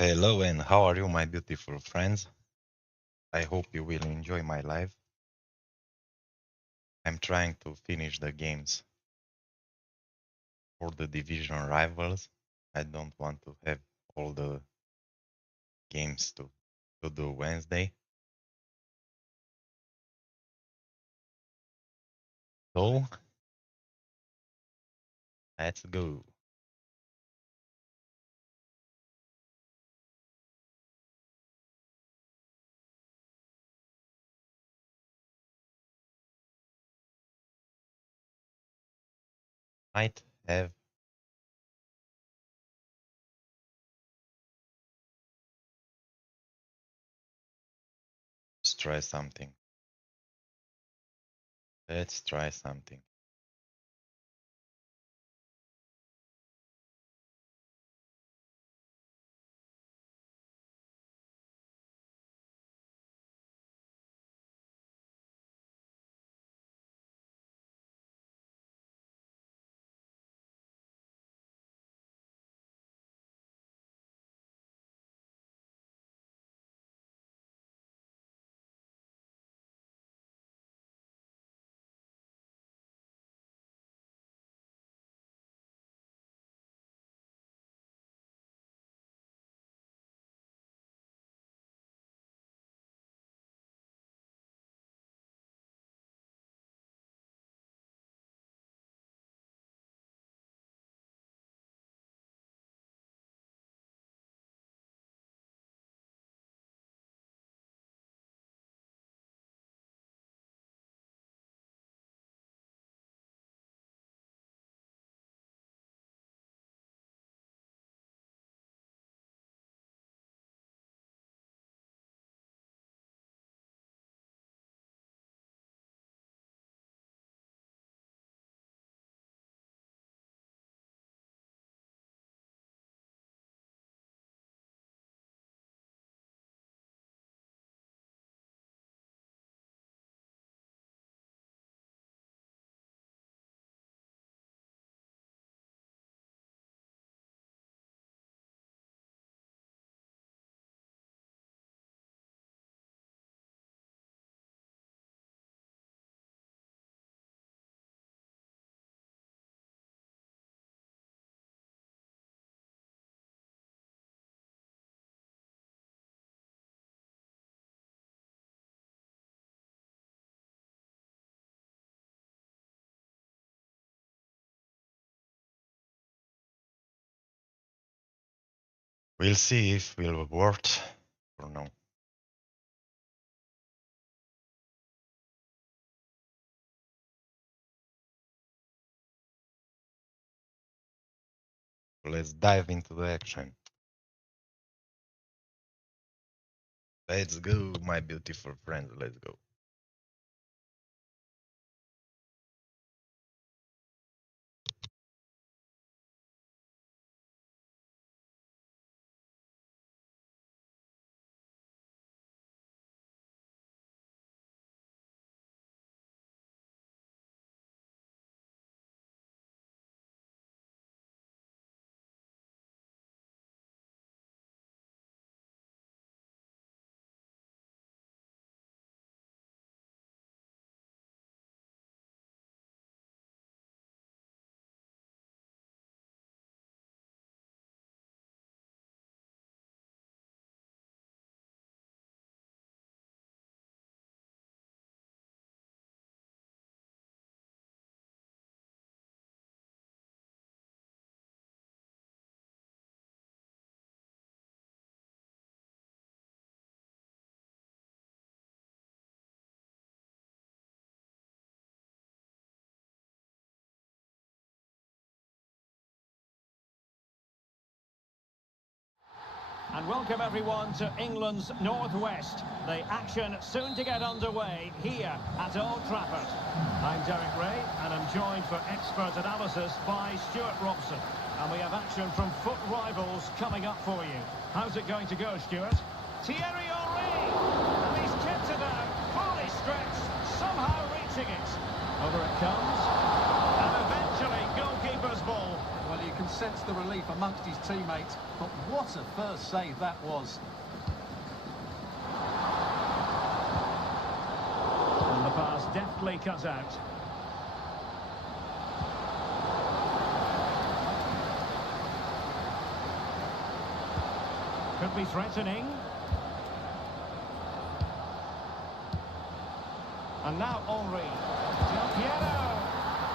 Hello and how are you, my beautiful friends? I hope you will enjoy my live. I'm trying to finish the games for the division rivals. I don't want to have all the games to do Wednesday. So, let's go. Might have let's try something. Let's try something. We'll see if it will work or no. Let's dive into the action. Let's go, my beautiful friends. Let's go. And welcome everyone to England's Northwest. The action soon to get underway here at Old Trafford. I'm Derek Ray and I'm joined for expert analysis by Stuart Robson. And we have action from foot rivals coming up for you. How's it going to go, Stuart? Thierry Henry! And he's kept it out, fully stretched, somehow reaching it. Over it comes. And eventually, goalkeeper's ball. Well, you can sense the relief amongst his teammates, but what a first save that was. And the pass deftly cut out. Could be threatening. And now Henry. Del Piero.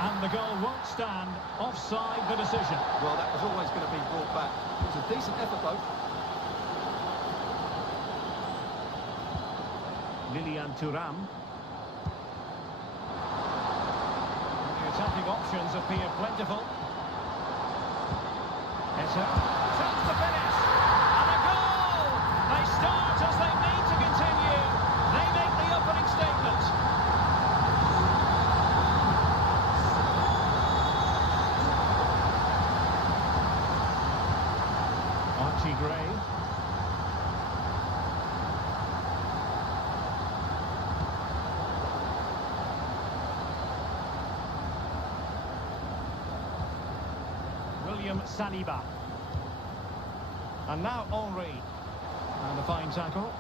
And the goal won't stand. Offside the decision. Well, that was always going to be brought back. It was a decent effort, though. Lilian Thuram. The attacking options appear plentiful. Eto'o. Chance to finish. And a goal! They start as they need to continue. They make the opening statement. Gray. William Saliba. And now Henry. And a fine tackle.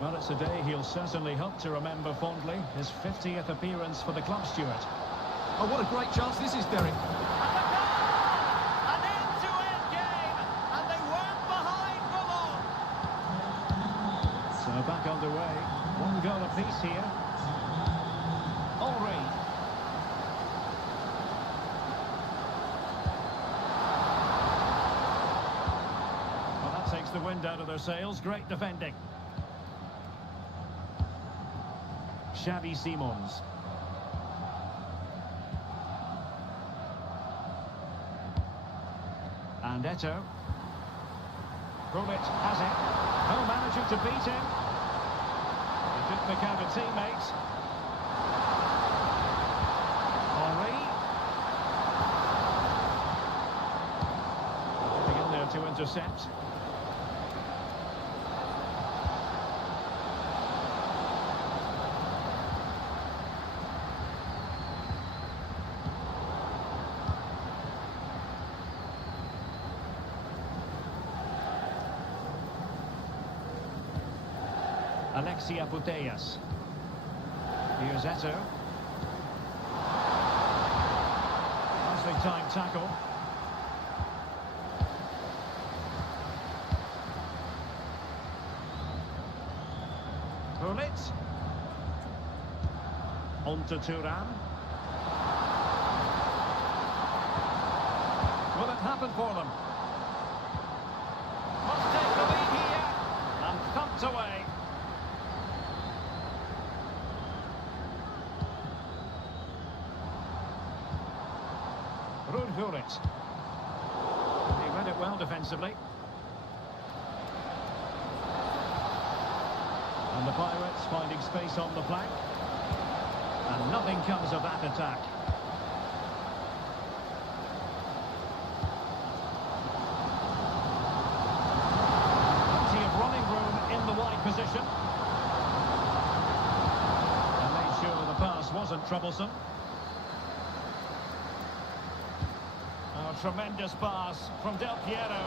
Well, it's a day he'll certainly hope to remember fondly. His 50th appearance for the club, Stuart. Oh, what a great chance this is, Derek. Back underway. One goal apiece here. Henry. Well, that takes the wind out of their sails. Great defending. Xavi Simons. And Eto'o. Gullit has it. No manager to beat him. Didn't pick out a teammate. Henry. Getting in there to intercept. Alexia Putellas. Here's Eto'o. Nicely timed tackle. Gullit. On to Thuram. Will it happen for them? Must take the lead here. And thumped away. Gullit. He read it well defensively. And the Pirates finding space on the flank. And nothing comes of that attack. Plenty of running room in the wide position. And made sure the pass wasn't troublesome. Tremendous pass from Del Piero,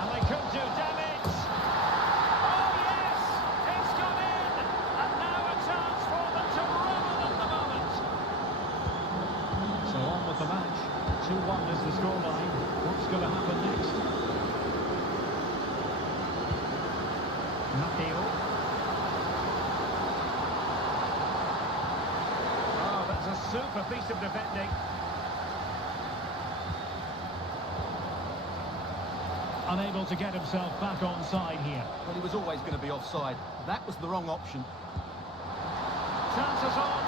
and they could do damage. Oh yes, it's gone in, and now a chance for them to revel in the moment. So on with the match. 2-1 is the scoreline. What's going to happen next? Mateo. Oh, that's a super piece of defending. Unable to get himself back onside here. Well, he was always going to be offside. That was the wrong option. Chances on.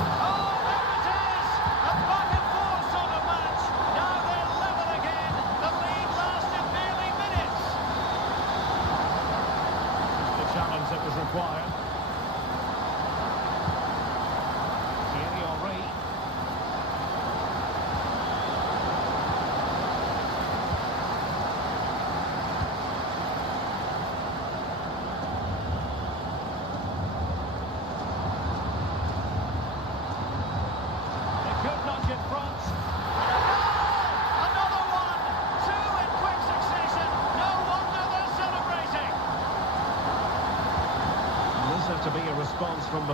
Oh, there it is! A back and forth sort of match. Now they're level again. The lead lasted nearly minutes. The challenge that was required. Thierry Henry.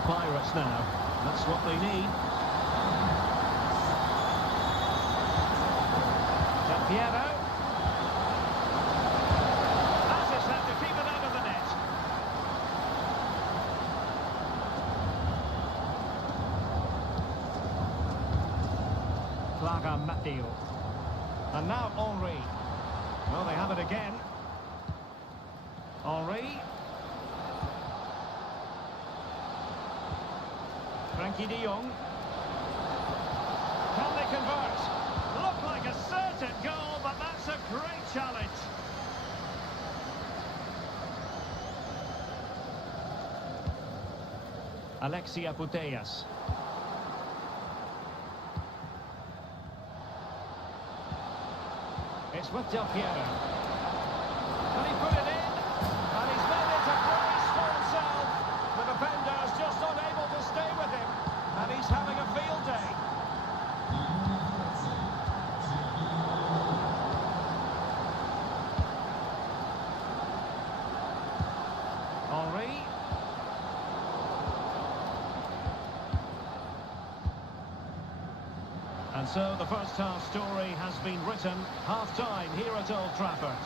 Pirates now. That's what they need. Piero. That's his hand to keep it out of the net. Clara Matteo. And now Henry. Well, they have it again. Henry. Frankie de Jong. Can they convert? Look like a certain goal, but that's a great challenge. Alexia Putellas. It's with Del Piero. Can he put it in? And he's made it a brace for himself. The defender's just unable to stay with him. And he's having a field day. Henry. And so the first half story has been written. Half-time here at Old Trafford.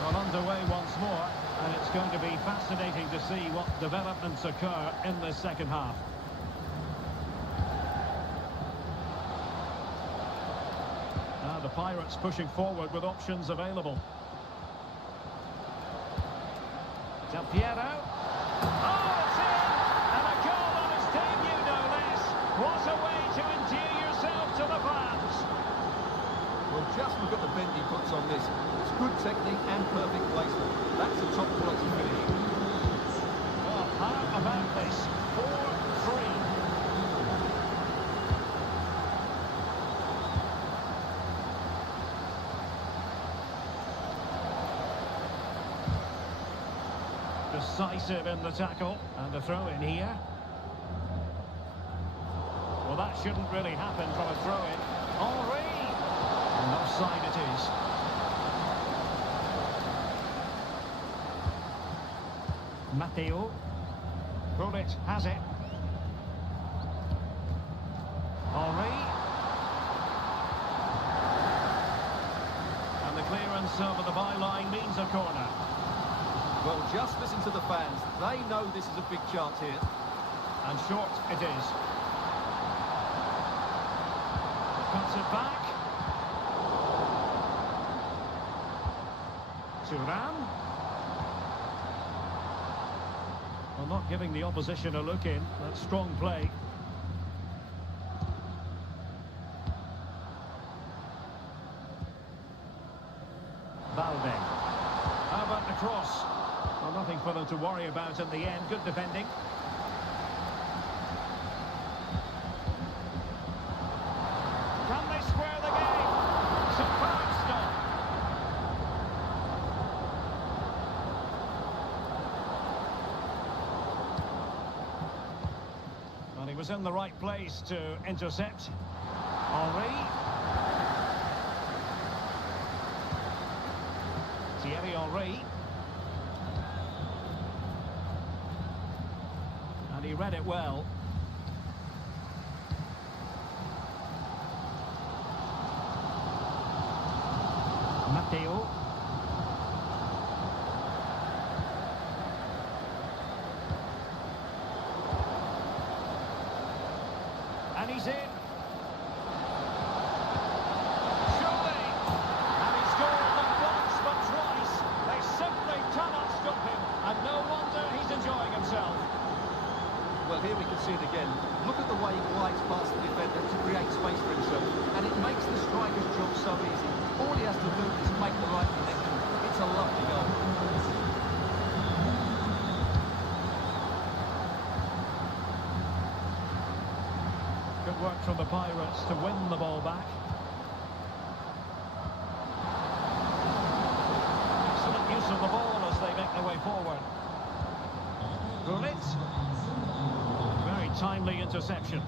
Well, underway once more, and it's going to be fascinating to see what developments occur in the second half. Now the Pirates pushing forward with options available. Del Piero. Oh, it's in! And a goal on his debut, no less. What a way to endear yourself to the fans. Well, just look at the bend he puts on this. It's good technique and perfect placement. That's a top quality finish. Well, how about this? 4-3. Decisive in the tackle, and a throw in here. Well, that shouldn't really happen from a throw in. Henry! And offside it is. Matteo. Bullet has it. Henry. And the clearance over the byline means a corner. Well, just listen to the fans. They know this is a big chance here. And short it is. Cuts it back. Turan. Well, not giving the opposition a look in. That's strong play. Balde. How about the cross? Well, nothing for them to worry about in the end. Good defending. Can they square the game? Superb stop. Well, he was in the right place to intercept. Henry. Thierry Henry. And he read it well. Matteo. And he's in. Surely. And he scored not once but twice. They simply cannot stop him. And no wonder he's enjoying himself. Well, here we can see it again. Look at the way he glides past the defender to create space for himself. And it makes the striker's job so easy. All he has to do is make the right connection. It's a lovely goal. Good work from the Pirates to win the ball back. Excellent use of the ball as they make their way forward. Gullit. Very timely interception.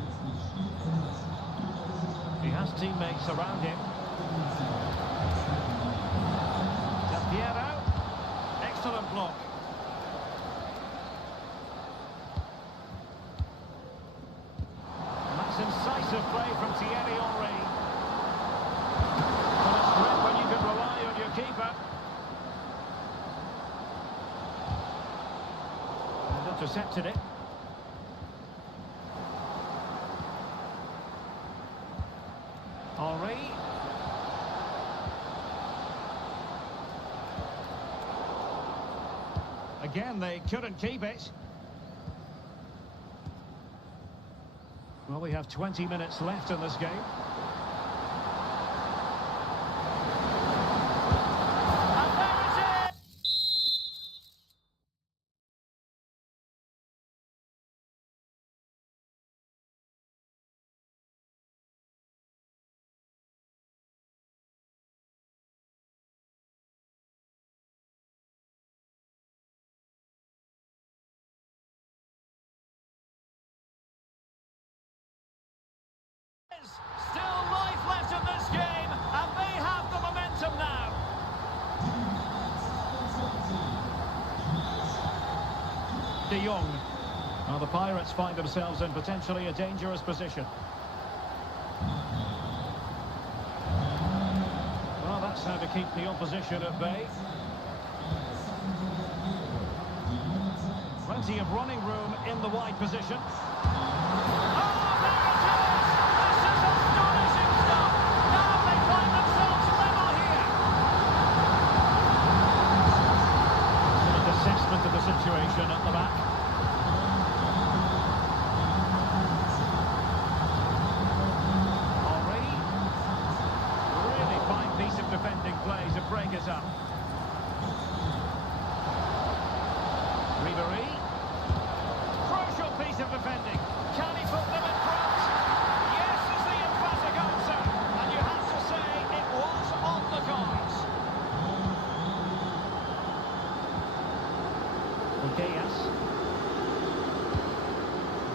He has teammates around him. Del Piero. Excellent block. And that's incisive play from Thierry Henry. Well, it's great when you can rely on your keeper. And intercepted it. Henry. Again, they couldn't keep it. Well, we have 20 minutes left in this game. And there it is! Still life left in this game, and they have the momentum now. De Jong. Now the Pirates find themselves in potentially a dangerous position. Well, that's how to keep the opposition at bay. Plenty of running room in the wide position. Assessment of the situation at the back. Henry. Really fine piece of defending play to break us up. Ribery. Crucial piece of defending. Can he put them in front? Yes is the emphatic answer. And you have to say it was on the cards.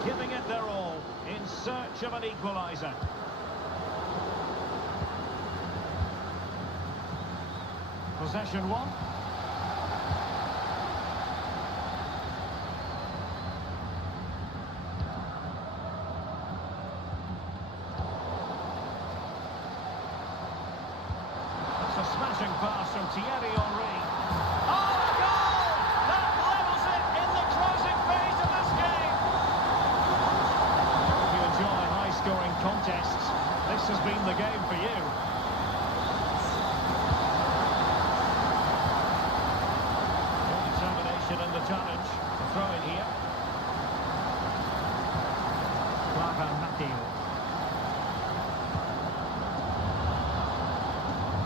Giving it their all in search of an equaliser. Possession one. That's a smashing pass from Thierry Henry. Oh, a goal! That levels it in the closing phase of this game. If you enjoy high-scoring contests, this has been the game for you. Good determination in the challenge. The throw in here.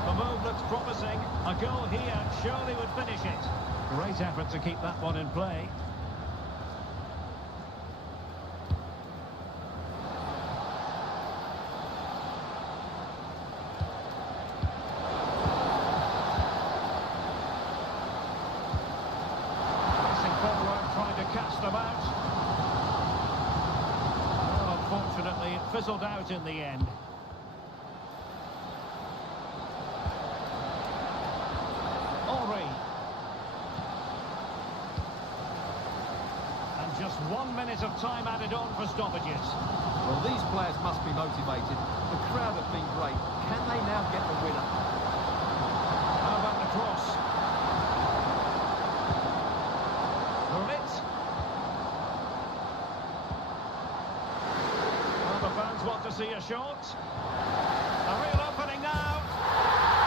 The move looks promising. A goal here surely would finish it. Great effort to keep that one in play. Pressing forward, trying to cast them out. Well, unfortunately, it fizzled out in the end. Henry. And just 1 minute of time added on for stoppages. Well, these players must be motivated. The crowd have been great. Can they now get the winner? How about the cross? Lit. Well, the fans want to see a shot. A real opening now.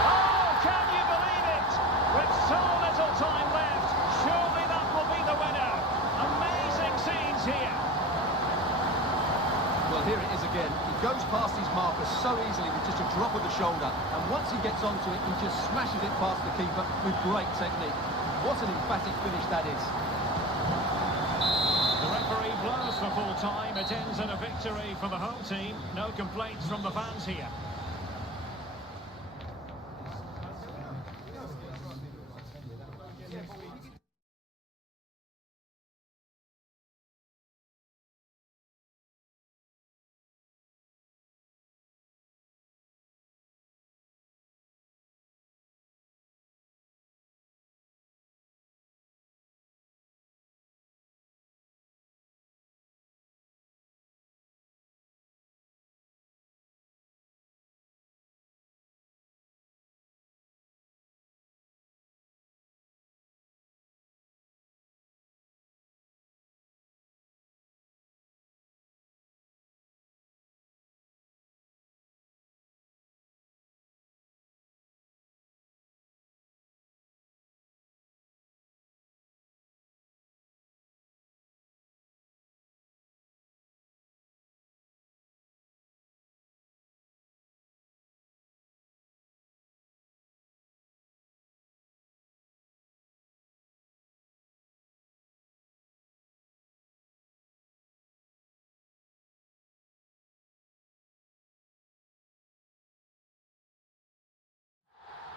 Oh, can you believe it? With so little time left, surely that will be the winner. Amazing scenes here. Well, here it is again. He goes past his marker so easily with just a drop of the shoulder. And once he gets onto it, he just smashes it past the keeper with great technique. What an emphatic finish that is. The referee blows for full time. It ends in a victory for the home team. No complaints from the fans here.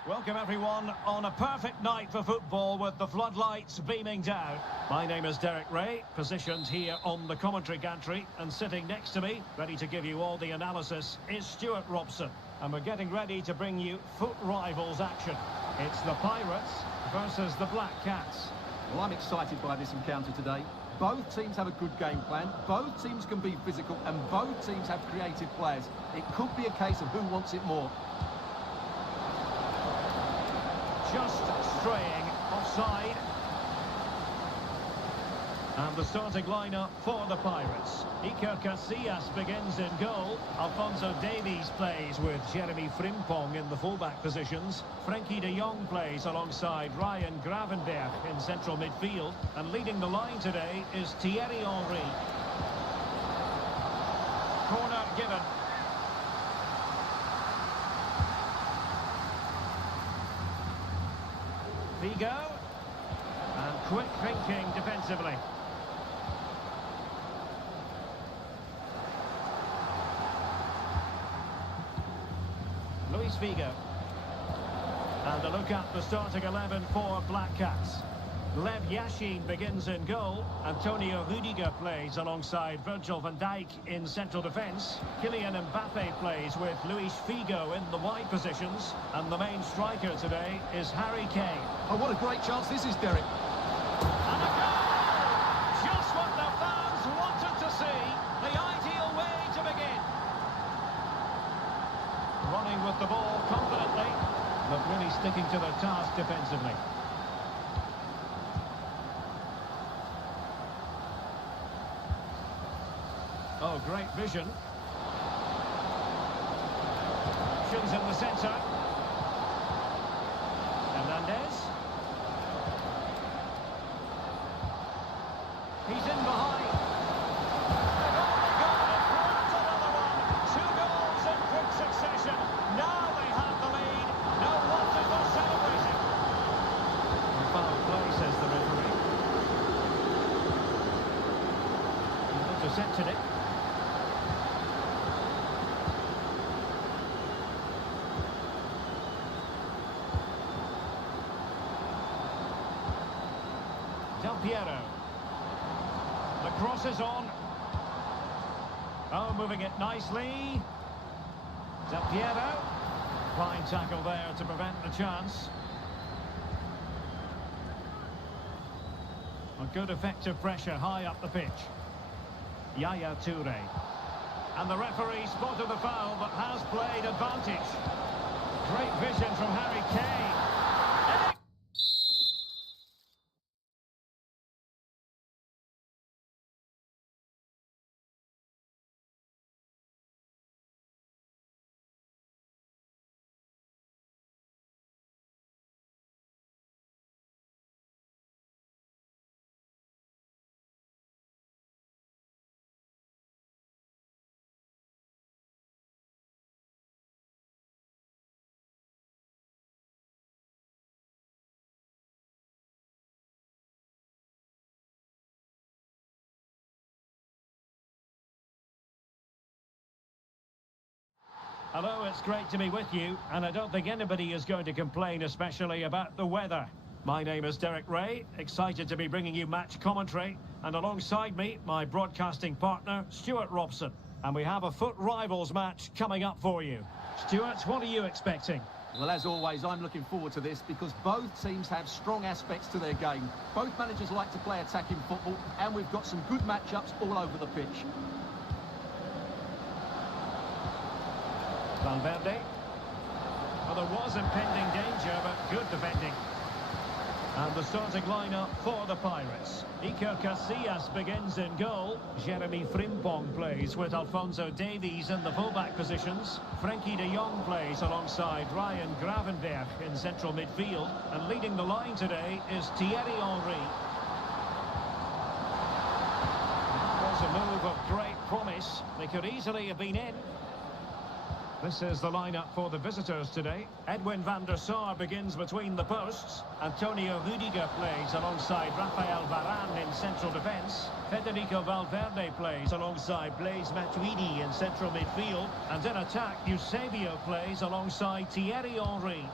Welcome everyone on a perfect night for football with the floodlights beaming down. My name is Derek Ray, positioned here on the commentary gantry, and sitting next to me, ready to give you all the analysis, is Stuart Robson. And we're getting ready to bring you foot rivals action. It's the Pirates versus the Black Cats. Well, I'm excited by this encounter today. Both teams have a good game plan, both teams can be physical, and both teams have creative players. It could be a case of who wants it more. Just straying offside. And the starting lineup for the Pirates. Iker Casillas begins in goal. Alphonso Davies plays with Jeremy Frimpong in the fullback positions. Frenkie de Jong plays alongside Ryan Gravenberch in central midfield. And leading the line today is Thierry Henry. Corner given. Figo, and quick thinking defensively. Luis Figo. And a look at the starting 11 for Black Cats. Lev Yashin begins in goal. Antonio Rudiger plays alongside Virgil van Dijk in central defence. Kylian Mbappe plays with Luis Figo in the wide positions. And the main striker today is Harry Kane. Oh, what a great chance this is, Derek. And a goal! Just what the fans wanted to see. The ideal way to begin. Running with the ball confidently, but really sticking to their task defensively. Oh, great vision. Options in the centre. Hernandez. He's in behind. They've only got it. Grant another one. 2 goals in quick succession. Now they have the lead. No wonder they're celebrating. Foul play, says the referee. He intercepted it. Piero. The cross is on. Oh, moving it nicely. Piero. Fine tackle there to prevent the chance. A good effective pressure high up the pitch. Yaya Toure. And the referee spotted the foul but has played advantage. Great vision from Harry Kane. Hello, it's great to be with you, and I don't think anybody is going to complain, especially about the weather. My name is Derek Ray, excited to be bringing you match commentary, and alongside me, my broadcasting partner, Stuart Robson. And we have a foot rivals match coming up for you. Stuart, what are you expecting? Well, as always, I'm looking forward to this because both teams have strong aspects to their game. Both managers like to play attacking football, and we've got some good matchups all over the pitch. Valverde. Well, there was impending danger, but good defending. And the starting lineup for the Pirates. Iker Casillas begins in goal. Jeremy Frimpong plays with Alphonso Davies in the fullback positions. Frenkie de Jong plays alongside Ryan Gravenberch in central midfield. And leading the line today is Thierry Henry. That was a move of great promise. They could easily have been in. This is the lineup for the visitors today. Edwin van der Sar begins between the posts. Antonio Rudiger plays alongside Rafael Varane in central defence. Federico Valverde plays alongside Blaise Matuidi in central midfield. And in attack, Eusebio plays alongside Thierry Henry.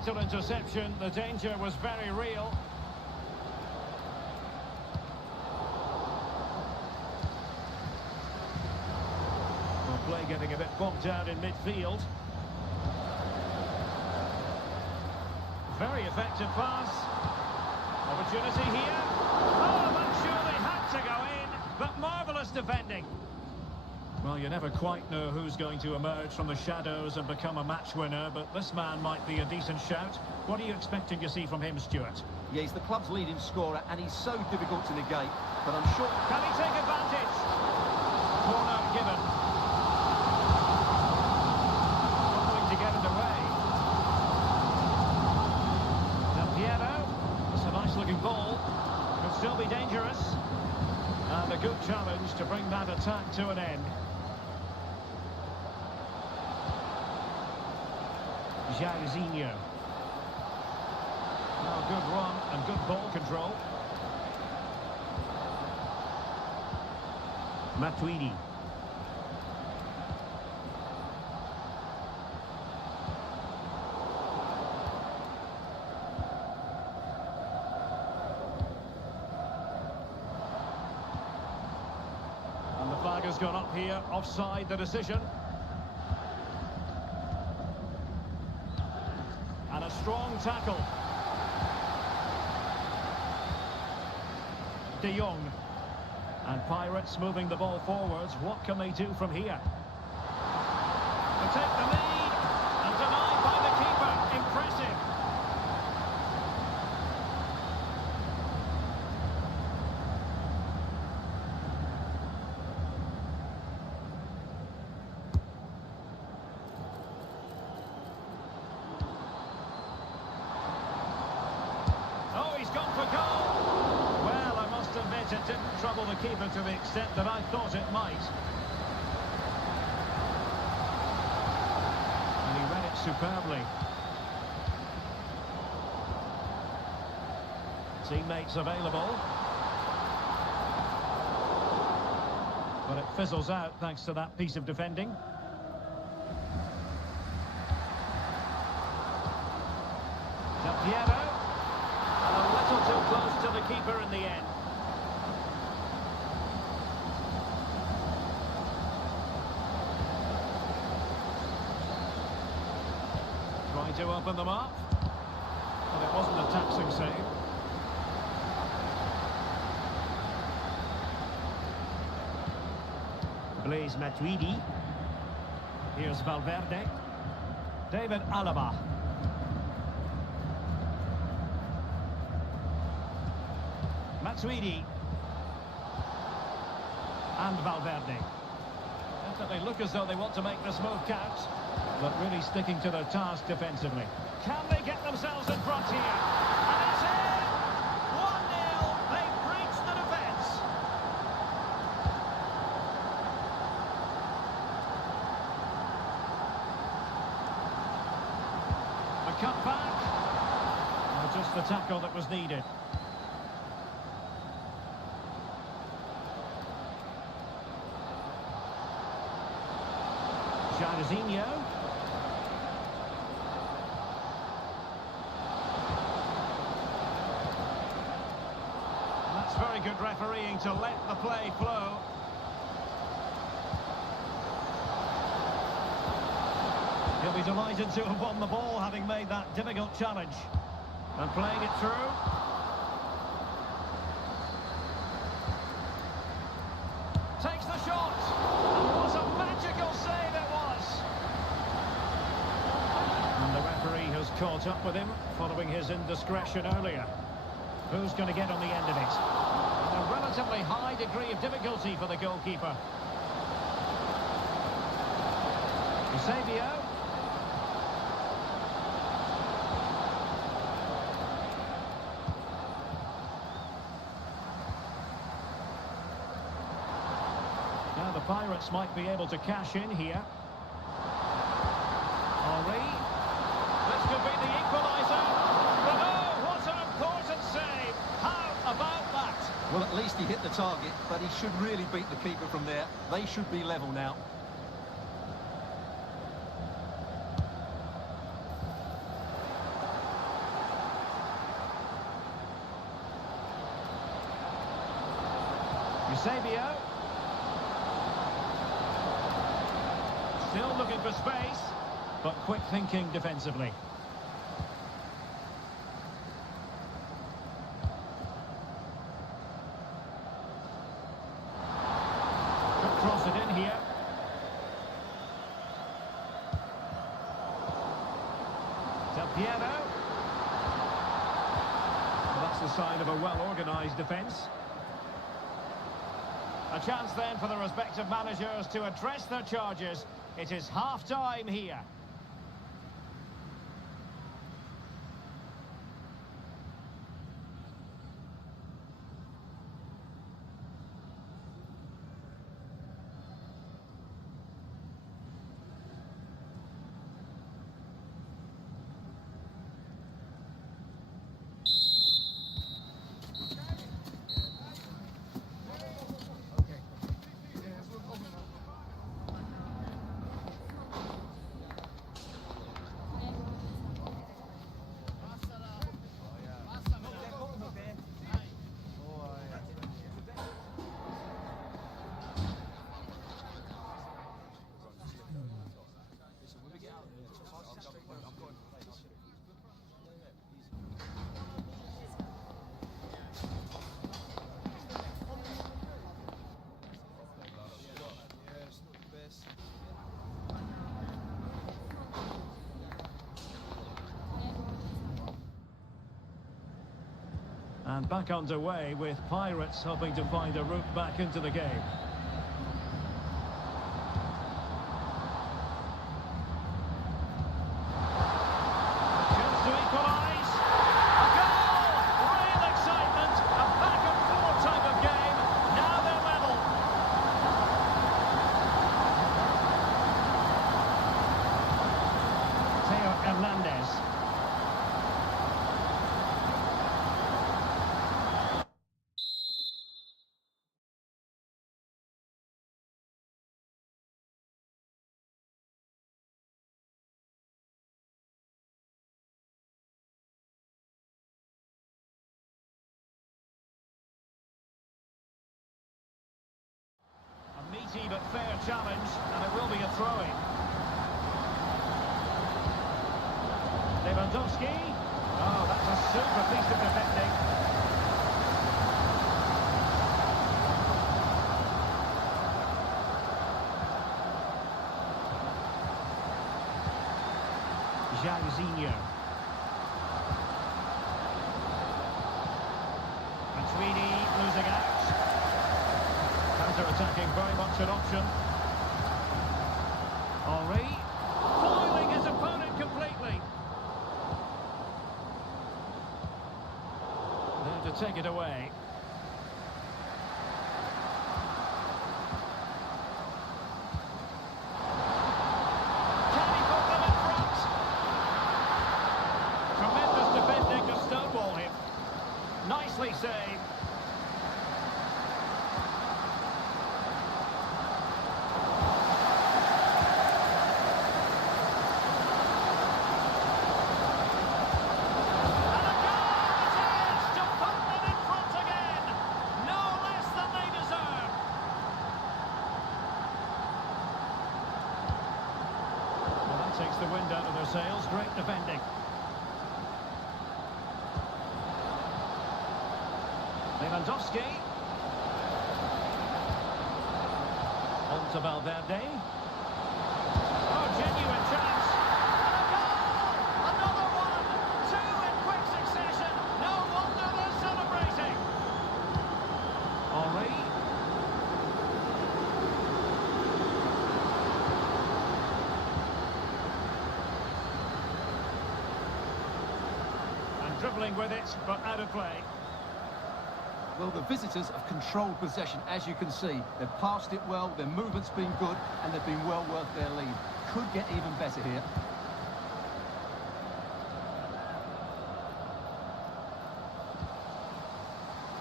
vital interception. The danger was very real. Well, play getting a bit bogged down in midfield. Very effective pass. Opportunity here. Oh, that surely had to go in, but marvellous defending. Well, you never quite know who's going to emerge from the shadows and become a match winner, but this man might be a decent shout. What are you expecting to see from him, Stuart? Yeah, he's the club's leading scorer, and he's so difficult to negate, but I'm sure... Can he take advantage? Corner given. Struggling to get it away. Del Piero. That's a nice-looking ball. Could still be dangerous. And a good challenge to bring that attack to an end. Jairzinho. Now good run and good ball control. Matuidi. And the flag has gone up here, offside the decision. And a strong tackle. De Jong. And Pirates moving the ball forwards. What can they do from here? They take the lead. And denied by the keeper. Impressive. Oh, he's gone for goal. Well, I must admit it didn't trouble the keeper to the extent that I thought it might. And he read it superbly. Teammates available. But it fizzles out thanks to that piece of defending. Del Piero. And a little too close to the keeper in the end. Trying to open them up. And it wasn't a taxing save. Blaise Matuidi. Here's Valverde. David Alaba. Matuidi. And Valverde. Definitely look as though they want to make this move count, but really sticking to their task defensively. Can they get themselves in front here? And it's in! 1-0. They've breached the defence. A cut back. Oh, just the tackle that was needed. Jairzinho. That's very good refereeing to let the play flow. He'll be delighted to have won the ball, having made that difficult challenge. And playing it through. Takes the shot. And what a magical save it was. And the referee has caught up with him following his indiscretion earlier. Who's going to get on the end of it? And a relatively high degree of difficulty for the goalkeeper. Eusebio. Now the Pirates might be able to cash in here. Henri. This could be the equaliser. But oh, what an important save. How about that? Well, at least he hit the target, but he should really beat the keeper from there. They should be level now. Eusebio. Still looking for space, but quick thinking defensively. Could cross it in here. Del Piero. Well, that's the sign of a well-organised defence. A chance then for the respective managers to address their charges. It is half-time here. And back underway with Pirates hoping to find a route back into the game. Chance to equalise. A goal! Real excitement. A back and forth type of game. Now they're level. Theo Hernandez. Meaty but fair challenge, and it will be a throw-in. Lewandowski. Oh, that's a super piece of defending. Jairzinho. Matuidi losing out. Counter-attacking, very much an option. Henry, foiling his opponent completely. There to take it away. Can he put them in front? Tremendous defending to stonewall him. Nicely saved. Takes the wind out of their sails. Great defending. Lewandowski. On to Valverde. Oh, genuine chance. And a goal! Another one! Two in quick succession. No wonder they're celebrating. Henry. Dribbling with it, but out of play. Well, the visitors have controlled possession, as you can see. They've passed it well, their movement's been good, and they've been well worth their lead. Could get even better here.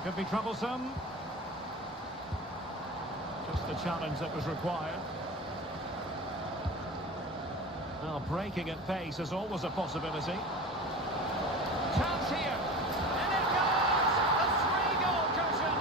Could be troublesome. Just the challenge that was required. Well, breaking at pace is always a possibility. Chance here, and it goes! A 3-goal cushion!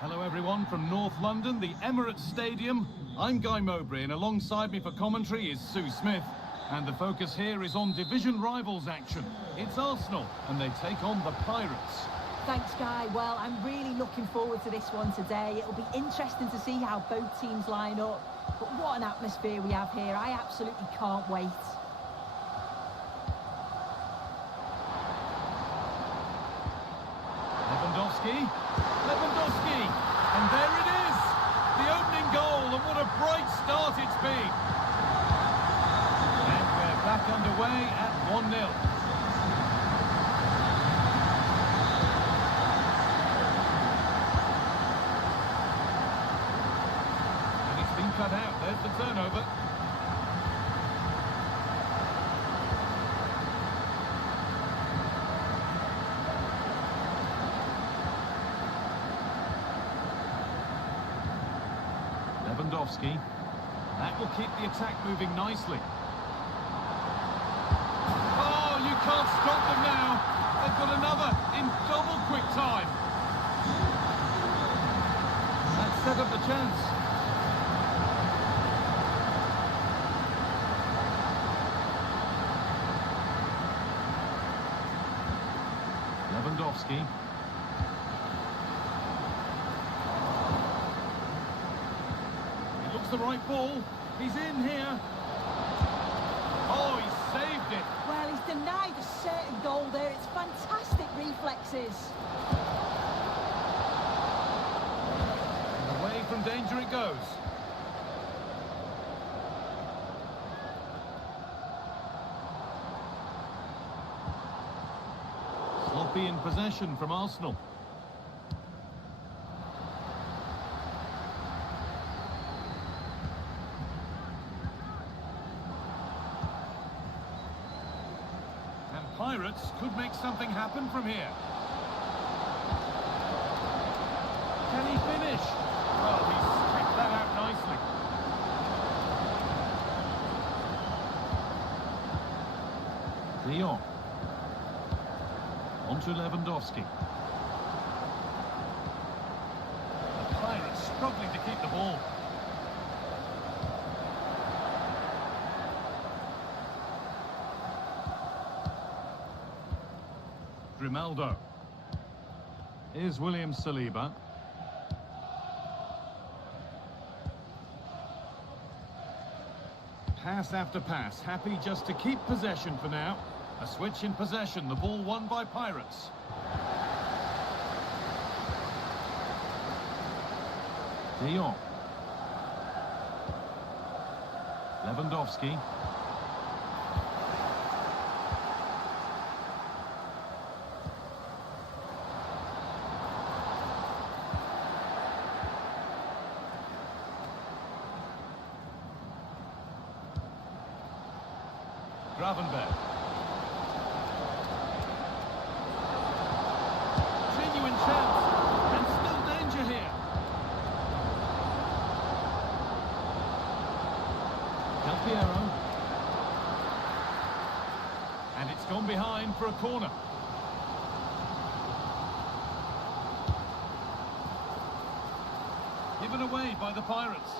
Hello everyone from North London, the Emirates Stadium. I'm Guy Mowbray and alongside me for commentary is Sue Smith. And the focus here is on division rivals action. It's Arsenal and they take on the Pirates. Thanks, Guy. Well, I'm really looking forward to this one today. It'll be interesting to see how both teams line up. But what an atmosphere we have here. I absolutely can't wait. Lewandowski, and there it is, the opening goal, and what a bright start it's been. And we're back underway at 1-0. And it's been cut out, there's the turnover. Lewandowski. That will keep the attack moving nicely. Oh, you can't stop them now. They've got another in double quick time. That set up the chance. Lewandowski. The right ball, he's in here. Oh, he saved it. Well, he's denied a certain goal there. It's fantastic reflexes. And away from danger it goes. Sloppy in possession from Arsenal. Pirates could make something happen from here. Can he finish? Well, he's kicked that out nicely. De Jong. On to Lewandowski. The Pirates struggling to keep the ball. Grimaldo. Here's William Saliba. Pass after pass, happy just to keep possession for now. A switch in possession, the ball won by Pirates. De Jong. Lewandowski. Gravenberg. Genuine chance, and still danger here. Del Piero. And it's gone behind for a corner. Given away by the Pirates.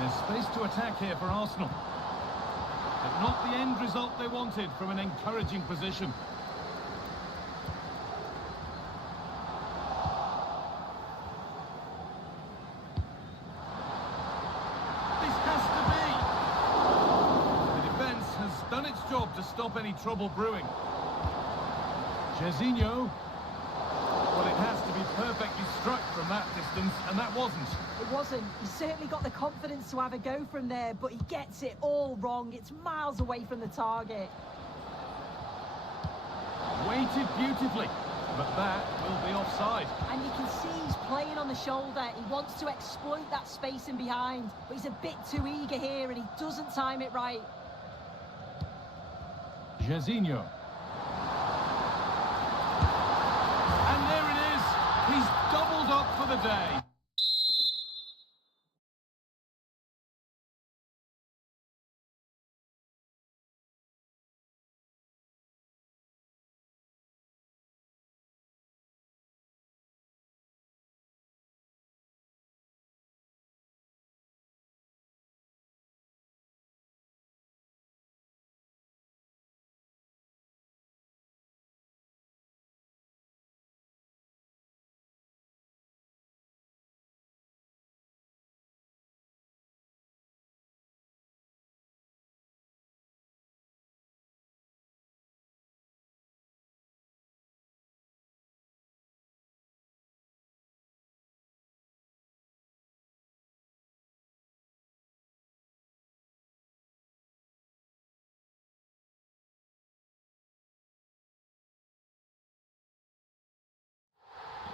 There's space to attack here for Arsenal. But not the end result they wanted from an encouraging position. This has to be! The defence has done its job to stop any trouble brewing. Jorginho. Well, it has to be perfectly struck from that distance, and that wasn't. It wasn't. He certainly got the confidence to have a go from there, but he gets it all wrong. It's miles away from the target. Weighted beautifully, but that will be offside. And you can see he's playing on the shoulder. He wants to exploit that space in behind, but he's a bit too eager here, and he doesn't time it right. Jorginho. And there it is. He's doubled up for the day.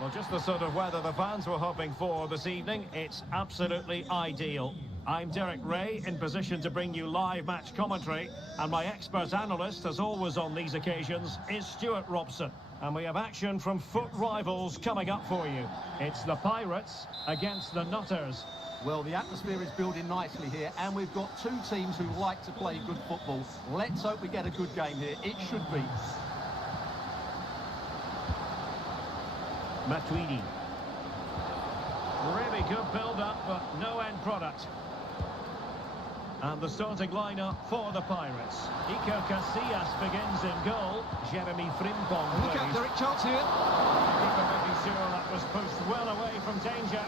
Well, just the sort of weather the fans were hoping for this evening. It's absolutely ideal. I'm Derek Ray, in position to bring you live match commentary, and my expert analyst, as always on these occasions, is Stuart Robson. And we have action from foot rivals coming up for you. It's the Pirates against the Nutters. Well, the atmosphere is building nicely here, and we've got two teams who like to play good football. Let's hope we get a good game here. It should be. Matuidi. Really good build-up, but no end product. And the starting lineup for the Pirates. Iker Casillas begins in goal. Jeremy Frimpong plays. Look out, Derek, chance here. Keeper making sure that was pushed well away from danger.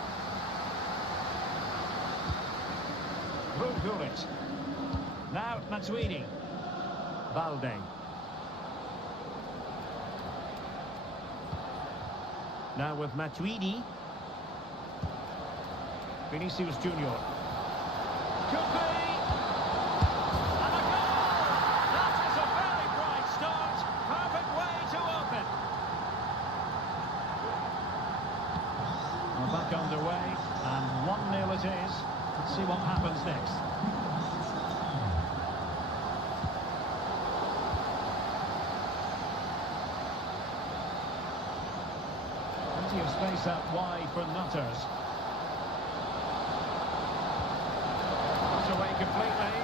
Ruud. Now Matuidi. Balde. Now with Matuidi. Vinicius Junior. Could be! And a goal! That is a very bright start. Perfect way to open. We're back underway, and 1-0 it is. Let's see what happens next. Plenty of space out wide for Nutters. Not away completely.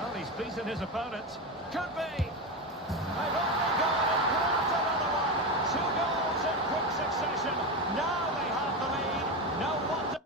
Well, he's beaten his opponent. Could be! They've only gone and grabbed another one. 2 goals in quick succession. Now they have the lead. No wonder.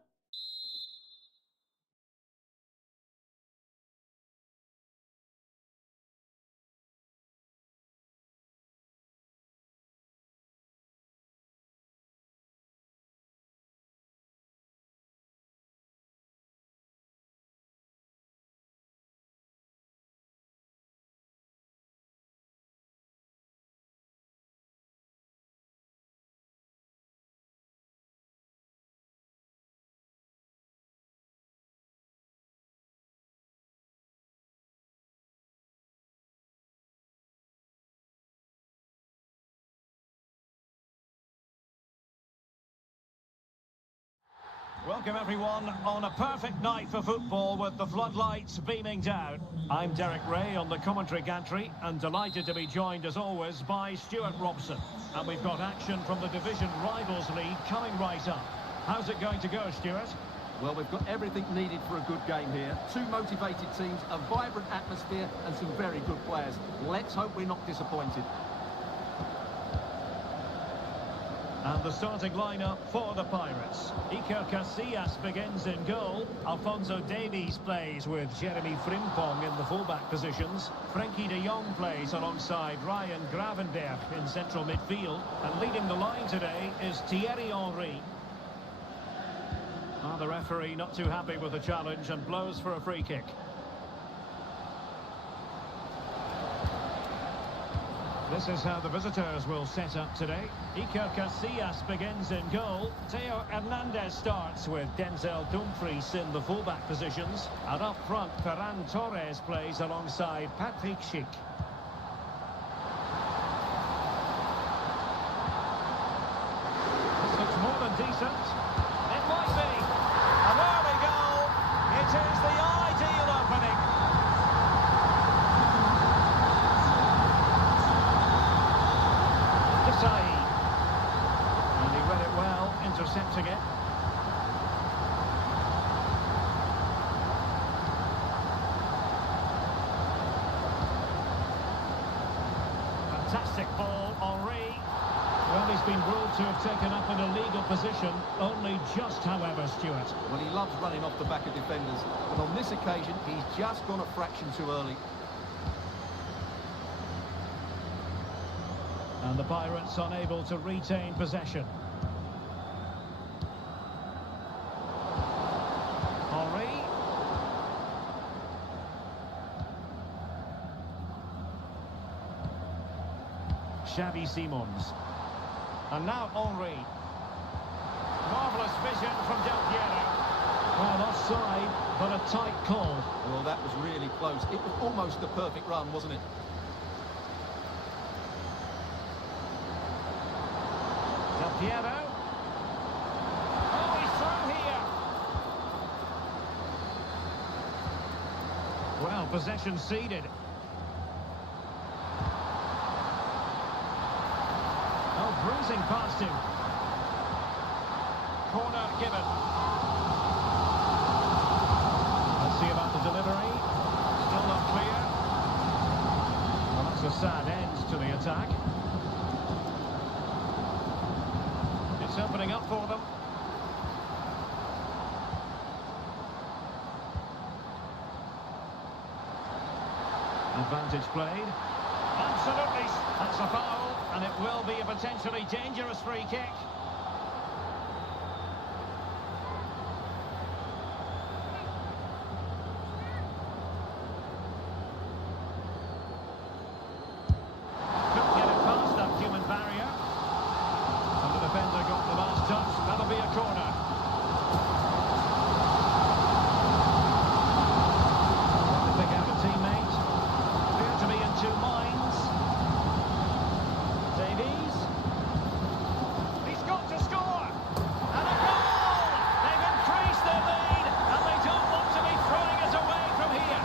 Welcome everyone on a perfect night for football with the floodlights beaming down. I'm Derek Ray on the commentary gantry and delighted to be joined as always by Stuart Robson. And we've got action from the Division Rivals League coming right up. How's it going to go, Stuart? Well, we've got everything needed for a good game here. Two motivated teams, a vibrant atmosphere and some very good players. Let's hope we're not disappointed. And the starting lineup for the Pirates. Iker Casillas begins in goal. Alphonso Davies plays with Jeremy Frimpong in the fullback positions. Frenkie de Jong plays alongside Ryan Gravenberch in central midfield. And leading the line today is Thierry Henry. Oh, the referee not too happy with the challenge and blows for a free kick. This is how the visitors will set up today. Iker Casillas begins in goal. Theo Hernandez starts with Denzel Dumfries in the fullback positions. And up front, Ferran Torres plays alongside Patrick Schick. This looks more than decent. It might be. An early goal. It is the ideal opening. And he read it well, intercepting it. Fantastic ball, Henry. Well, he's been ruled to have taken up an illegal position, only just, however, Stuart. Well, he loves running off the back of defenders, but on this occasion, he's just gone a fraction too early. And the Pirates unable to retain possession. Henry. Xavi Simons. And now Henry. Marvellous vision from Del Piero. Well, offside, but a tight call. Well, that was really close. It was almost the perfect run, wasn't it? Piero. Oh, he's through here. Well, possession ceded. Oh, bruising past him. Corner given. Let's see about the delivery. Still not clear. Well, that's a sad end to the attack. It's opening up for them. Advantage played. Absolutely. That's a foul, and it will be a potentially dangerous free kick. Couldn't get it past that human barrier. And the defender got the last touch. That'll be a corner. Trying to pick out a teammate. Appear to be in two minds. Davies. He's got to score. And a goal! They've increased their lead, and they don't want to be throwing it away from here.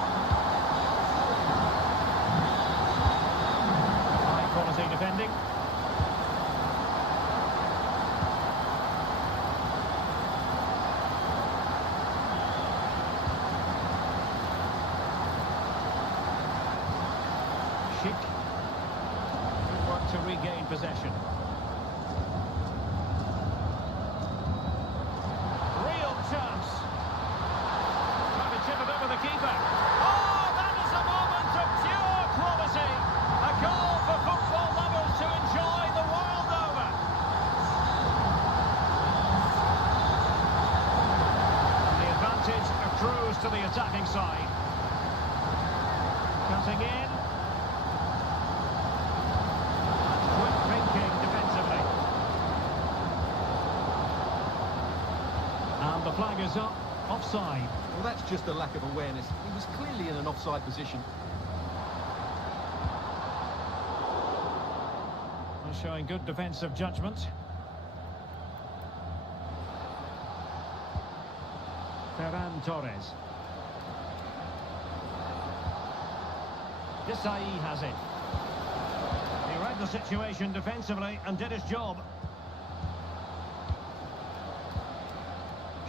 High quality defending. Schick. Good work to regain possession. Real chance. Trying to chip it over the keeper. Oh, that is a moment of pure quality. A goal for football lovers to enjoy the world over. And the advantage accrues to the attacking side. Cutting in. Quick thinking defensively. And the flag is up. Offside. Well, that's just a lack of awareness. He was clearly in an offside position. Well, showing good defensive judgment. Ferran Torres. Desai has it. He read the situation defensively and did his job.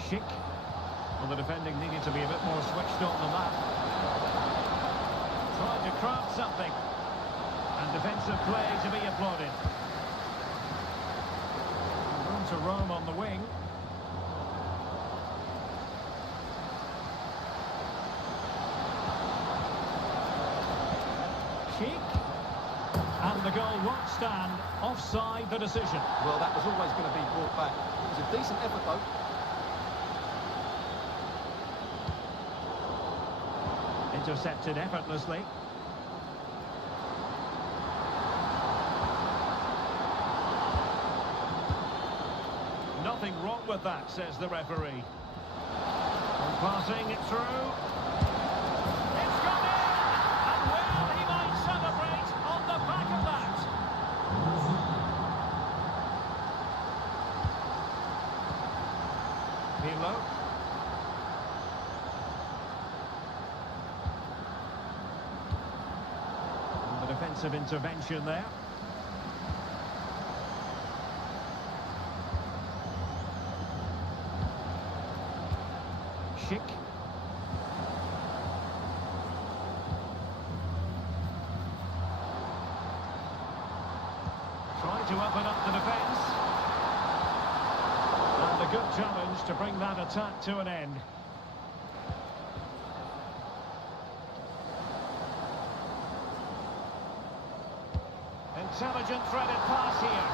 Schick. Well, the defending needed to be a bit more switched on than that. Tried to craft something. And defensive play to be applauded. Room to roam on the wing. Schick. And the goal won't stand. Offside the decision. Well, that was always going to be brought back. It was a decent effort, though. Intercepted effortlessly. Nothing wrong with that, says the referee. And passing it through. It's gone in! And well, he might celebrate on the back of that. Pirlo. And the defensive intervention there. Schick. Trying to open up the defence. And a good challenge to bring that attack to an end. Intelligent threaded pass here.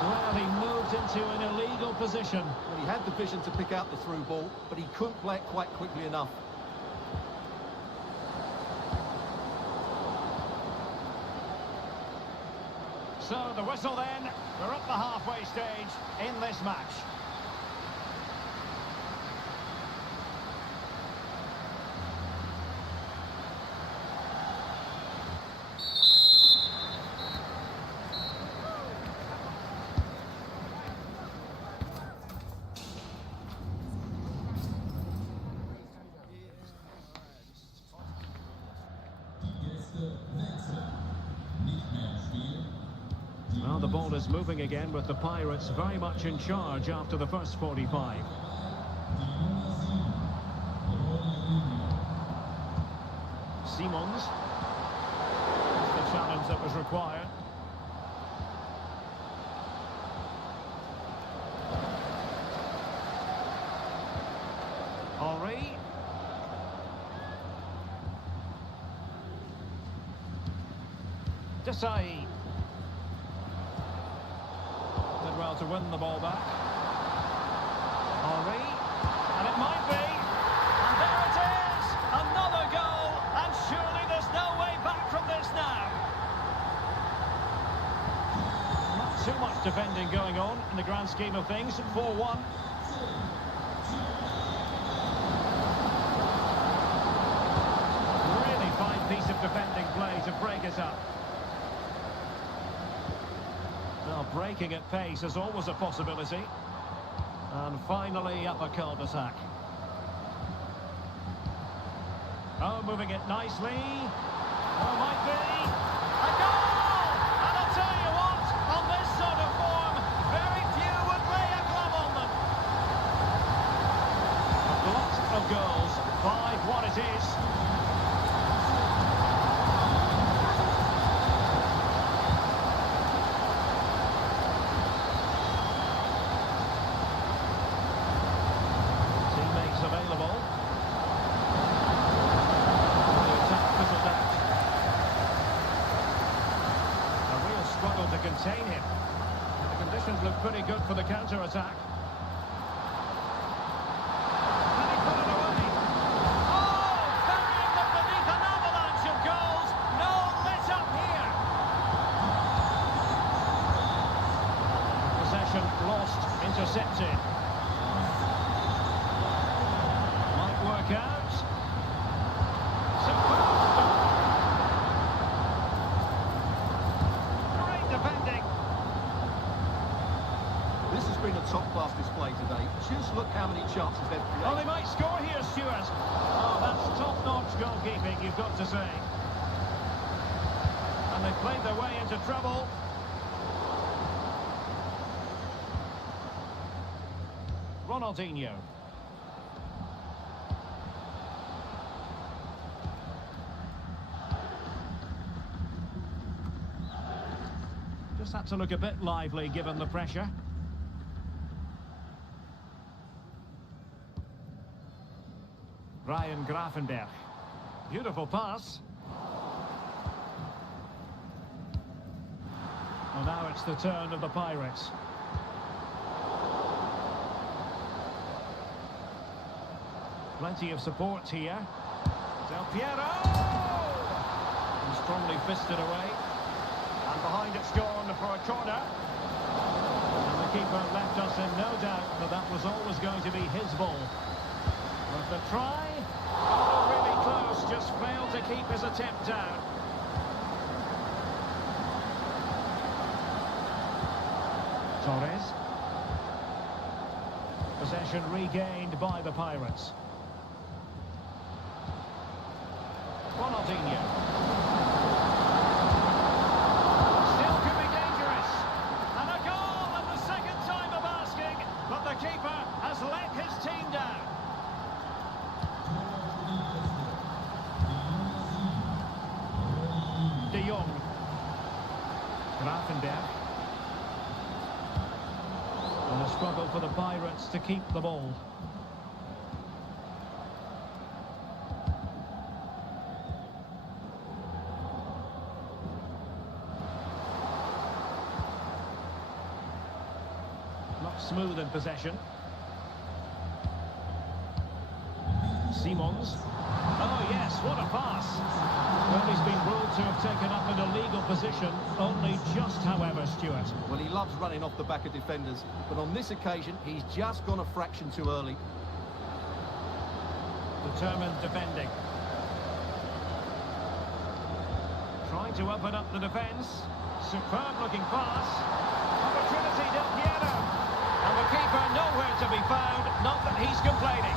Well, he moved into an illegal position. Well, he had the vision to pick out the through ball, but he couldn't play it quite quickly enough. So the whistle then. We're at the halfway stage in this match. ball is moving again with the Pirates very much in charge after the first 45. Simons. That's the challenge that was required. Henry. Desai. Did well to win the ball back. Henry. And it might be. And there it is! Another goal! And surely there's no way back from this now. Not too much defending going on in the grand scheme of things. 4-1. Really fine piece of defending play to break it up. Well, breaking at pace is always a possibility. And finally up a cul-de-sac. Oh, moving it nicely. Oh, might be. A goal! And I'll tell you what, on this sort of form, very few would lay a glove on them. A lot of goals. 5-1 it is. Teammates available. Struggle to contain him. The conditions look pretty good for the counter-attack. Can he put it away? Oh! Burying them beneath an avalanche of goals. No let up here. Possession lost, intercepted. Might work out. Superb stop. Defending. This has been a top-class display today. Just look how many chances they've created. Oh, they might score here, Stuart. Oh, that's top-notch goalkeeping, you've got to say. And they've played their way into trouble. Ronaldinho. Just had to look a bit lively given the pressure. Ryan Gravenberch. Beautiful pass. Well, now it's the turn of the Pirates. Plenty of support here. Del Piero! And strongly fisted away. And behind it's gone for a corner. And the keeper left us in no doubt that that was always going to be his ball. But the try, oh, really close, just failed to keep his attempt down. Torres. Possession regained by the Pirates. Ronaldinho. Keeper has let his team down. De Jong. Gravenberch. And a struggle for the Pirates to keep the ball. Smooth in possession. Simons. Oh yes, what a pass. Well, he's been ruled to have taken up an illegal position, only just, however, Stuart. Well, he loves running off the back of defenders, but on this occasion, he's just gone a fraction too early. Determined defending. Trying to open up the defence. Superb looking pass. Opportunity, Del Piero. And the keeper nowhere to be found, not that he's complaining.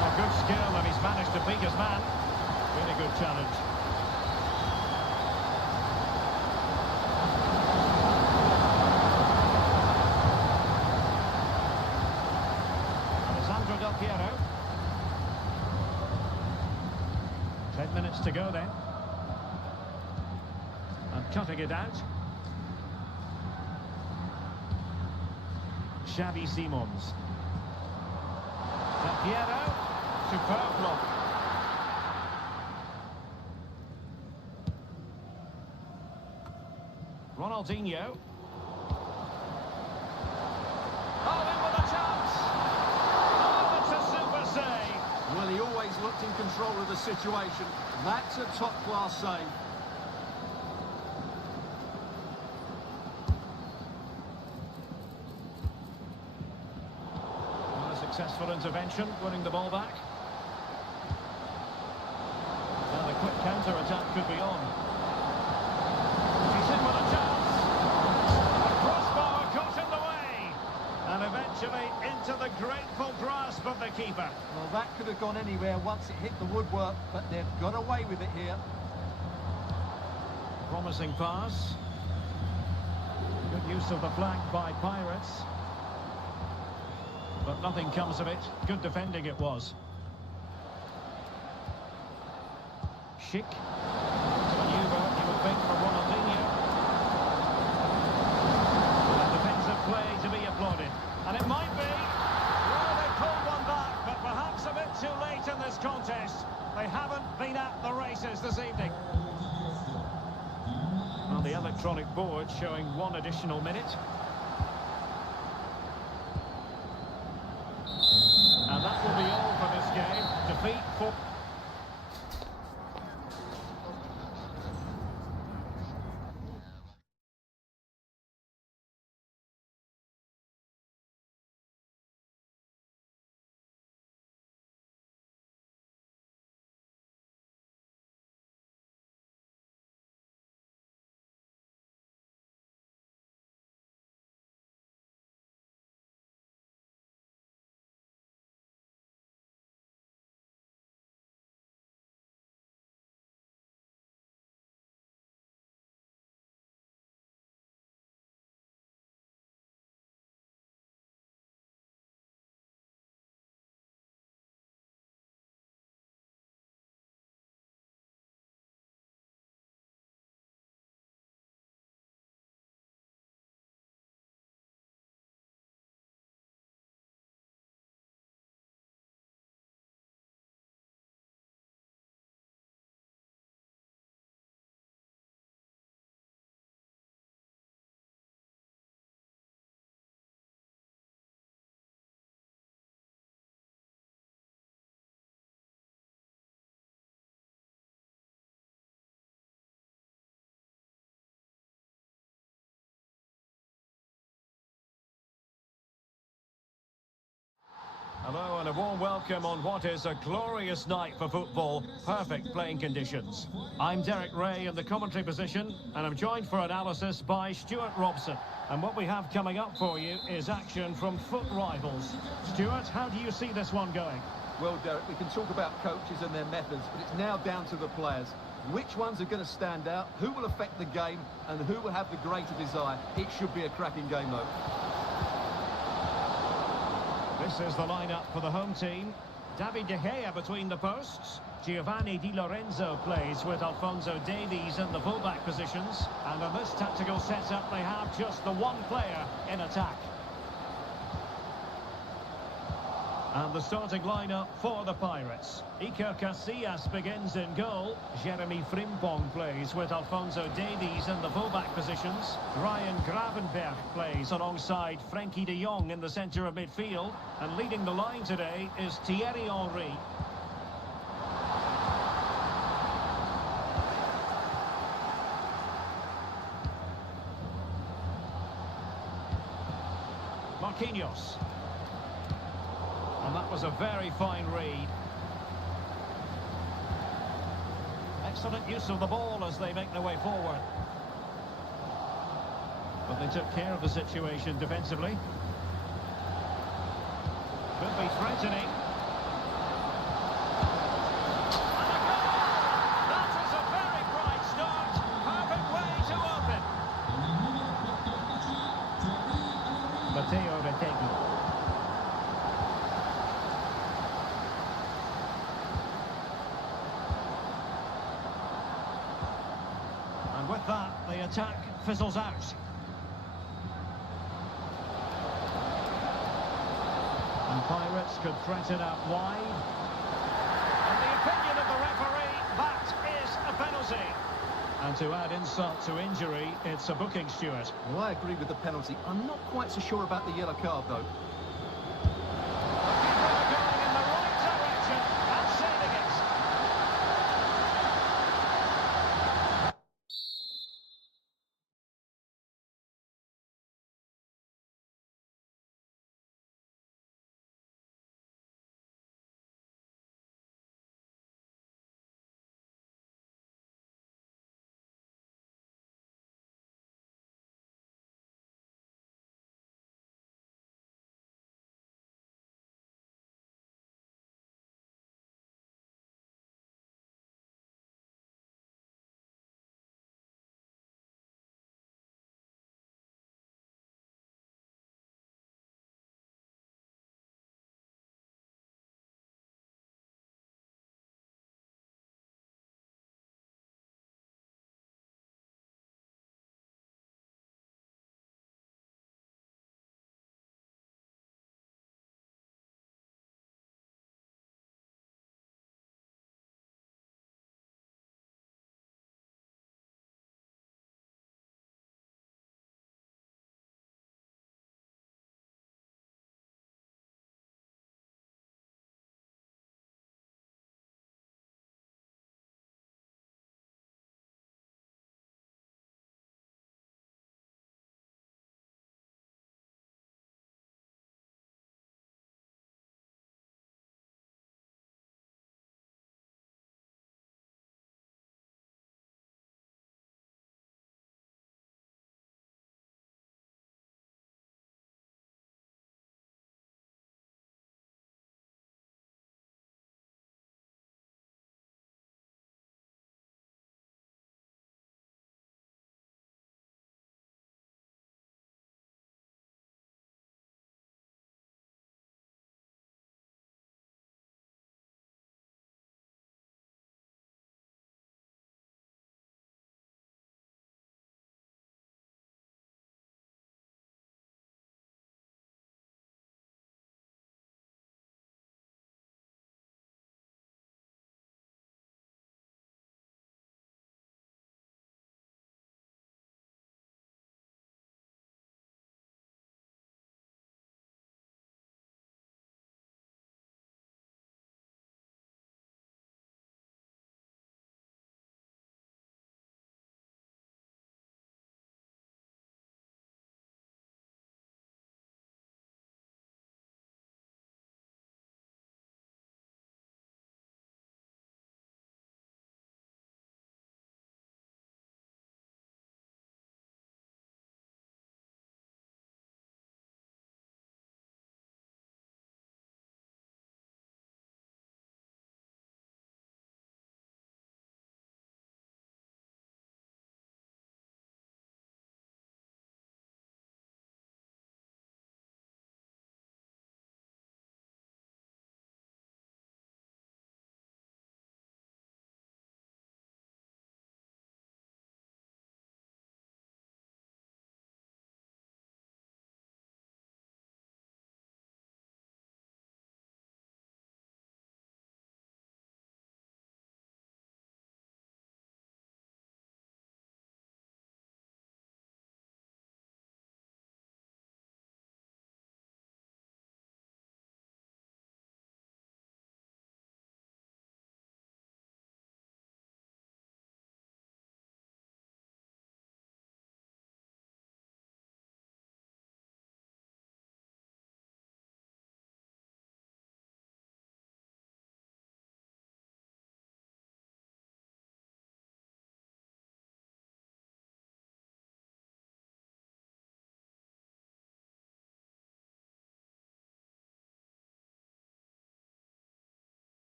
Oh, good skill, and he's managed to beat his man. Been a good challenge. Alessandro Del Piero. 10 minutes to go then. And cutting it out. Xavi Simons. Del Piero. Superb block. Ronaldinho. Oh, in with a chance. Oh, it's a super save. Well, he always looked in control of the situation. That's a top-class save. Well, a successful intervention, winning the ball back. Now the quick counter-attack could be on. He's in with a chance. The crossbar caught in the way. And eventually into the grateful grasp of the keeper. Well, that could have gone anywhere once it hit the woodwork, but they've got away with it here. Promising pass. Good use of the flank by Pirates. But nothing comes of it. Good defending it was. Schick. Maneuver, you would think, for Ronaldinho. And defensive play to be applauded. And it might be. Well, they pulled one back, but perhaps a bit too late in this contest. They haven't been at the races this evening. On the electronic board showing 1 additional minute. And that will be all for this game. Defeat for... Hello and a warm welcome on what is a glorious night for football. Perfect playing conditions. I'm Derek Ray in the commentary position and I'm joined for analysis by Stuart Robson. And what we have coming up for you is action from foot rivals. Stuart, how do you see this one going? Well, Derek, we can talk about coaches and their methods, but it's now down to the players. Which ones are going to stand out, who will affect the game, and who will have the greater desire? It should be a cracking game, though. This is the lineup for the home team. David De Gea between the posts. Giovanni Di Lorenzo plays with Alphonso Davies in the fullback positions. And in this tactical setup, they have just the one player in attack. And the starting lineup for the Pirates. Iker Casillas begins in goal. Jeremy Frimpong plays with Alphonso Davies in the fullback positions. Ryan Gravenberch plays alongside Frankie de Jong in the centre of midfield. And leading the line today is Thierry Henry. Marquinhos. And that was a very fine read. Excellent use of the ball as they make their way forward. But they took care of the situation defensively. Could be threatening. And a goal! attack fizzles out. And Pirates could threaten out wide. And the opinion of the referee, that is a penalty. And to add insult to injury, it's a booking, Stuart. Well, I agree with the penalty. I'm not quite so sure about the yellow card, though.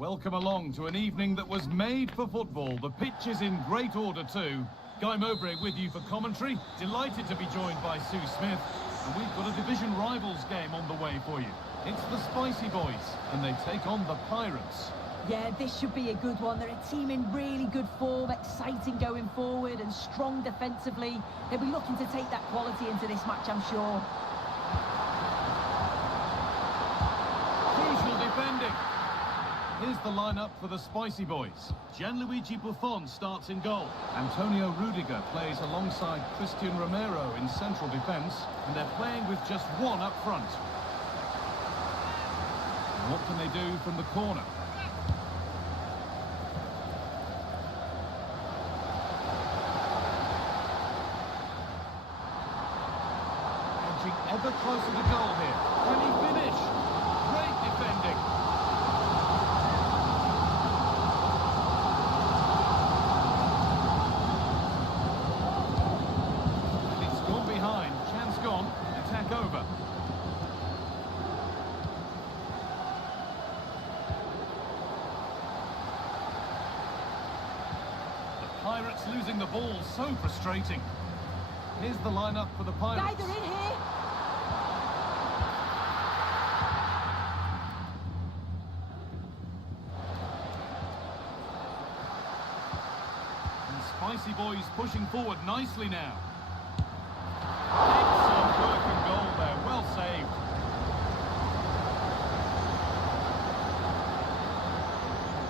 Welcome along to an evening that was made for football. The pitch is in great order too. Guy Mowbray with you for commentary. Delighted to be joined by Sue Smith. And we've got a division rivals game on the way for you. It's the Spicy Boys, and they take on the Pirates. Yeah, this should be a good one. They're a team in really good form, exciting going forward and strong defensively. They'll be looking to take that quality into this match, I'm sure. Crucial defending. Here's the lineup for the Spicy Boys. Gianluigi Buffon starts in goal. Antonio Rudiger plays alongside Christian Romero in central defence, and they're playing with just one up front. And what can they do from the corner? Edging ever closer to goal here. Can he finish? Great defending. Attack over. The Pirates losing the ball, so frustrating. Here's the lineup for the Pirates. Guys, they're in here. And Spicy Boys pushing forward nicely now. Excellent work and goal there, well saved.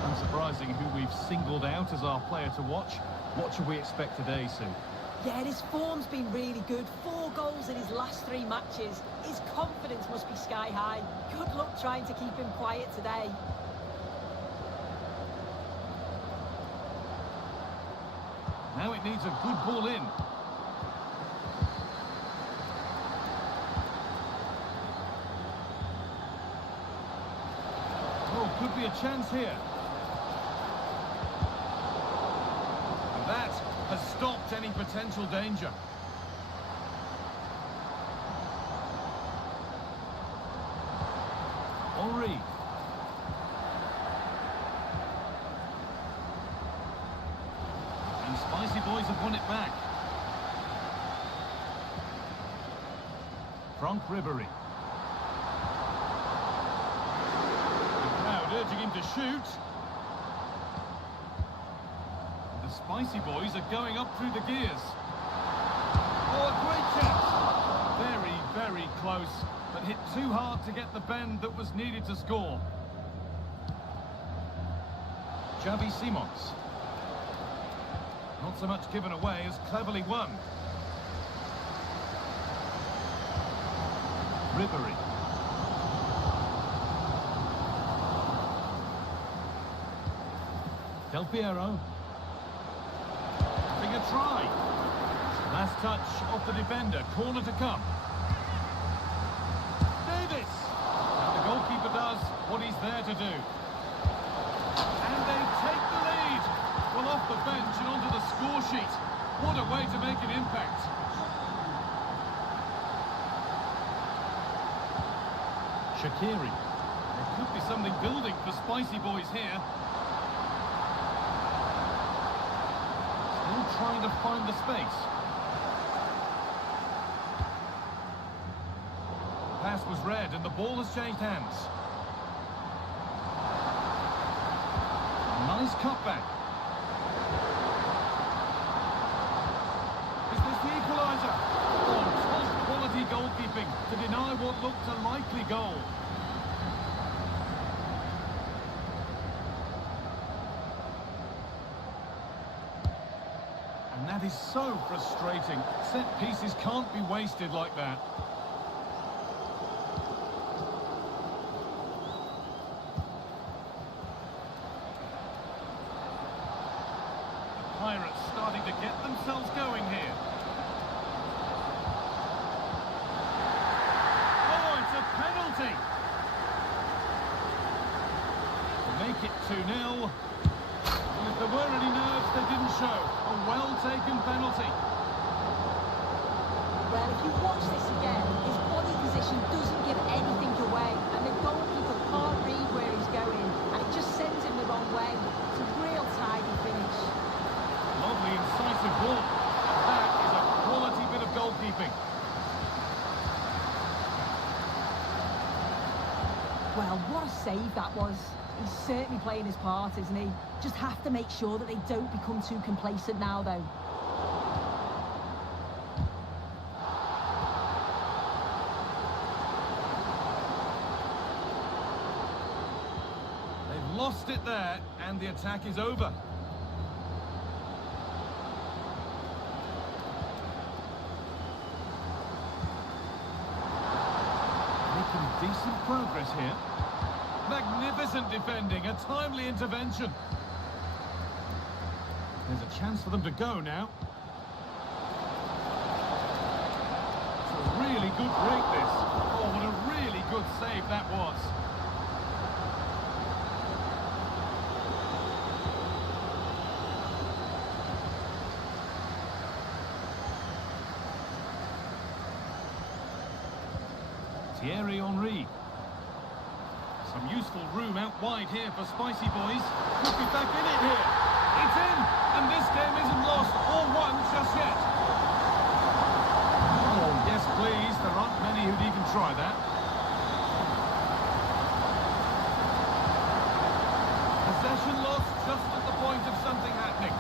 Unsurprising who we've singled out as our player to watch. What should we expect today, Sue? Yeah, his form's been really good. 4 goals in his last 3 matches. His confidence must be sky high. Good luck trying to keep him quiet today. Now it needs a good ball in. Could be a chance here. And that has stopped any potential danger. Henri. And Spicy Boys have won it back. Franck Ribéry. Urging him to shoot. The Spicy Boys are going up through the gears. Oh, a great chance. Very, very close, but hit too hard to get the bend that was needed to score. Xavi Simons. Not so much given away as cleverly won. Ribéry. Del Piero. Having a try. Last touch off the defender. Corner to come. Davis. And the goalkeeper does what he's there to do. And they take the lead. Well, off the bench and onto the score sheet. What a way to make an impact. Shaqiri. There could be something building for Spicy Boys here. Trying to find the space. The pass was read and the ball has changed hands. Nice cutback. Is this the equaliser? Oh, top quality goalkeeping to deny what looked a likely goal. And that is so frustrating. Set pieces can't be wasted like that. The Pirates starting to get themselves going here. Oh, it's a penalty! To make it 2-0. And if there were any nerves, they didn't show. A well-taken penalty. Well, if you watch this again, his body position doesn't give anything away, and the goalkeeper can't read where he's going, and it just sends him Well, what a save that was. He's certainly playing his part, isn't he? Just have to make sure that they don't become too complacent now, though. They've lost it there, and the attack is over. Making decent progress here. Magnificent defending, a timely intervention. There's a chance for them to go now. It's a really good break, this. Oh, what a really good save that was. Thierry Henry. Some useful room out wide here for Spicy Boys. Could be back in it here. It's in, and this game isn't lost or won just yet. Oh, yes, please. There aren't many who'd even try that. Possession lost just at the point of something happening.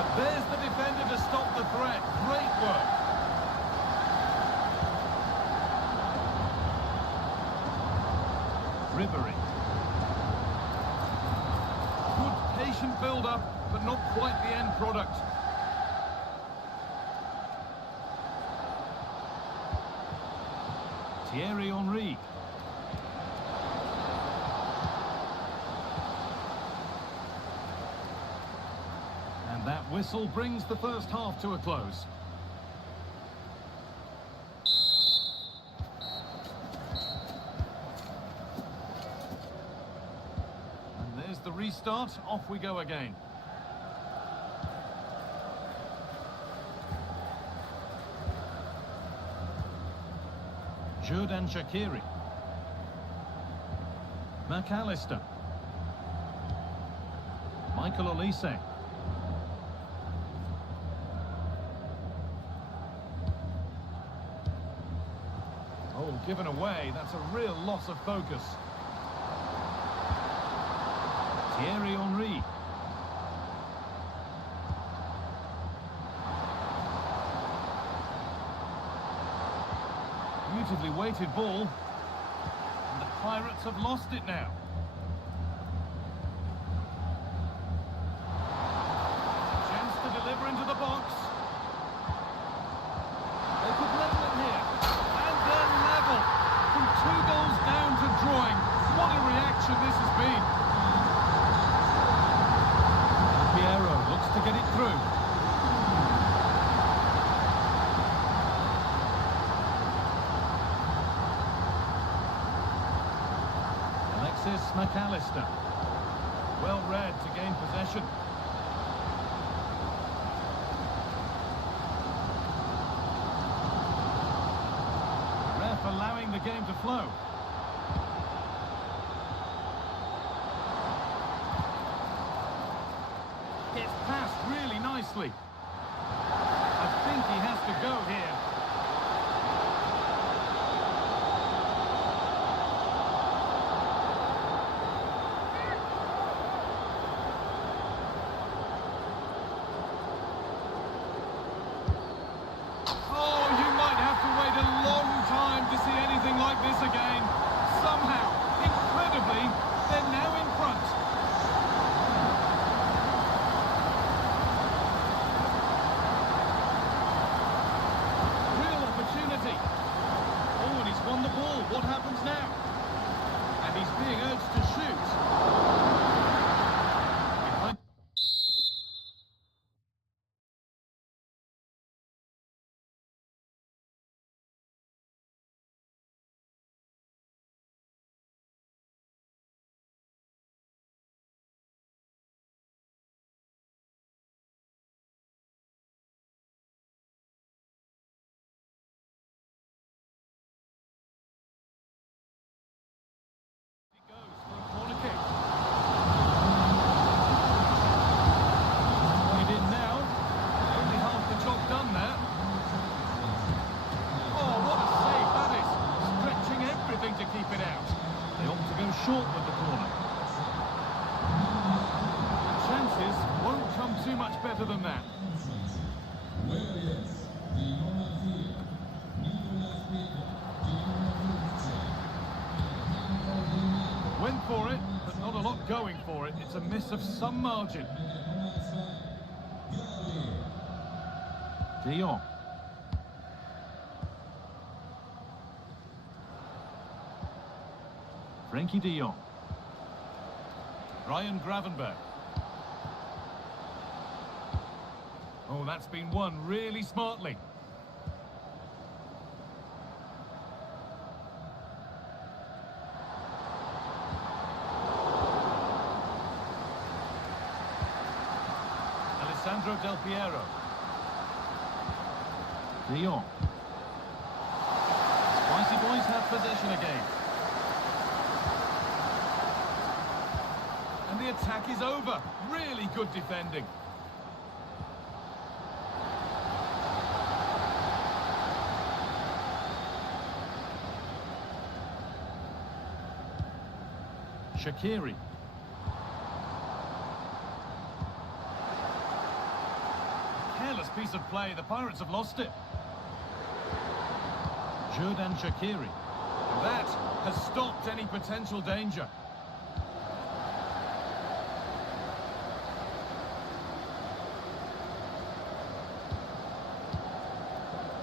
But there's the defender to stop the threat. Great work. Ribery. Good patient build-up, but not quite the end product. Thierry Henry. And that whistle brings the first half to a close. The restart, off we go again. Xherdan Shaqiri. McAllister. Michael Olise. Oh, given away, that's a real loss of focus. Thierry Henry. Beautifully weighted ball. And the Pirates have lost it now. Chance to deliver into the box. They could level it here. And they're level. From 2 goals down to drawing. What a reaction this has been. Looks to get it through. Alexis McAllister. Well read to gain possession. The ref allowing the game to flow. Gets past really nicely. I think he has to go here. Oh, you might have to wait a long time to see anything like this again. Somehow, incredibly, they're now in front. better than that. Went for it, but not a lot going for it. It's a miss of some margin. De Jong. Frenkie de Jong. Ryan Gravenberch. Oh, that's been won really smartly. Alessandro Del Piero. De Jong. Spicy boys have possession again. And the attack is over. Really good defending. Shaqiri. Careless piece of play. The Pirates have lost it. Xherdan Shaqiri. And that has stopped any potential danger.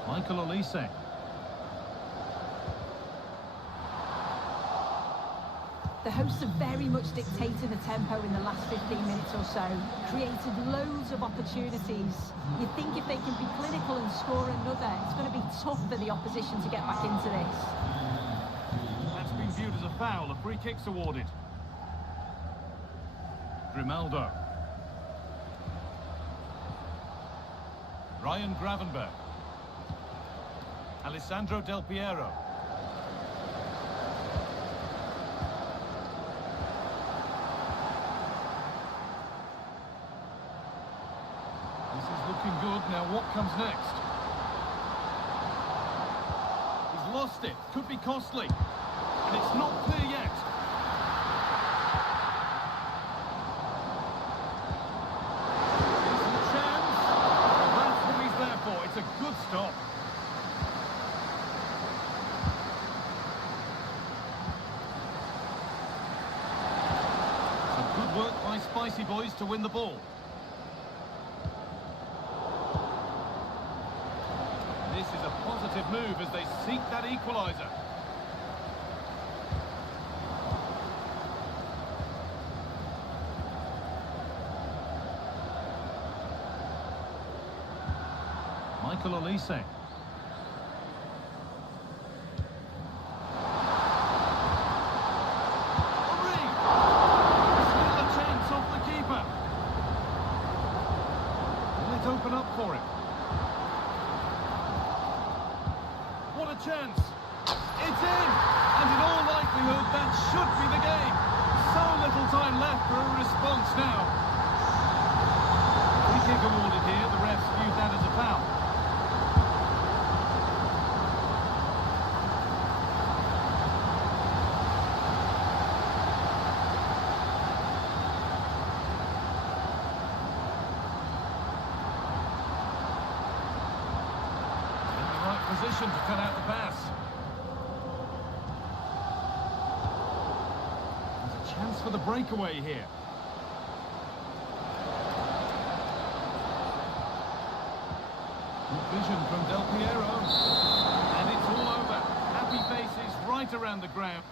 Michael Olise. The hosts have very much dictated the tempo in the last 15 minutes or so, created loads of opportunities. You think if they can be clinical and score another, it's going to be tough for the opposition to get back into this. That's been viewed as a foul. A free kick's awarded. Grimaldo. Ryan Gravenberch. Alessandro Del Piero. This is looking good. Now what comes next? He's lost it. Could be costly. And it's not clear yet. Decent chance. Well, that's what he's there for. It's a good stop. Work by Spicy Boys to win the ball. This is a positive move as they seek that equaliser. Michael Olise. Open up for him. What a chance. It's in. And in all likelihood, that should be the game. So little time left for a response now. Free kick awarded here. The refs viewed that as a foul. Position to cut out the pass. There's a chance for the breakaway here. Good vision from Del Piero. And it's all over. Happy faces right around the ground.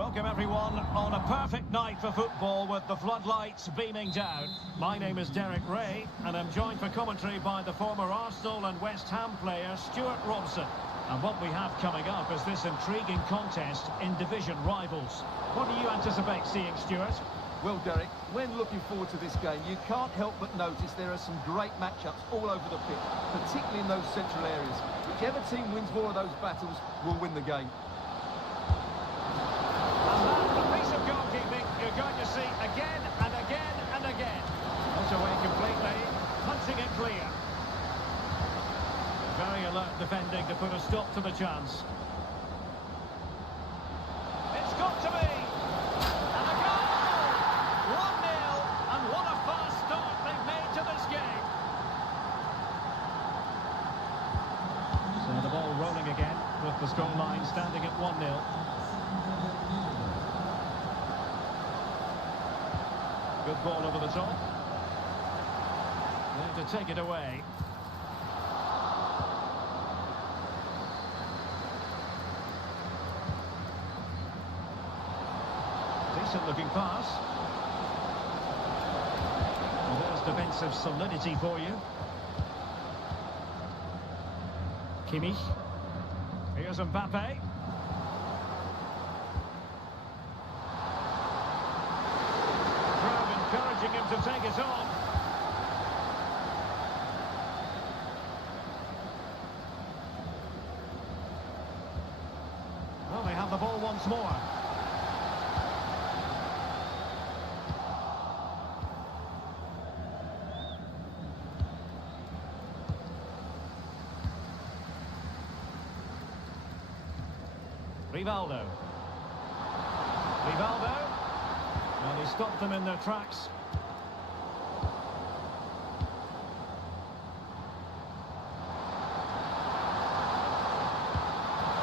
Welcome everyone on a perfect night for football with the floodlights beaming down. My name is Derek Ray and I'm joined for commentary by the former Arsenal and West Ham player Stuart Robson. And what we have coming up is this intriguing contest in division rivals. What do you anticipate seeing, Stuart? Well, Derek, when looking forward to this game, you can't help but notice there are some great matchups all over the pitch, particularly in those central areas. Whichever team wins more of those battles will win the game. And that's the piece of goalkeeping you're going to see again and again and again. Not away completely, punching it clear. Very alert defending to put a stop to the chance. It's got to be! And a goal! 1-0, and what a fast start they've made to this game. So the ball rolling again with the scoreline standing at 1-0. Good ball over the top. There to take it away. Decent looking pass. Well, there's defensive solidity for you. Kimmich. Here's Mbappe. Encouraging him to take it on. Well, they have the ball once more. Rivaldo. And he stopped them in their tracks.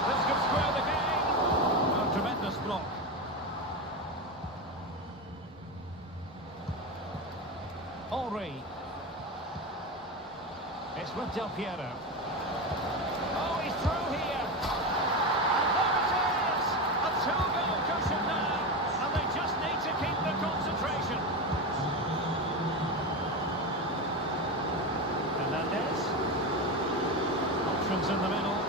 This could square the game. A tremendous block. Henry. It's with Del Piero. Oh, he's through here. And there it is! A two-goal cushion now. And they just need to keep the concentration. Hernandez. Options in the middle.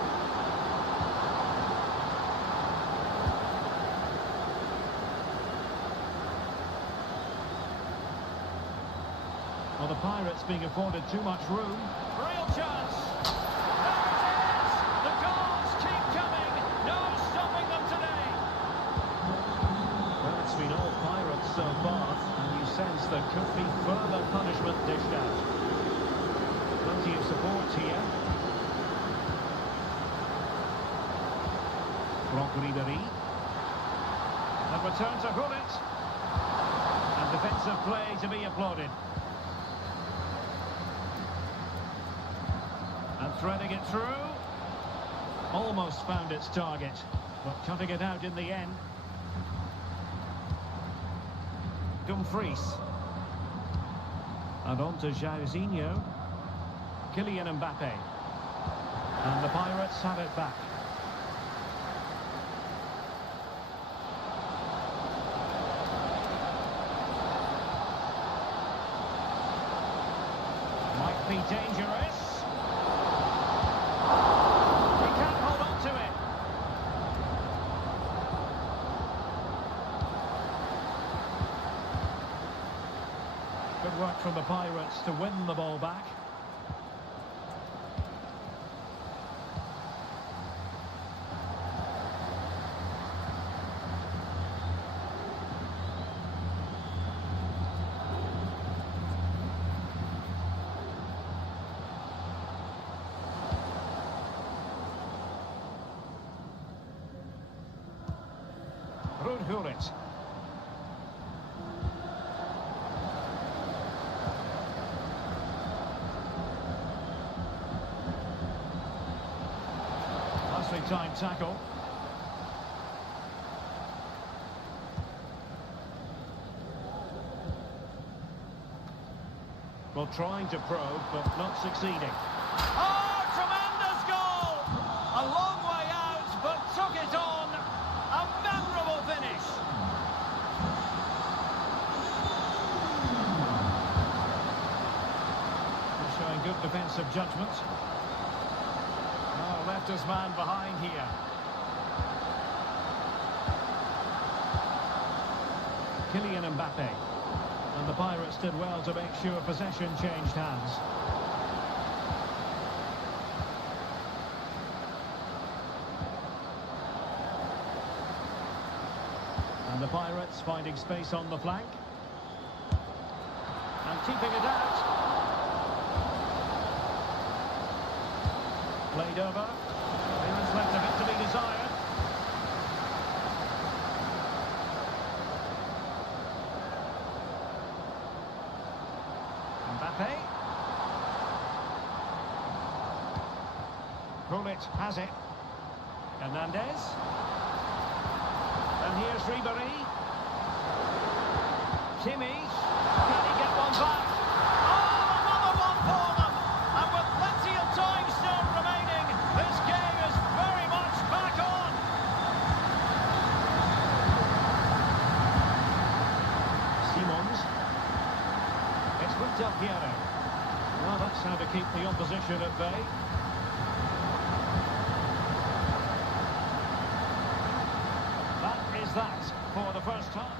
Well, the Pirates being afforded too much room. Real chance. There it is! The goals keep coming. No stopping them today. Well, it's been all Pirates so far, and you sense there could be further punishment dished out. Plenty of support here. Franck Ribéry. And return to Gullit. And defensive play to be applauded. And threading it through. Almost found its target, but cutting it out in the end. Dumfries. And on to Jairzinho. Kylian Mbappe. And the Pirates have it back. Might be dangerous. He can't hold on to it. Good work from the Pirates to win the ball back. Gullit. Nicely timed tackle. Well, trying to probe, but not succeeding. Oh, tremendous goal! A long way out, but took it on. A memorable finish. of judgment. Oh, left his man behind here. Kylian Mbappe. And the Pirates did well to make sure possession changed hands. And the Pirates finding space on the flank. And keeping it out. Played over. There is left a bit to be desired. Mbappe. Krunic has it. Hernandez. And here's Ribéry. Kimmich. Can he get one back? Oh, another one for them! And with plenty of time still remaining, this game is very much back on. Simons. It's with Del Piero. Well, that's how to keep the opposition at bay. That is that for the first time.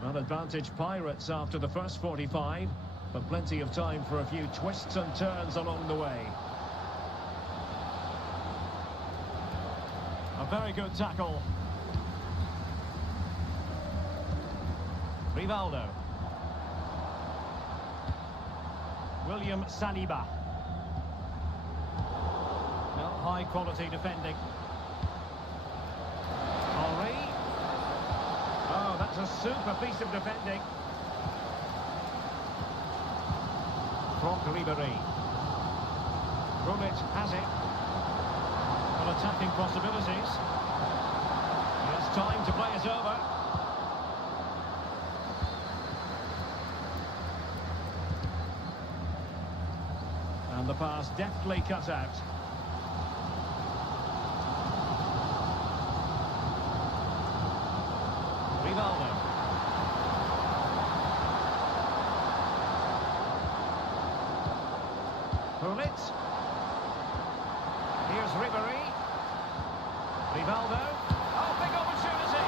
Well, advantage Pirates after the first 45, but plenty of time for a few twists and turns along the way. A very good tackle. Rivaldo. William Saliba. Well, high quality defending. Henry. Oh, that's a super piece of defending. From Ribéry. Krunic has it. Well, attacking possibilities. It's time to play it over. And the pass deftly cut out. Rivaldo. Krunic. Here's Ribéry. Rivaldo. Oh, big opportunity.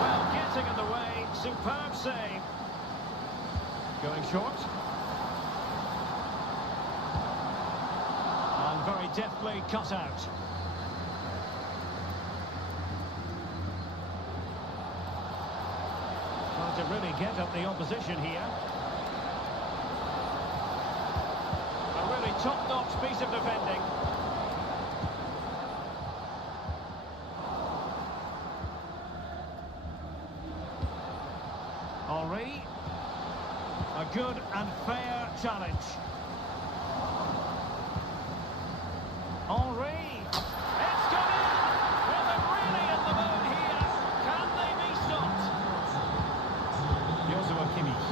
Well, getting in the way. Superb save. Going short. And very deftly cut out. Trying to really get at the opposition here. A really top-notch piece of defending. Henry. A good and fair challenge. Henry. It's gone in! Well, they're really in the mood here. Can they be stopped? Joshua Kimmich.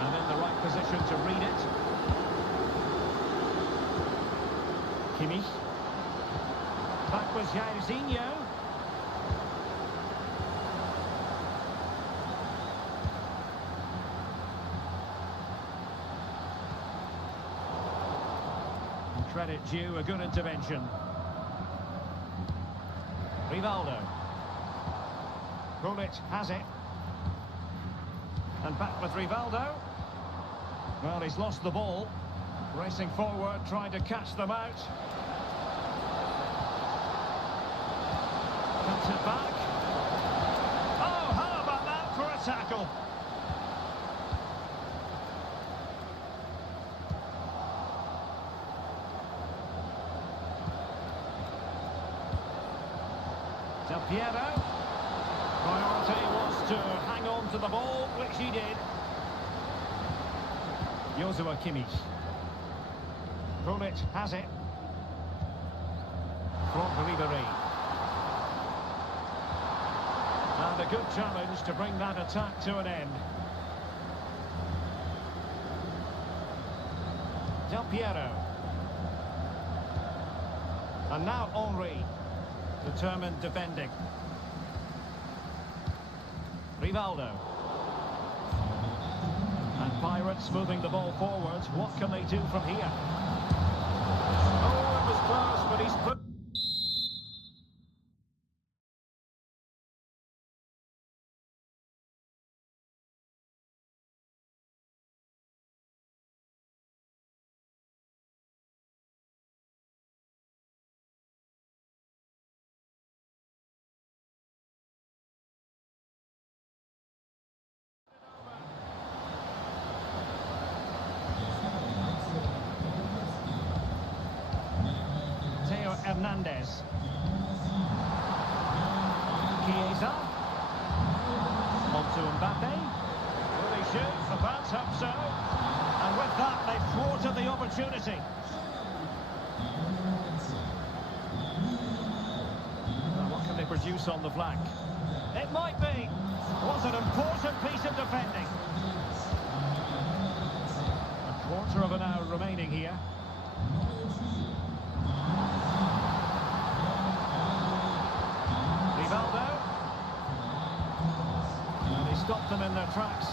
And in the right position to read it. Kimmich. Back was Jairzinho. Credit due, a good intervention. Rivaldo. Krunic has it. And back with Rivaldo. Well, he's lost the ball. Racing forward, trying to catch them out. Cuts it back. Oh, how about that for a tackle? Del Piero. Priority was to hang on to the ball, which he did. Joshua Kimmich. Krunic has it. From Ribéry. And a good challenge to bring that attack to an end. Del Piero. And now Henry. Determined defending. Rivaldo. And Pirates moving the ball forwards. What can they do from here? Oh, it was close, but he's put... Hernandez. Chiesa. On to Mbappe. Will he shoot? The fans hope so. And with that, they've thwarted the opportunity. Now, what can they produce on the flank? It might be. Was an important piece of defending. A quarter of an hour remaining here. Rivaldo. And he stopped them in their tracks.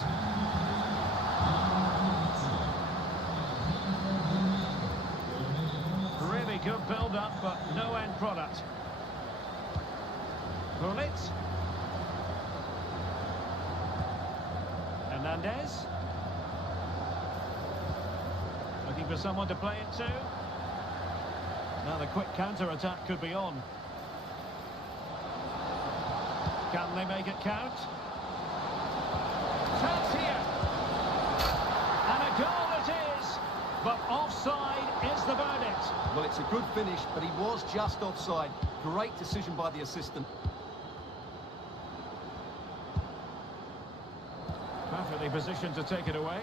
Really good build-up, but no end product. Gullit. Hernandez. Looking for someone to play it to. Now the quick counter-attack could be on. Can they make it count? Chance here. And a goal it is. But offside is the verdict. Well, it's a good finish, but he was just offside. Great decision by the assistant. Perfectly positioned to take it away.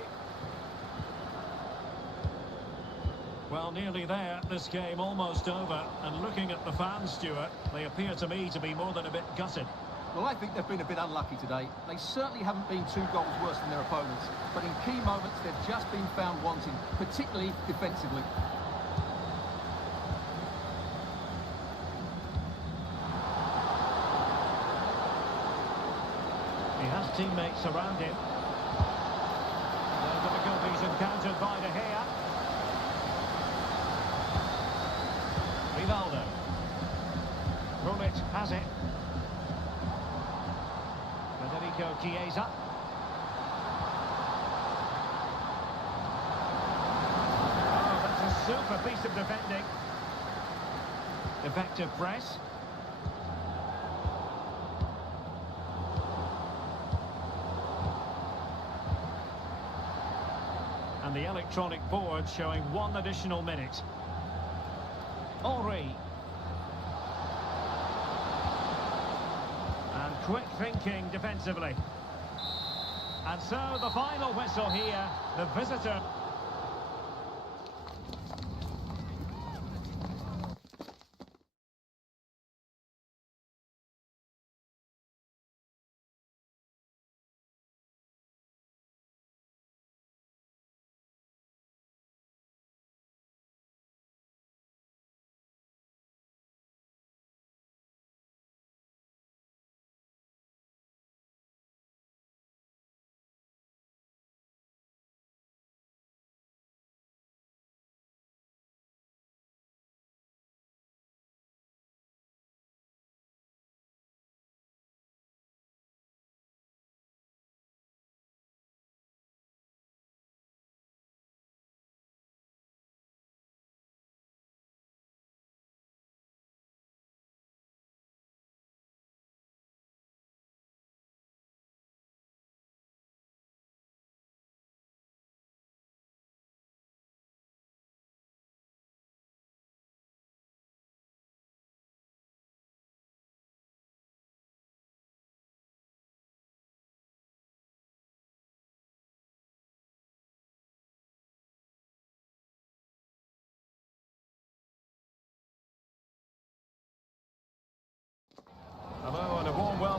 Well, nearly there. This game almost over. And looking at the fans, Stuart, they appear to me to be more than a bit gutted. Well, I think they've been a bit unlucky today. They certainly haven't been 2 goals worse than their opponents, but in key moments they've just been found wanting, particularly defensively. He has teammates around him. The difficulties encountered by De Gea. Rivaldo. Gullit has it. Chiesa. Oh, that's a super piece of defending. Effective press. And the electronic board showing 1 additional minute. Henry. Quick thinking defensively. And so the final whistle here, the visitor.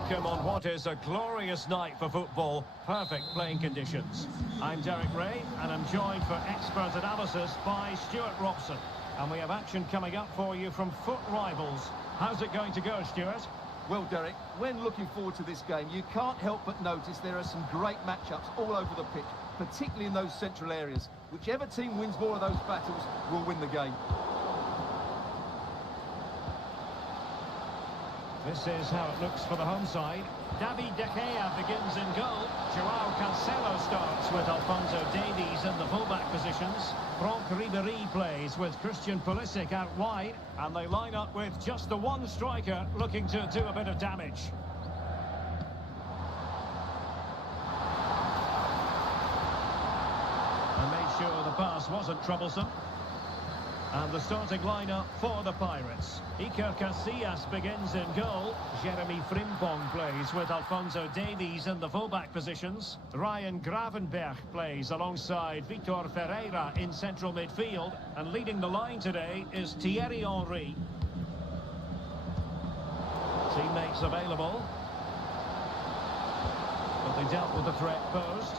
welcome on what is a glorious night for football. Perfect playing conditions. I'm Derek Ray, and I'm joined for expert analysis by Stuart Robson. And we have action coming up for you from Foot Rivals. How's it going to go, Stuart? Well, Derek, when looking forward to this game, you can't help but notice there are some great matchups all over the pitch, particularly in those central areas. Whichever team wins more of those battles will win the game. This is how it looks for the home side. David De Gea begins in goal. Joao Cancelo starts with Alphonso Davies in the fullback positions. Franck Ribéry plays with Christian Pulisic out wide. And they line up with just the one striker looking to do a bit of damage. And made sure the pass wasn't troublesome. And the starting lineup for the Pirates. Iker Casillas begins in goal. Jeremy Frimpong plays with Alphonso Davies in the fullback positions. Ryan Gravenberch plays alongside Vitor Ferreira in central midfield. And leading the line today is Thierry Henry. Teammates available. But they dealt with the threat posed.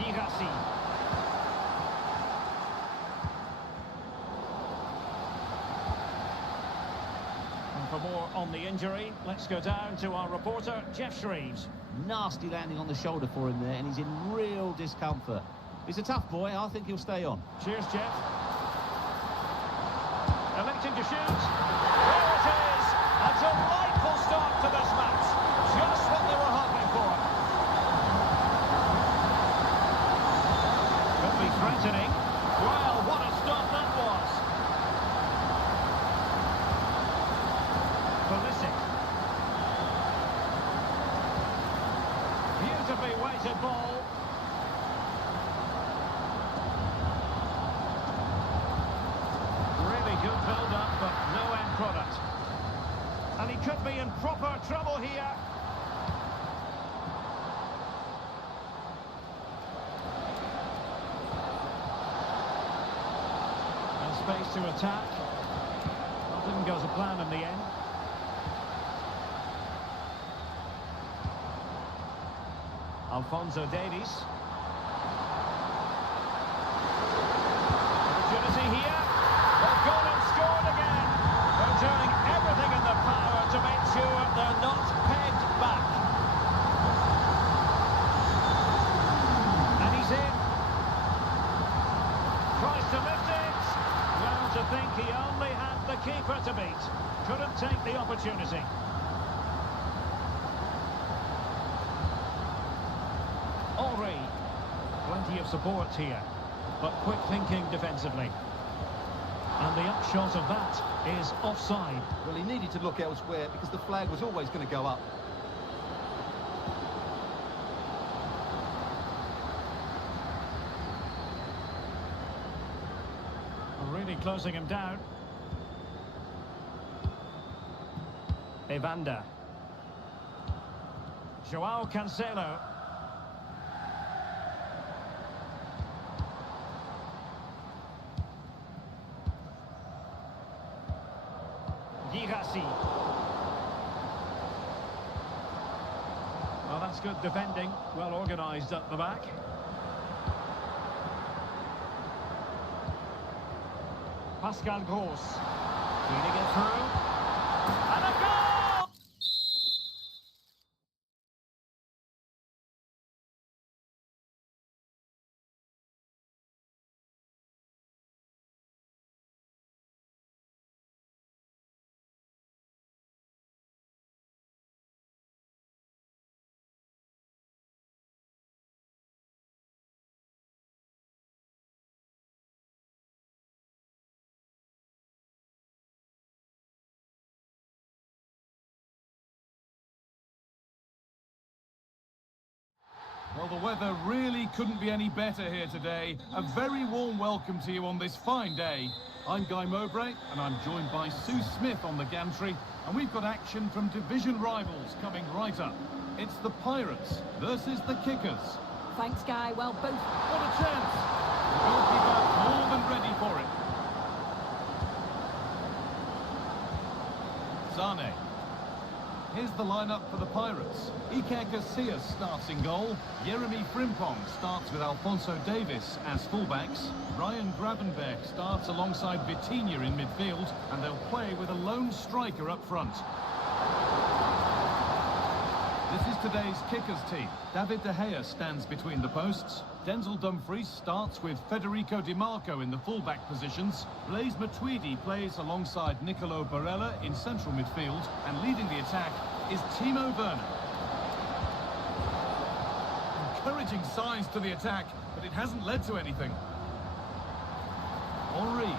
Girassi. And for more on the injury, let's go down to our reporter, Jeff Shreves. Nasty landing on the shoulder for him there, and he's in real discomfort. He's a tough boy. I think he'll stay on. Cheers, Jeff. Electing to shoot. There it is! A delightful start to this match. Just what they were hoping for. Could be threatening. Well, what a stop that was. Pulisic. Beautifully weighted ball. Really good build-up, but no end product. And he could be in proper trouble here. Space to attack. Well, didn't go to plan in the end. Alphonso Davies. Opportunity here. They've gone and scored again. They're doing everything in their power to make sure they're not pegged back. And he's in. Tries to lift it. Well, to think he only had the keeper to beat. Couldn't take the opportunity. Henry. Plenty of support here, but quick thinking defensively. And the upshot of that is offside. Well, he needed to look elsewhere because the flag was always going to go up. Really closing him down. Evander. Joao Cancelo. Girassi. Well, that's good defending. Well organised at the back. Pascal Gross. Feeding it through. And a goal! Well, the weather really couldn't be any better here today. A very warm welcome to you on this fine day. I'm Guy Mowbray, and I'm joined by Sue Smith on the gantry, and we've got action from division rivals coming right up. It's the Pirates versus the Kickers. Thanks, Guy. Well, both... What a chance! The goalkeeper more than ready for it. Here's the lineup for the Pirates. Iker Casillas starts in goal. Jeremy Frimpong starts with Alphonso Davies as fullbacks. Ryan Gravenberch starts alongside Vitinha in midfield, and they'll play with a lone striker up front. This is today's kickers team. David De Gea stands between the posts. Denzel Dumfries starts with Federico Di Marco in the fullback positions. Blaise Matuidi plays alongside Nicolo Barella in central midfield, and leading the attack is Timo Werner. Encouraging signs to the attack, but it hasn't led to anything. Henry.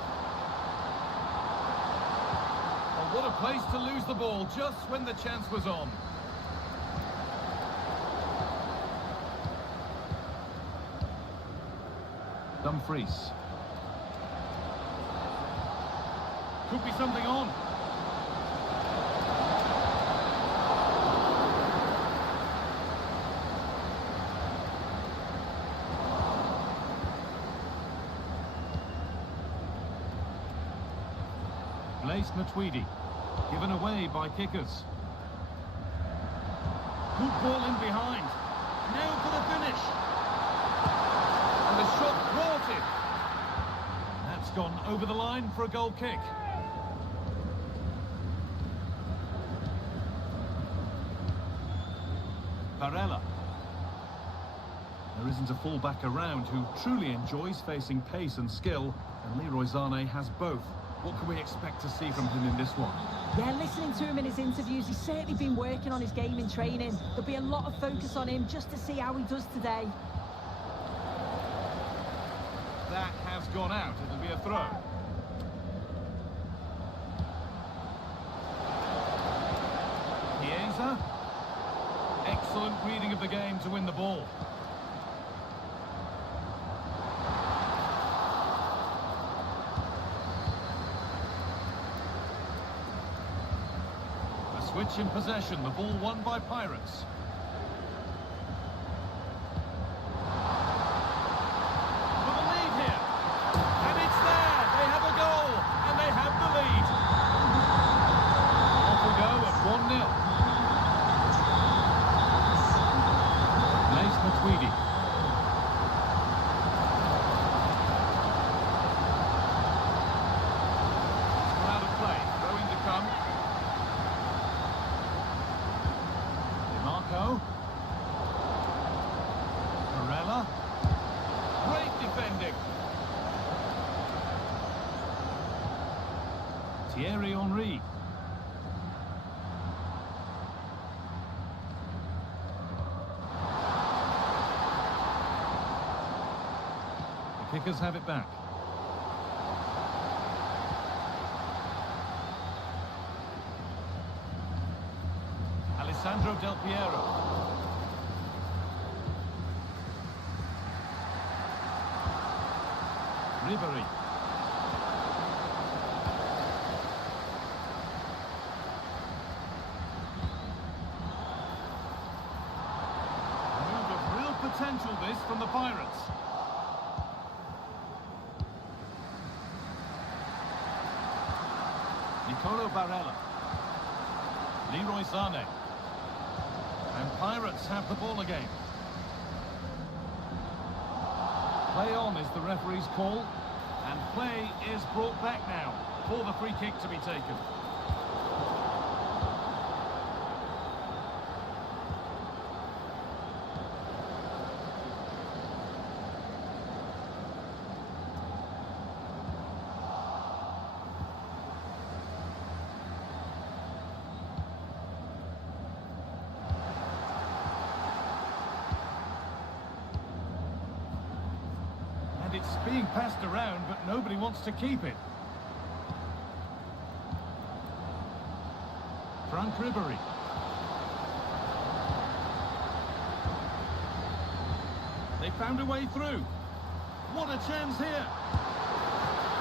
Oh, what a place to lose the ball just when the chance was on. Dumfries. Could be something on. Blaise Matuidi. Given away by kickers. Good ball in behind. Now for the finish. And the shot thwarted. That's gone over the line for a goal kick. Barella. There isn't a full-back around who truly enjoys facing pace and skill, and Leroy Sané has both. What can we expect to see from him in this one? Yeah, listening to him in his interviews, he's certainly been working on his game in training. There'll be a lot of focus on him just to see how he does today. That has gone out. It'll be a throw. Chiesa. Excellent reading of the game to win the ball. A switch in possession. The ball won by Pirates. Barella. Great defending. Thierry Henry. The kickers have it back. Alessandro Del Piero. Ribery. A move of real potential this from the Pirates. Nicolo Barella. Leroy Sané. And Pirates have the ball again. Play on is the referee's call, and play is brought back now for the free kick to be taken. It's being passed around, but nobody wants to keep it. Frank Ribery. They found a way through. What a chance here.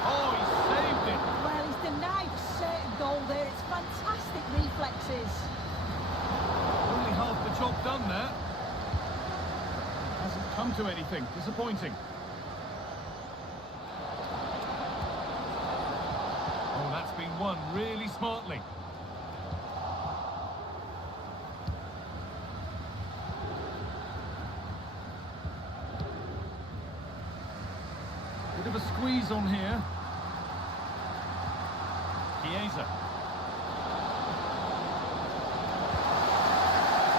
Oh, he saved it. Well, he's denied a certain goal there. It's fantastic reflexes. Only half the job done there. Hasn't come to anything. Disappointing. Oh, that's been won really smartly. Bit of a squeeze on here. Chiesa.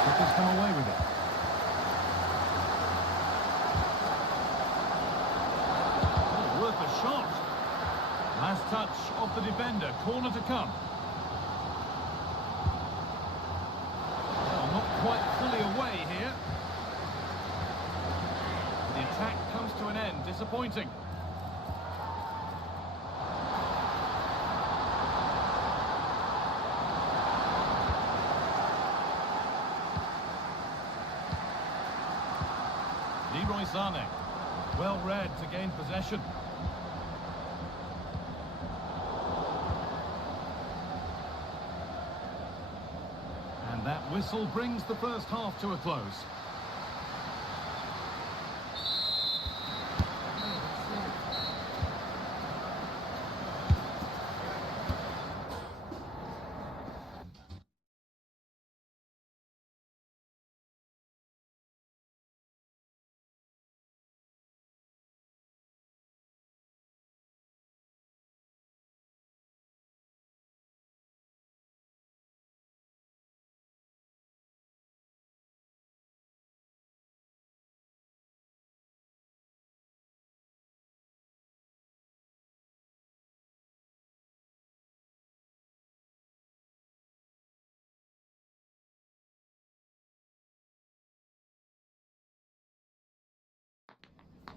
Keeper's come away with it. Oh, worth a shot. Last touch of the defender. Corner to come. Well, not quite fully away here. The attack comes to an end. Disappointing. Zane, well read to gain possession. And that whistle brings the first half to a close.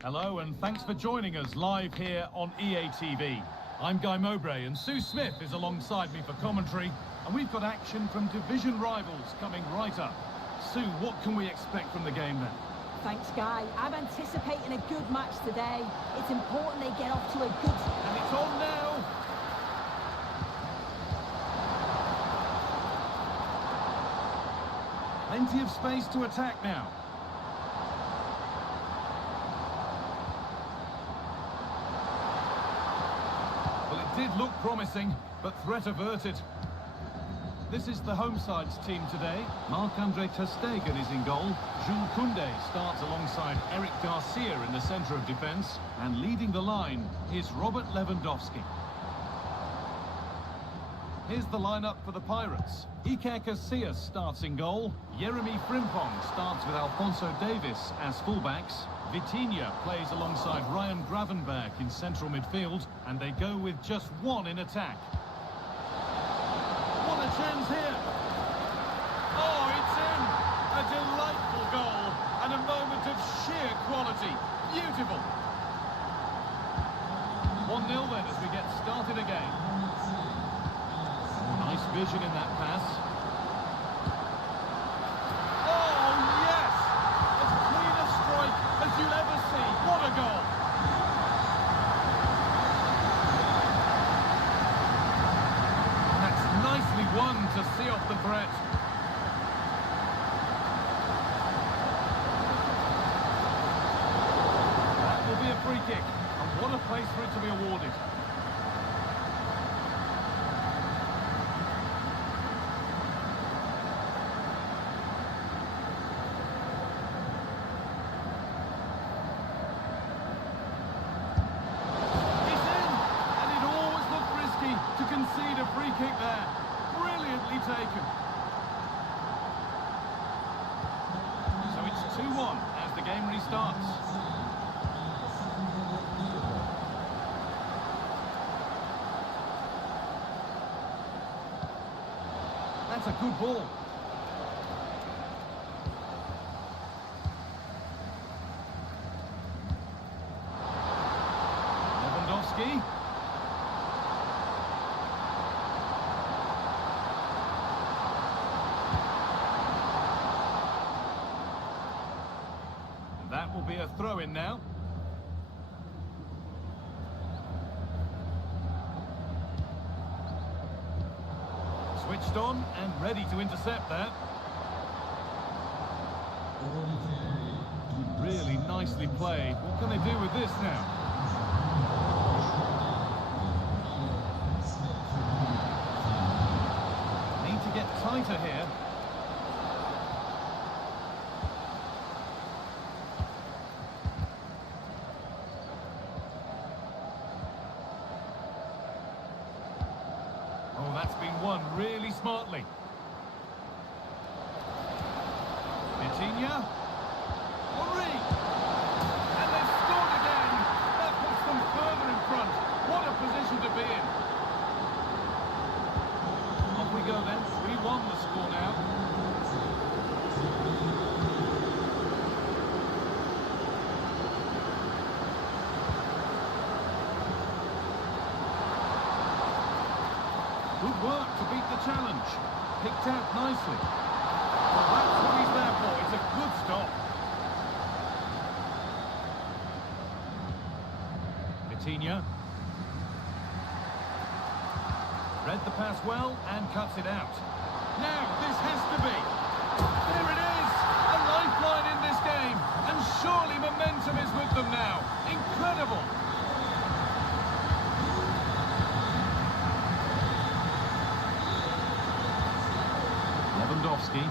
Hello and thanks for joining us live here on EA TV. I'm Guy Mowbray and Sue Smith is alongside me for commentary, and we've got action from division rivals coming right up. Sue, what can we expect from the game then? Thanks, Guy. I'm anticipating a good match today. It's important they get off to a good... And it's on now! Plenty of space to attack now. Did look promising, but threat averted. This is the home side's team today. Marc-Andre ter Stegen is in goal. Jules Koundé starts alongside Eric Garcia in the centre of defence. And leading the line is Robert Lewandowski. Here's the lineup for the Pirates. Iker Casillas starts in goal. Jeremy Frimpong starts with Alphonso Davies as fullbacks. Vitinha plays alongside Ryan Gravenberch in central midfield, and they go with just one in attack. What a chance here! Oh, it's in! A delightful goal, and a moment of sheer quality. Beautiful! 1-0 then as we get started again. Nice vision in that pass. As you'll ever see. What a goal! That's nicely won to see off the threat. That will be a free kick, and what a place for it to be awarded. Concede a free kick there. Brilliantly taken. So it's 2-1 as the game restarts. That's a good ball. Lewandowski. That will be a throw-in now. Switched on and ready to intercept that. Really nicely played. What can they do with this now? Need to get tighter here. And that's been won really smartly. Vitinha. Henry. And they've scored again. That puts them further in front. What a position to be in. Off we go then. 3-1 the score now. Good work to beat the challenge. Picked out nicely. Well, that's what he's there for. It's a good stop. Vitinha. Read the pass well and cuts it out. Now, this has to be. There it is! A lifeline in this game. And surely momentum is with them now. Incredible! Lewandowski.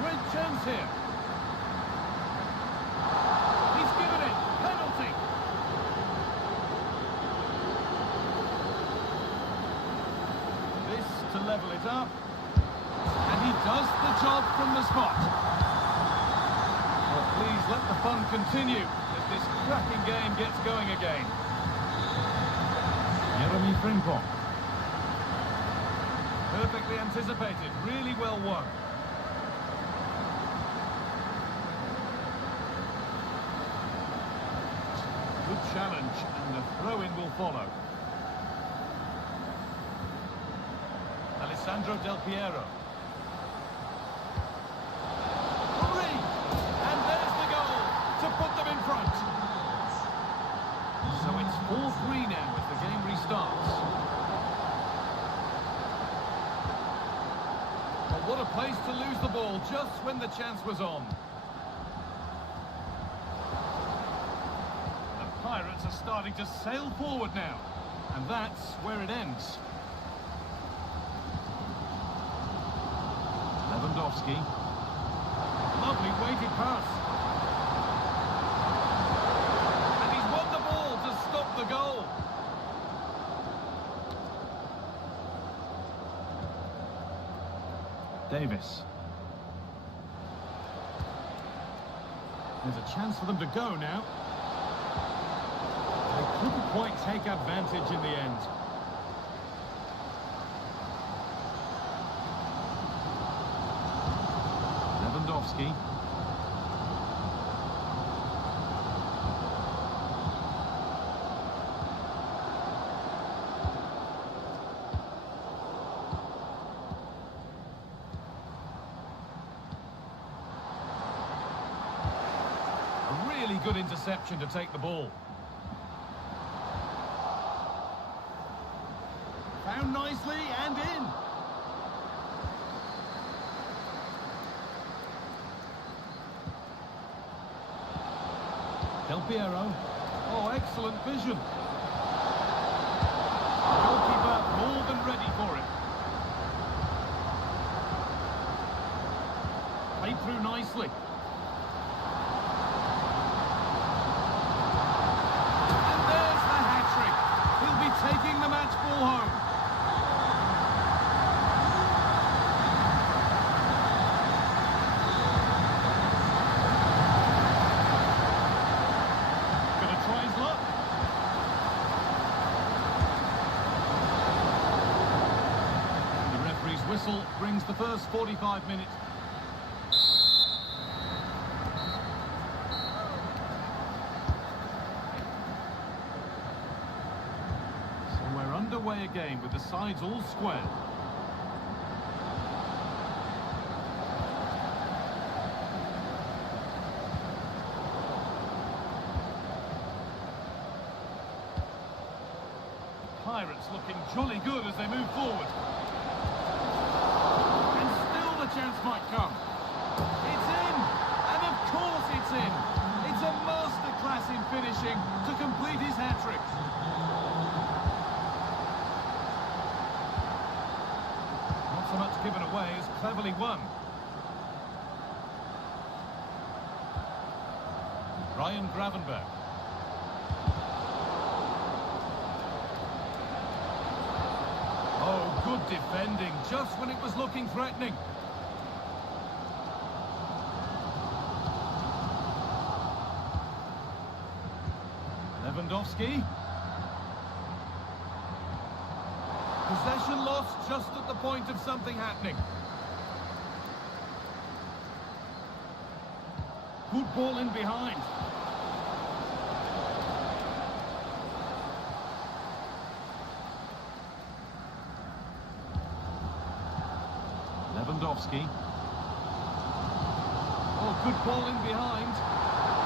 Great chance here. He's given it. Penalty. This to level it up. And he does the job from the spot. Well, please let the fun continue as this cracking game gets going again. Jeremy Frimpong. Perfectly anticipated, really well won. Good challenge, and the throw-in will follow. Alessandro Del Piero. Henry! And there's the goal to put them in front. So it's 4-3 now as the game restarts. What a place to lose the ball just when the chance was on. The Pirates are starting to sail forward now. And that's where it ends. Lewandowski. Lovely weighted pass. And he's won the ball to stop the goal. Davis. There's a chance for them to go now. They couldn't quite take advantage in the end. Lewandowski. Really good interception to take the ball. Found nicely and in. Del Piero. Oh, excellent vision. Goalkeeper more than ready for it. Played through nicely. Taking the match ball home. Gonna try his luck. The referee's whistle brings the first 45 minutes. Underway again with the sides all square. Pirates looking jolly good as they move forward. And still the chance might come. It's in! And of course it's in! It's a masterclass in finishing to complete his hat-trick. So much given away is cleverly won. Ryan Gravenberg. Good defending, just when it was looking threatening. Lewandowski. Possession lost just at the point of something happening. Good ball in behind. Lewandowski. Oh, good ball in behind.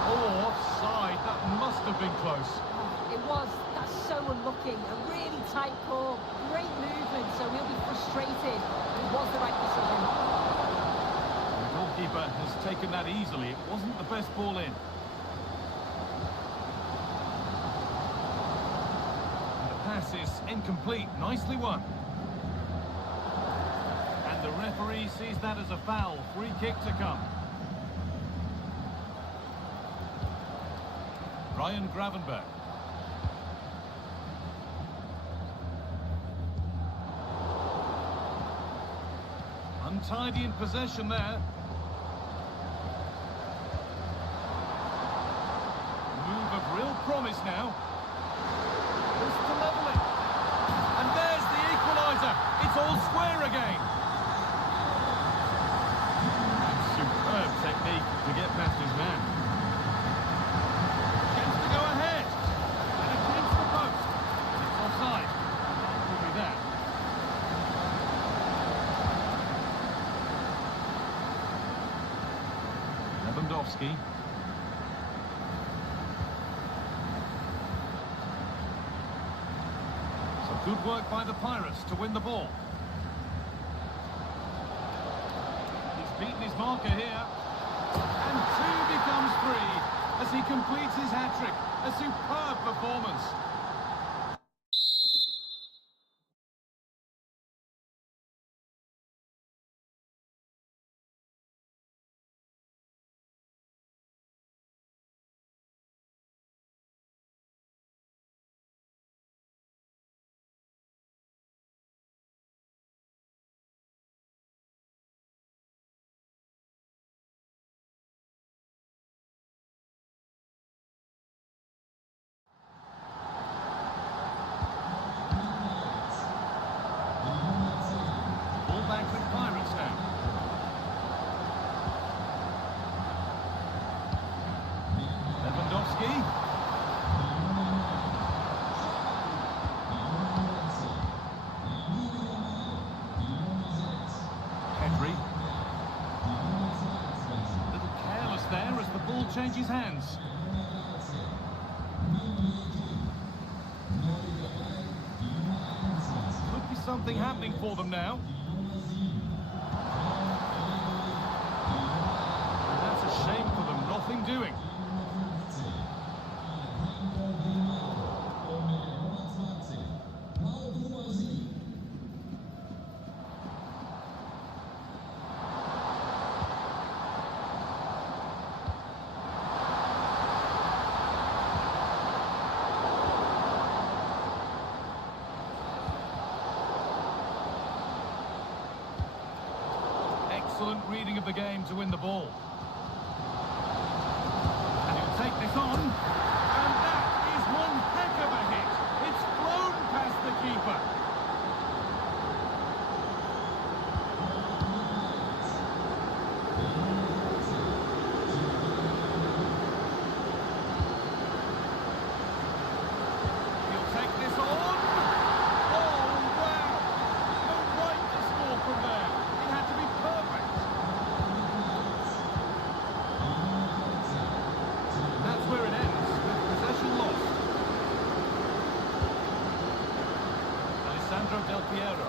Oh, offside. That must have been close. It was. That's so unlucky. A really tight call. Great movement, so he'll be frustrated. It was the right decision. The goalkeeper has taken that easily. It wasn't the best ball in. And the pass is incomplete. Nicely won. And the referee sees that as a foul. Free kick to come. Ryan Gravenberch. Untidy in possession there. Move of real promise now. Just to level it. And there's the equaliser. It's all square again. Superb technique to get past his man. Chance to go ahead. And against the post. It's offside. That could be that. Lewandowski. So good work by the Pirates to win the ball. He's beaten his marker here. And 2 becomes 3 as he completes his hat-trick. A superb performance. Back with Pirates now. Lewandowski. Pedri. A little careless there as the ball changes hands. Could be something happening for them now. Shame for them, nothing doing. Excellent reading of the game to win the ball. Take this on, and that is one heck of a hit. It's flown past the keeper. He'll take this on. Oh, wow. No right to score from there. It had to be perfect. That's where it ends, with possession lost. Alessandro Del Piero.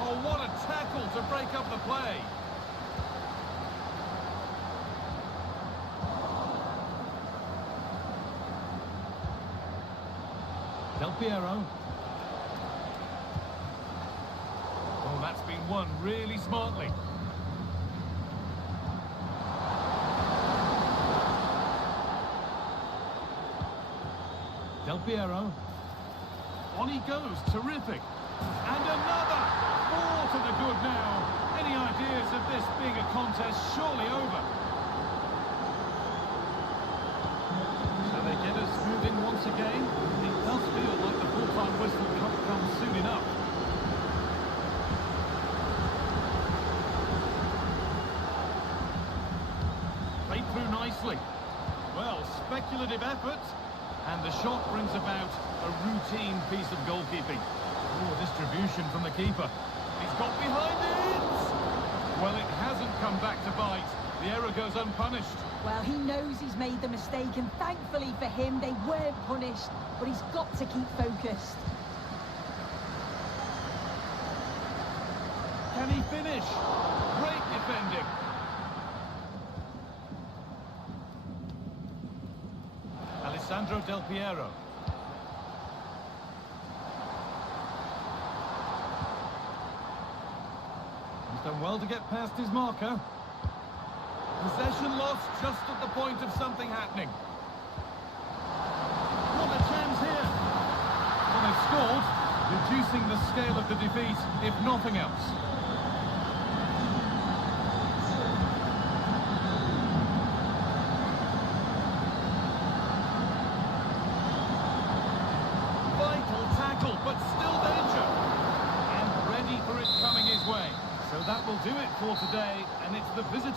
Oh, what a tackle to break up the play. Del Piero. Oh, that's been won really smartly. Del Piero. On he goes, terrific. And another! 4 to the good now. Any ideas of this being a contest surely over? So they get us moving once again. It does feel like the full-time whistle comes soon enough. Played through nicely. Well, speculative effort. And the shot brings about a routine piece of goalkeeping. Oh, distribution from the keeper. He's got behind it! Well, it hasn't come back to bite. The error goes unpunished. Well, he knows he's made the mistake, and thankfully for him, they weren't punished. But he's got to keep focused. Can he finish? Great defending. Alessandro Del Piero. He's done well to get past his marker. Possession lost just at the point of something happening. What a chance here. Well, they've scored, reducing the scale of the defeat, if nothing else. But still danger, and ready for it coming his way. So that will do it for today, and it's the visit.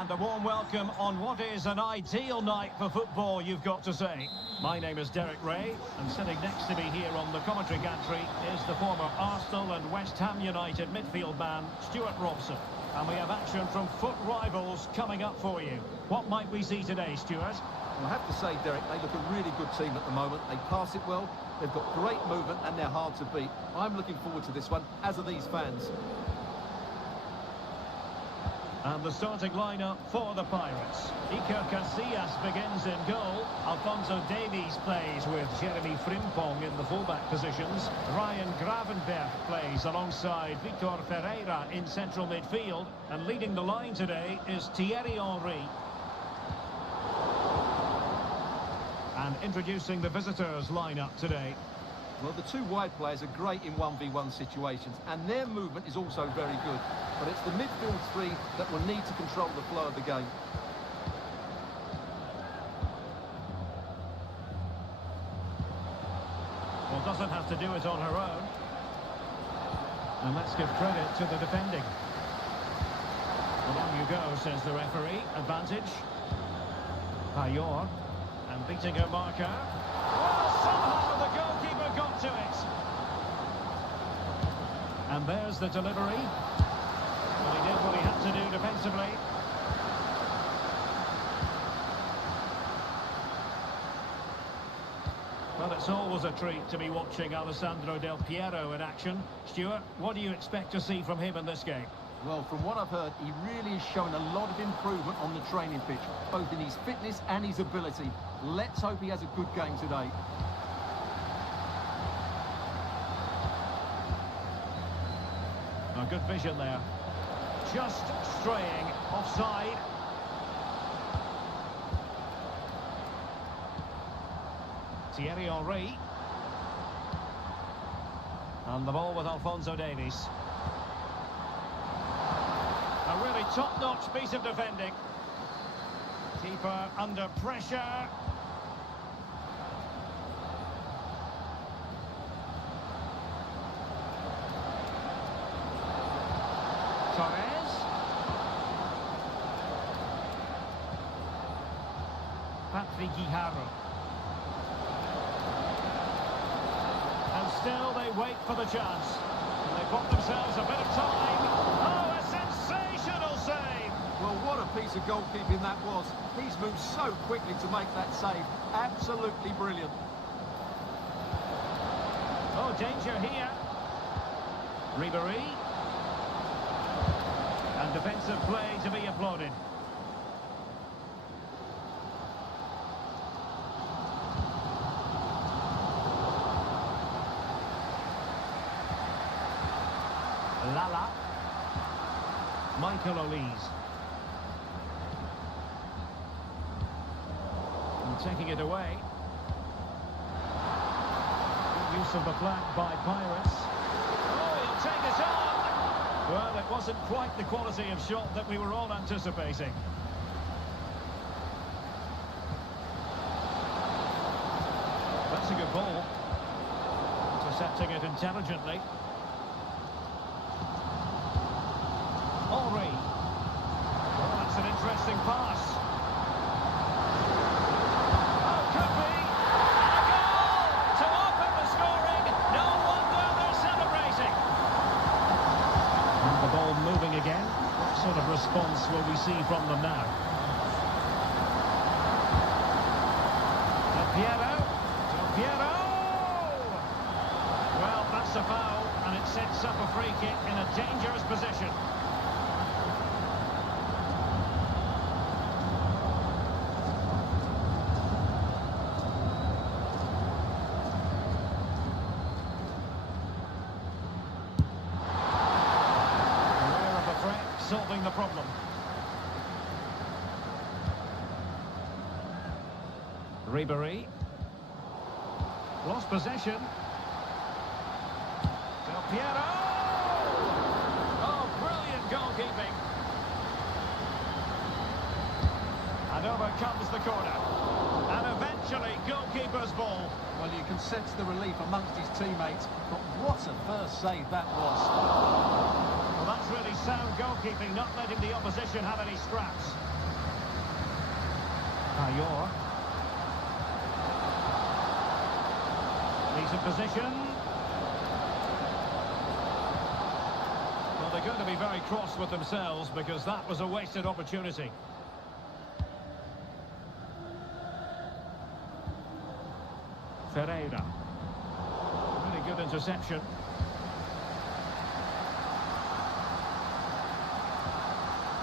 And a warm welcome on what is an ideal night for football, you've got to say. My name is Derek Ray, and sitting next to me here on the commentary gantry is the former Arsenal and West Ham United midfield man, Stuart Robson. And we have action from foot rivals coming up for you. What might we see today, Stuart? Well, I have to say, Derek, they look a really good team at the moment. They pass it well, they've got great movement, and they're hard to beat. I'm looking forward to this one, as are these fans. And the starting lineup for the Pirates. Iker Casillas begins in goal. Alphonso Davies plays with Jeremy Frimpong in the fullback positions. Ryan Gravenberch plays alongside Vitor Ferreira in central midfield. And leading the line today is Thierry Henry. And introducing the visitors lineup today. Well, the two wide players are great in 1v1 situations, and their movement is also very good. But it's the midfield three that will need to control the flow of the game. Well, doesn't have to do it on her own. And let's give credit to the defending. Along you go, says the referee. Advantage. Payor. And beating her marker. Well, somehow the goalkeeper got to it. And there's the delivery. Well, he did what he had to do defensively. Well, it's always a treat to be watching Alessandro Del Piero in action. Stuart, what do you expect to see from him in this game? Well, from what I've heard, he really is showing a lot of improvement on the training pitch, both in his fitness and his ability. Let's hope he has a good game today. A good vision there. Just straying offside. Thierry Henry. And the ball with Alphonso Davies. A really top-notch piece of defending. Keeper under pressure. Torres. Patrick Guijarro. And still they wait for the chance. And they bought themselves a bit of time. Oh, a sensational save! Well, what a piece of goalkeeping that was. He's moved so quickly to make that save. Absolutely brilliant. Oh, danger here. Ribéry. And defensive play to be applauded. Lala. Michael Olise. And taking it away. Good use of the flank by Pirates. Oh, he'll take it on! Well, it wasn't quite the quality of shot that we were all anticipating. That's a good ball. Intercepting it intelligently. Henry. Well, that's an interesting pass. Oh, could be. And a goal to open the scoring. No wonder they're celebrating. And the ball moving again. What sort of response will we see from them now? Del Piero. Del Piero. Well, that's a foul, and it sets up a free kick in a dangerous position. Solving the problem. Ribéry. Lost possession. Del Piero! Oh, brilliant goalkeeping. And over comes the corner. And eventually, goalkeeper's ball. Well, you can sense the relief amongst his teammates, but what a first save that was. Well, that's really sound goalkeeping, not letting the opposition have any scraps. Payor. Decent position. Well, they're going to be very cross with themselves because that was a wasted opportunity. Ferreira. Really good interception.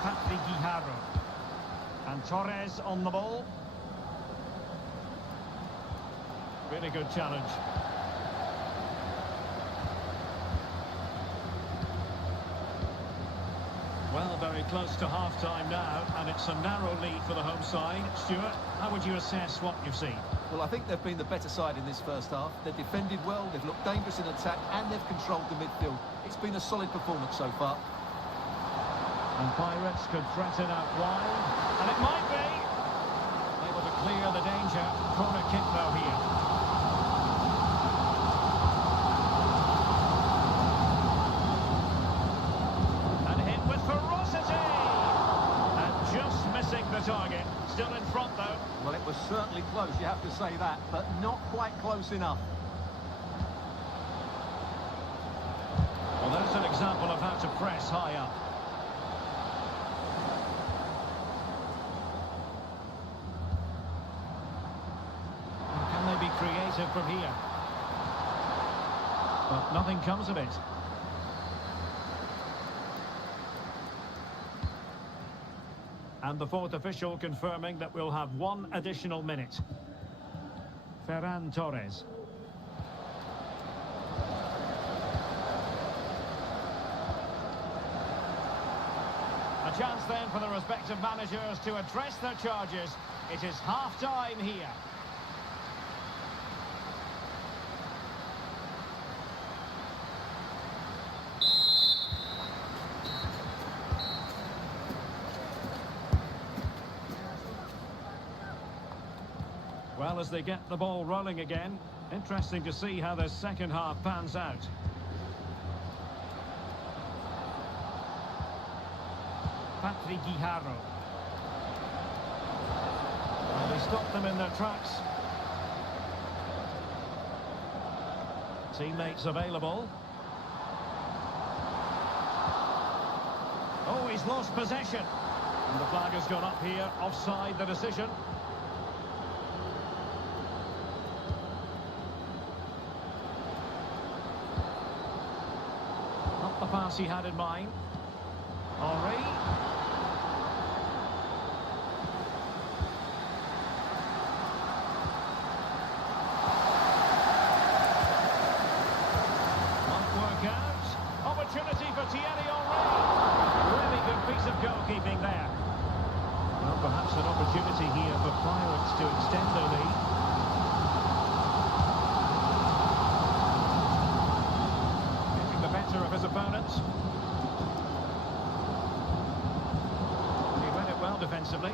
Patrick Guijarro. And Torres on the ball. Really good challenge. Well, very close to half-time now, and it's a narrow lead for the home side. Stuart, how would you assess what you've seen? Well, I think they've been the better side in this first half. They've defended well, they've looked dangerous in attack, and they've controlled the midfield. It's been a solid performance so far. And Pirates could threaten out wide, and it might be able to clear the danger. Corner kick though here. And hit with ferocity, and just missing the target. Still in front though. Well, it was certainly close, you have to say that, but not quite close enough. Well, there's an example of how to press high up. Be creative from here, but nothing comes of it. And the fourth official confirming that we'll have one additional minute. Ferran Torres. A chance then for the respective managers to address their charges. It is half-time here. Well, as they get the ball rolling again, interesting to see how the second half pans out. Patrick Guijarro. Well, they stopped them in their tracks. Teammates available. Oh, he's lost possession. And the flag has gone up here, offside the decision. Not the pass he had in mind. Henry. Won't work out. Opportunity for Thierry Henry. Really good piece of goalkeeping there. Well, perhaps an opportunity here for Pirates to extend their lead. Getting the better of his opponents. He read it well defensively.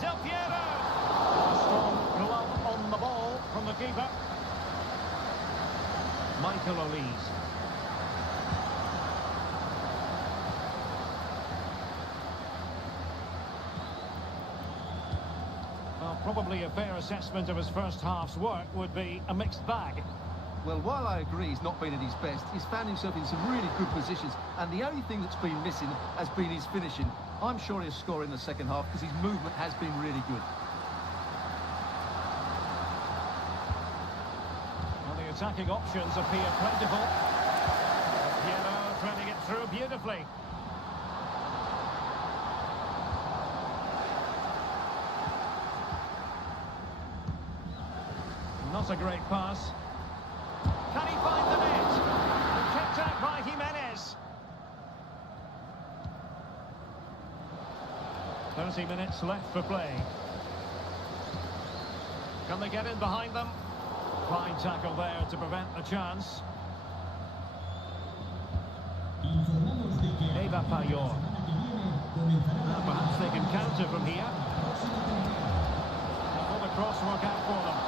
Del Piero! A strong glove on the ball from the keeper. Michael Olise. Well, probably a fair assessment of his first half's work would be a mixed bag. Well, while I agree he's not been at his best, he's found himself in some really good positions, and the only thing that's been missing has been his finishing. I'm sure he'll score in the second half because his movement has been really good. Well, the attacking options appear plentiful. Piero threading it through beautifully. Not a great pass. Can he find the net? And kept out by Jimenez. 30 minutes left for play. Can they get in behind them? Fine tackle there to prevent the chance. Eva Payor. Now perhaps they can counter from here. Will the cross work out for them?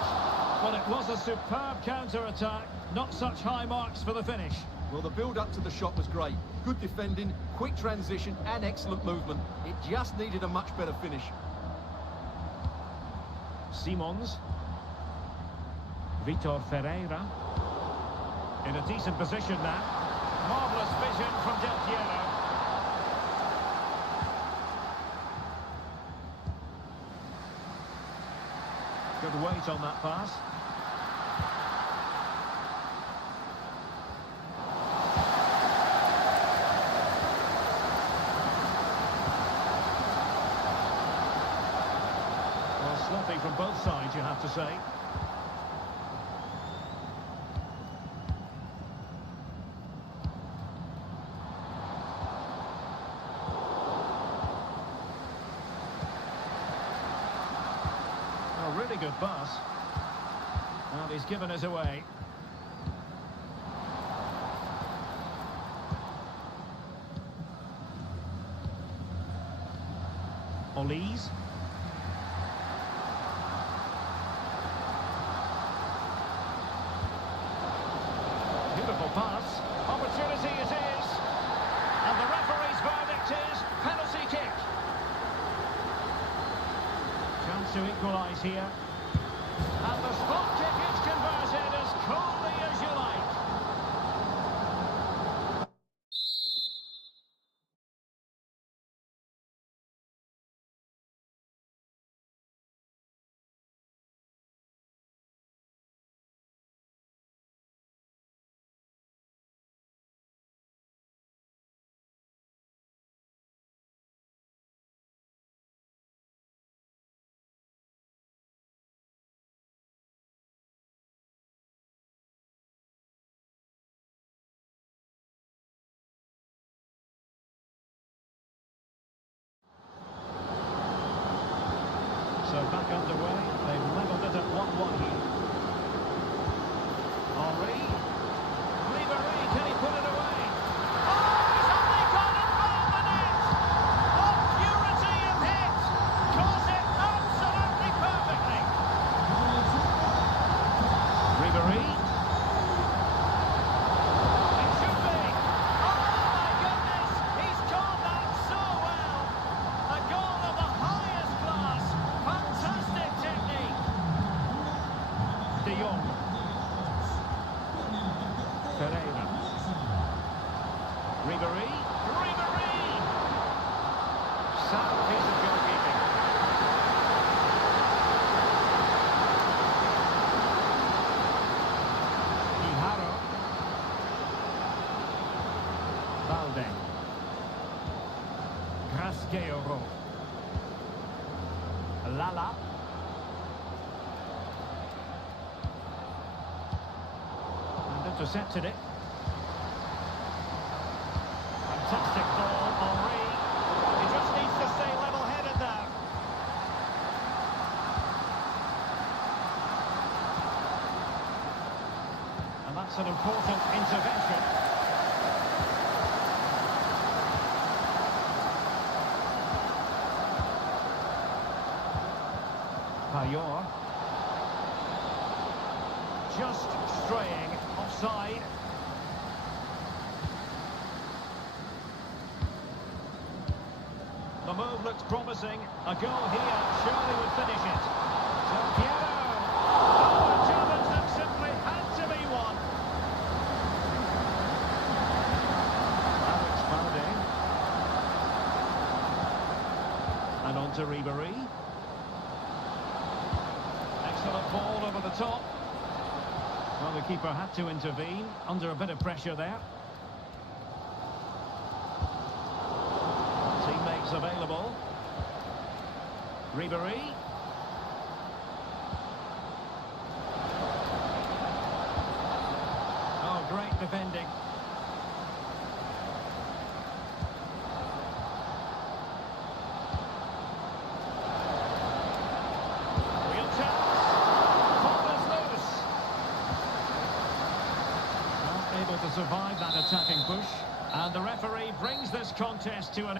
Well, it was a superb counter-attack. Not such high marks for the finish. Well, the build-up to the shot was great. Good defending, quick transition and excellent movement. It just needed a much better finish. Simons. Vitor Ferreira. In a decent position now. Marvellous vision from Del Piero. Good weight on that pass. Well, sloppy from both sides, you have to say. Really good pass. And he's given us away. Olise. Beautiful pass. Opportunity it is. And the referee's verdict is penalty kick. Chance to equalise here. And the spot kick is converted as coolly as you like. So back underway, they've levelled it at 1-1 here. Henri. Ribéry, can he put it away? Oh, he's only gone and found the net! What purity of hit! Caught it absolutely perfectly! Ribéry. It should be! Oh my goodness! He's caught that so well! A goal of the highest class! Fantastic technique. De Jong. Ferreira. Ribéry. Ribéry. Sound piece of goalkeeping. Iharo. Balde. Grasqueiro. Lala. And intercepted it. Fantastic ball, Henri. He just needs to stay level-headed now. And that's an important intervention. Payor. Just straying offside. The move looks promising. A goal here surely would finish it. Del Piero. Oh, the challenge that simply had to be won. Alex Balde. And on to Ribéry. Excellent ball over the top. Well, the keeper had to intervene under a bit of pressure there. Teammates available. Ribéry. Oh, great defending. Real chance. Able to survive that attacking push, and the referee brings this contest to an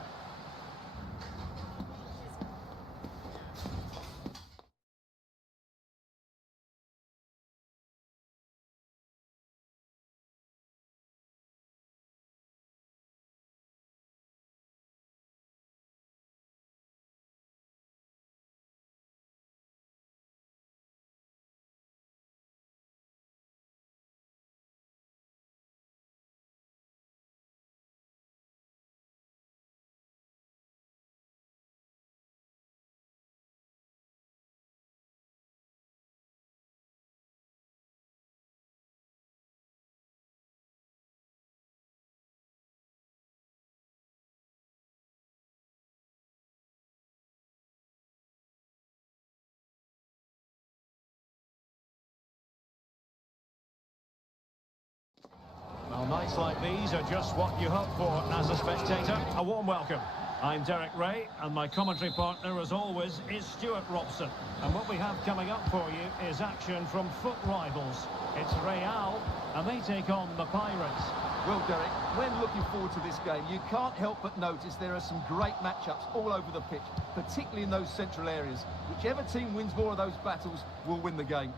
Nights like these are just what you hope for as a spectator. A warm welcome. I'm Derek Ray, and my commentary partner, as always, is Stuart Robson. And what we have coming up for you is action from foot rivals. It's Real, and they take on the Pirates. Well, Derek, when looking forward to this game, you can't help but notice there are some great matchups all over the pitch, particularly in those central areas. Whichever team wins more of those battles will win the game.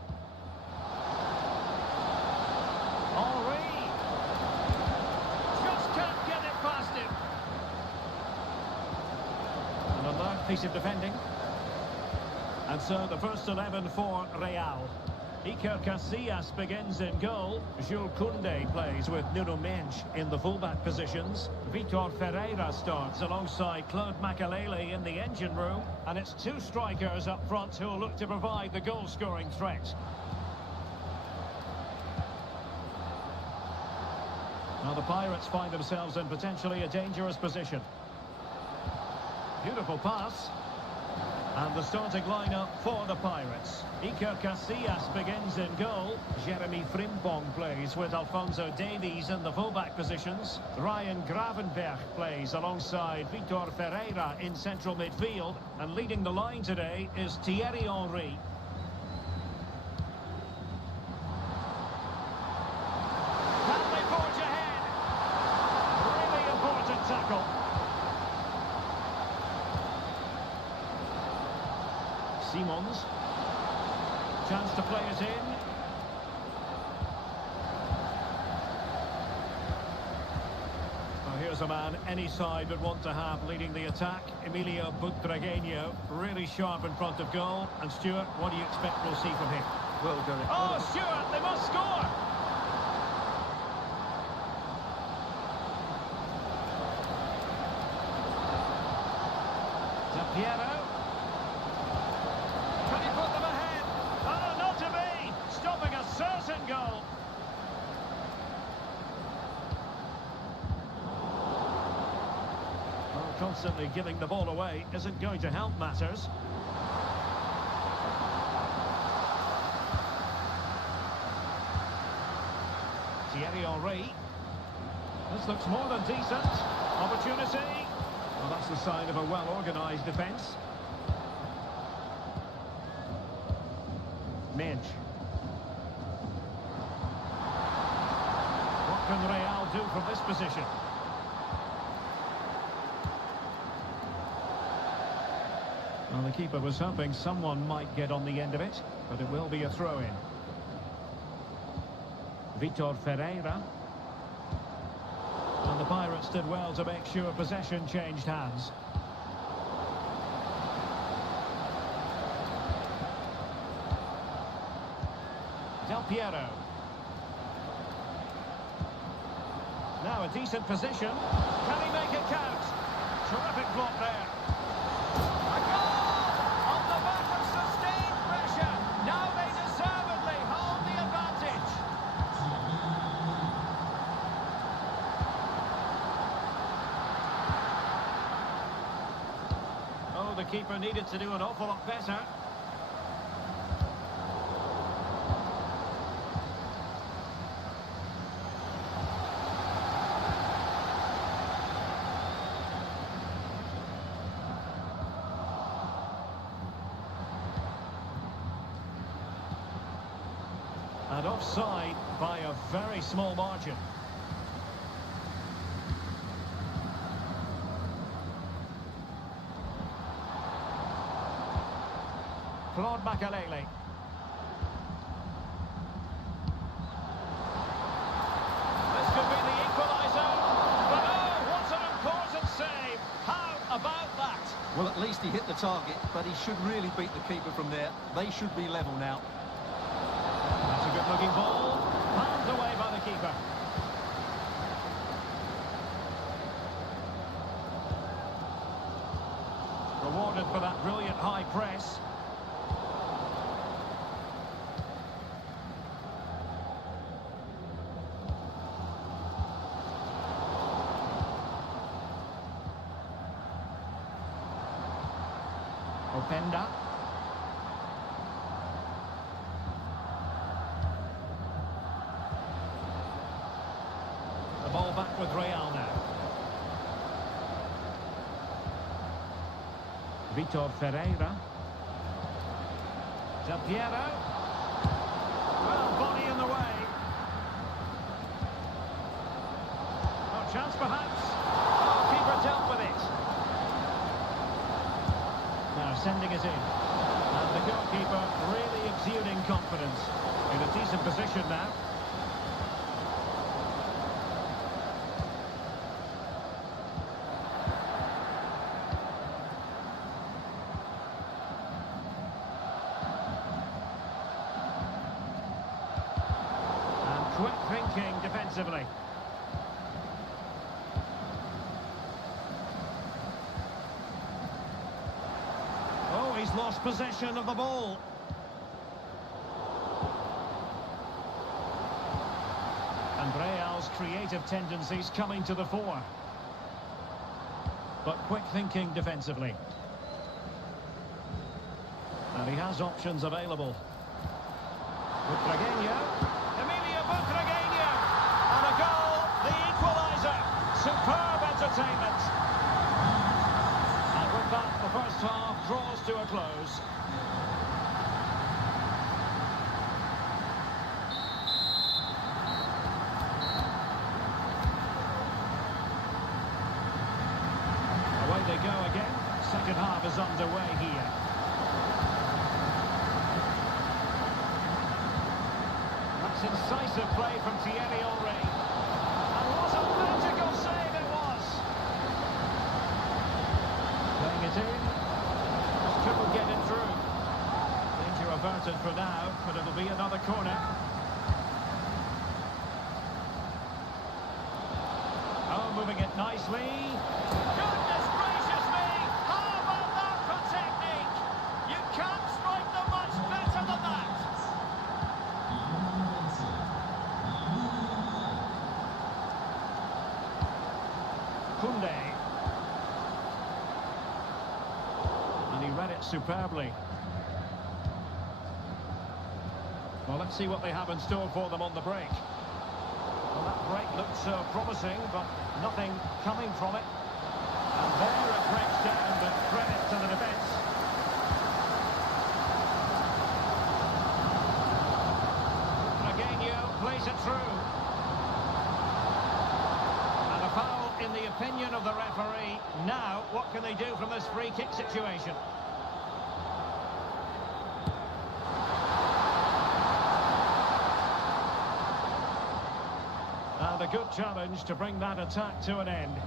Henry! Just can't get it past him. An alert piece of defending. And so the first 11 for Real. Iker Casillas begins in goal. Jules Koundé plays with Nuno Mendes in the fullback positions. Vitor Ferreira starts alongside Claude Makelele in the engine room. And it's two strikers up front who will look to provide the goal-scoring threat. Now the Pirates find themselves in potentially a dangerous position. Beautiful pass. And the starting lineup for the Pirates. Iker Casillas begins in goal. Jeremy Frimpong plays with Alphonso Davies in the fullback positions. Ryan Gravenberch plays alongside Vitor Ferreira in central midfield. And leading the line today is Thierry Henry. Can they forge ahead? Really important tackle. Simons. Chance to play it in. Well, here's a man any side would want to have leading the attack. Emilio Butragueño, really sharp in front of goal. And Stuart, what do you expect we'll see from him? Well, Derek. Oh, Stuart, they must score! Piero. Can he put them ahead? Oh, not to be! Stopping a certain goal. Well, constantly giving the ball away isn't going to help matters. Thierry Henry. This looks more than decent. Opportunity. Well, that's the sign of a well-organised defence. Mendes. What can Real do from this position? Well, the keeper was hoping someone might get on the end of it, but it will be a throw-in. Vitor Ferreira. And the Pirates did well to make sure possession changed hands. Del Piero. Now a decent position. Can he make it count? Terrific block there. A goal! On the back of sustained pressure. Now they deservedly hold the advantage. Oh, the keeper needed to do an awful lot better. And offside by a very small margin. Claude Makelele. This could be the equaliser. But oh, what an important save. How about that? Well, at least he hit the target, but he should really beat the keeper from there. They should be level now. That's a good-looking ball. Palmed away by the keeper. Rewarded for that brilliant high press. Openda. with Real now. Vitor Ferreira. Del Piero. Well, body in the way. Oh, chance perhaps. Oh, keeper dealt with it. Now sending it in. And the goalkeeper really exuding confidence. In a decent position now. Quick thinking defensively. Oh, he's lost possession of the ball. And Real's creative tendencies coming to the fore. But quick thinking defensively. And he has options available. Butragueño. And a goal, the equaliser. Superb entertainment. And with that, the first half draws to a close. Away they go again. Second half is underway here. Incisive play from Thierry Henry. And what a magical save it was! Playing it in. Just couldn't get it through. Danger averted for now, but it'll be another corner. Oh, moving it nicely. Goodness gracious me! How about that for technique? You can't strike them much better than that! And he read it superbly. Well, let's see what they have in store for them on the break. Well, that break looked so promising, but nothing coming from it. And there it breaks down, but credit to the defence. Butragueño plays it through. Foul in the opinion of the referee. Now, what can they do from this free kick situation? And a good challenge to bring that attack to an end.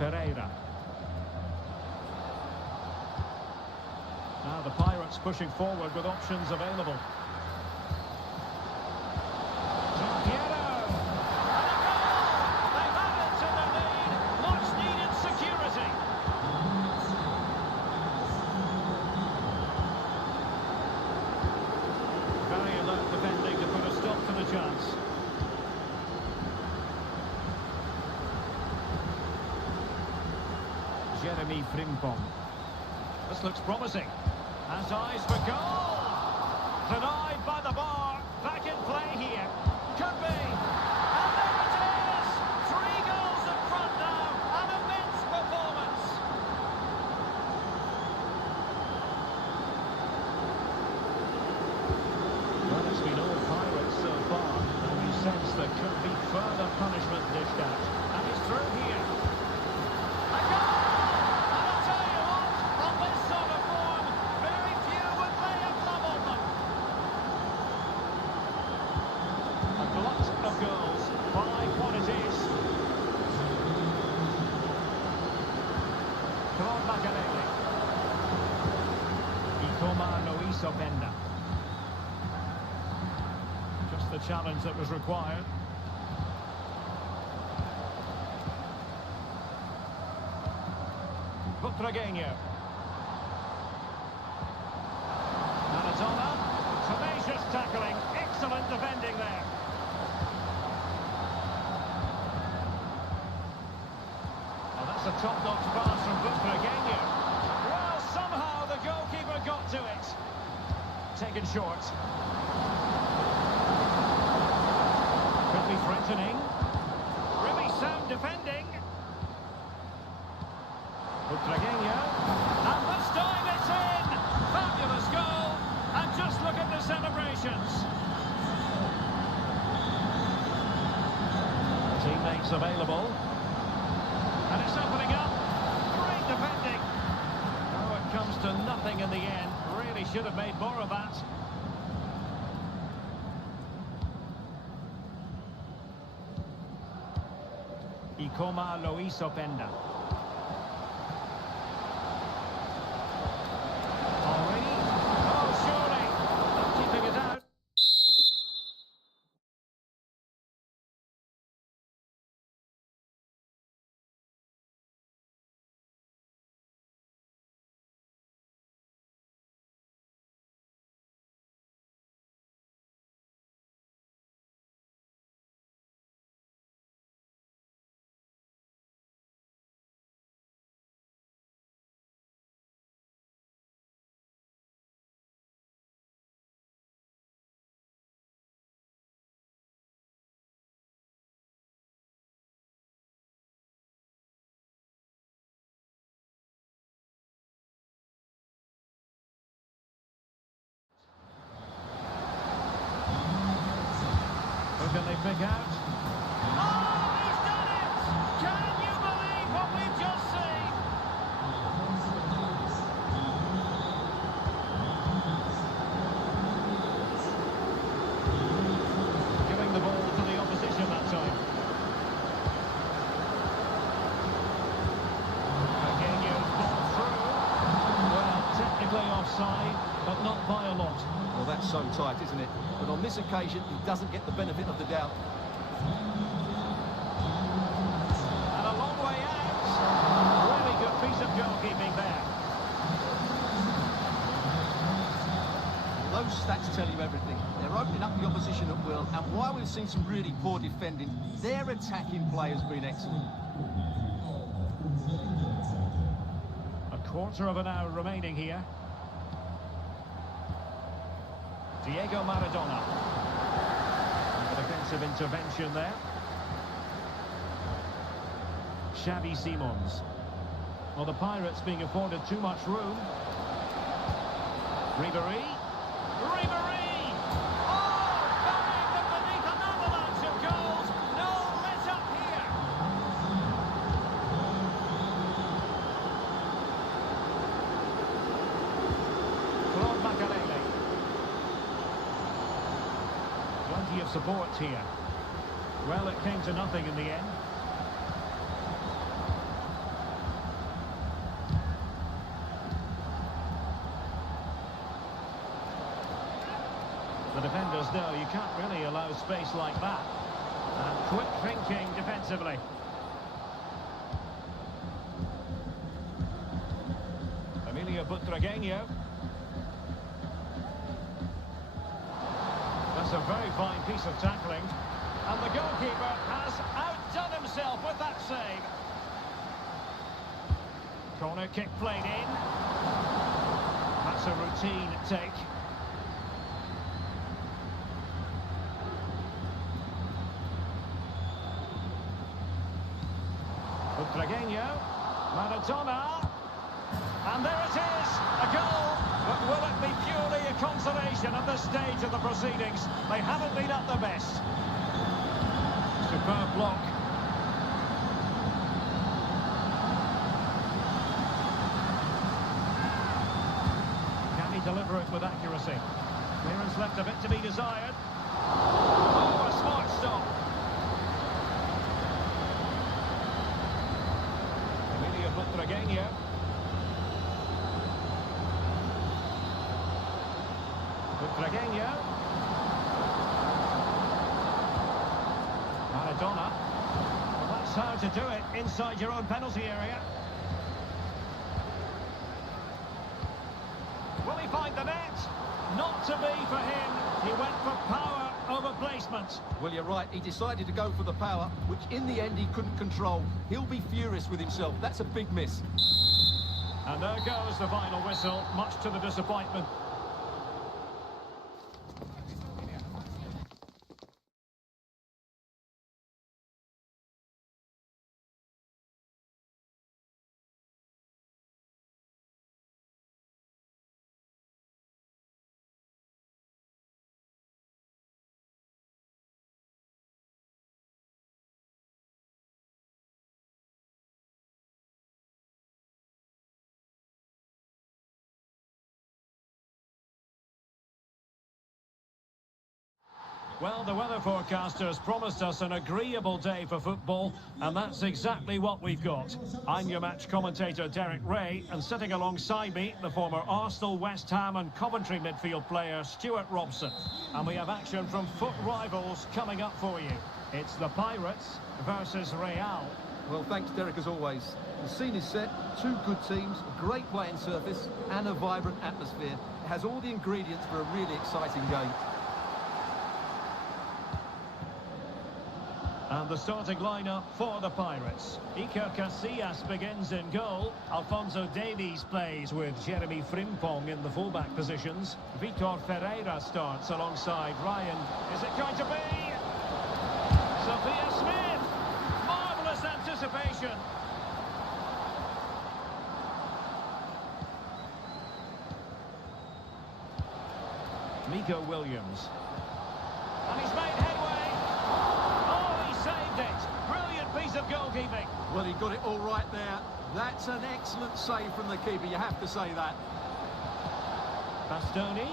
Ferreira. Now the Pirates pushing forward with options available. This looks promising. Has eyes for goal. Denied by the bar. Back in play here. Could be. And there it is. 3 goals in front now. An immense performance. Well, it's been all Pirates so far. And we sense there could be further punishment dished out. And he's through here. A goal! Just the challenge that was required. Butragueño. Maradona. Tenacious tackling. Excellent defending there. Well, that's a top-notch pass from Butragueño. Well, somehow the goalkeeper got to it. Taken short. threatening. Really sound defending. Butragueño. And this time it's in! Fabulous goal! And just look at the celebrations. Teammates available. And it's opening up. Great defending. Oh, it comes to nothing in the end. Really should have made more of that. Ikoma Lois Openda. Already? Oh, surely. Not keeping it out. Who can they pick out? Oh, he's done it! Can you believe what we've just seen? Giving the ball to the opposition that time. Butragueño's ball through. Well, technically offside, but not by a lot. Well, that's so tight, isn't it? But on this occasion, he doesn't get the benefit of the doubt. And a long way out. Really good piece of goalkeeping there. Those stats tell you everything. They're opening up the opposition at will, and while we've seen some really poor defending, their attacking play has been excellent. A quarter of an hour remaining here. Diego Maradona. A defensive intervention there. Xavi Simons. Well, the Pirates being afforded too much room. Ribery. Ribery! Oh, buried them beneath an avalanche of goals. No let up here. Claude Makalele. Plenty of support here. Well, it came to nothing in the end. The defenders know you can't really allow space like that. And quick thinking defensively. Emilio Butragueño. That's a very fine piece of tackling. And the goalkeeper has outdone himself with that save. Corner kick played in. That's a routine take. Butragueño. Maradona. And there it is, a goal. But will it be purely a consolation at this stage of the proceedings? They haven't been at their best. Superb block. Can he deliver it with accuracy? Clearance left a bit to be desired. Oh, a smart stop. Emilio Butragueño. Butragueño. Maradona. Well, that's how to do it inside your own penalty area. Will he find the net? Not to be for him. He went for power over placement. Well, you're right. He decided to go for the power, which in the end he couldn't control. He'll be furious with himself. That's a big miss. And there goes the final whistle, much to the disappointment Well, the weather forecasters promised us an agreeable day for football, and that's exactly what we've got. I'm your match commentator, Derek Ray, and sitting alongside me, the former Arsenal, West Ham and Coventry midfield player, Stuart Robson. And we have action from foot rivals coming up for you. It's the Pirates versus Real. Well, thanks, Derek, as always. The scene is set, two good teams, a great playing surface and a vibrant atmosphere. It has all the ingredients for a really exciting game. And the starting lineup for the Pirates. Iker Casillas begins in goal. Alphonso Davies plays with Jeremy Frimpong in the fullback positions. Vitor Ferreira starts alongside Ryan. Is it going to be? Sophia Smith! Marvellous anticipation. Miko Williams. And he's made headway. Saved it. Brilliant piece of goalkeeping. Well, he got it all right there. That's an excellent save from the keeper, you have to say that. Bastoni.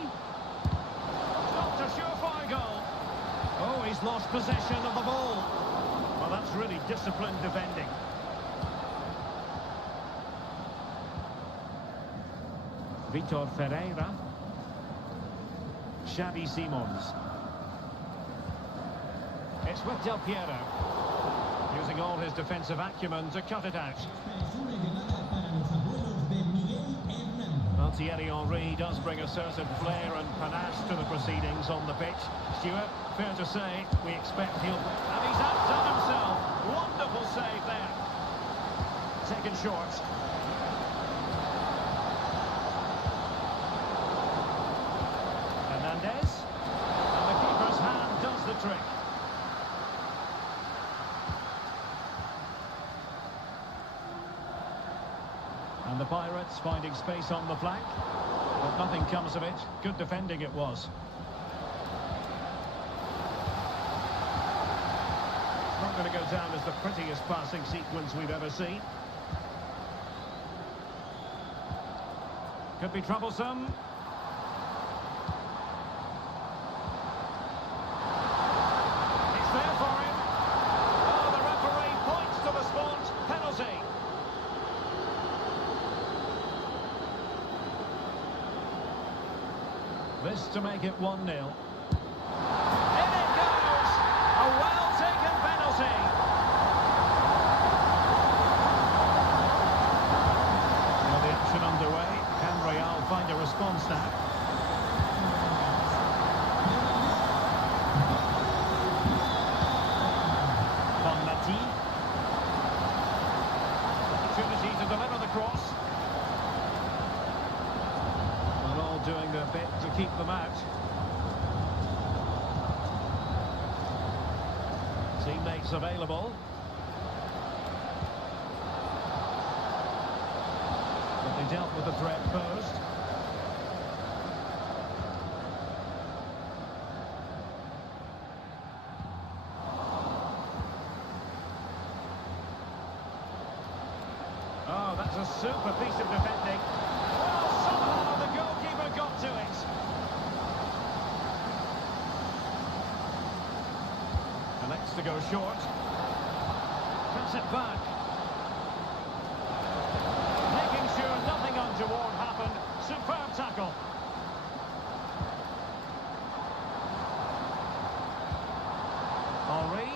Not a surefire goal. Oh, he's lost possession of the ball. Well, that's really disciplined defending. Vitor Ferreira. Xavi Simons. It's with Del Piero, using all his defensive acumen to cut it out. Well, Thierry Henry does bring a certain flair and panache to the proceedings on the pitch. Stuart, fair to say, we expect he'll... And he's outdone himself. Wonderful save there. Taken short. Hernandez. And the keeper's hand does the trick. And the Pirates finding space on the flank, but nothing comes of it. Good defending it was. It's not going to go down as the prettiest passing sequence we've ever seen. Could be troublesome. It's there for him. Oh, the referee points to the spot. Penalty. This to make it 1-0. In it goes! A well-taken penalty. Well, the action underway. Can Real find a response now? Bonmati. Opportunity to deliver the cross. Doing their bit to keep them out. Teammates available. But they dealt with the threat posed. Oh, that's a super piece of defending. Well, somehow the goalkeeper got to it. Elects to go short. Cuts it back. Making sure nothing untoward happened. Superb tackle. Henry.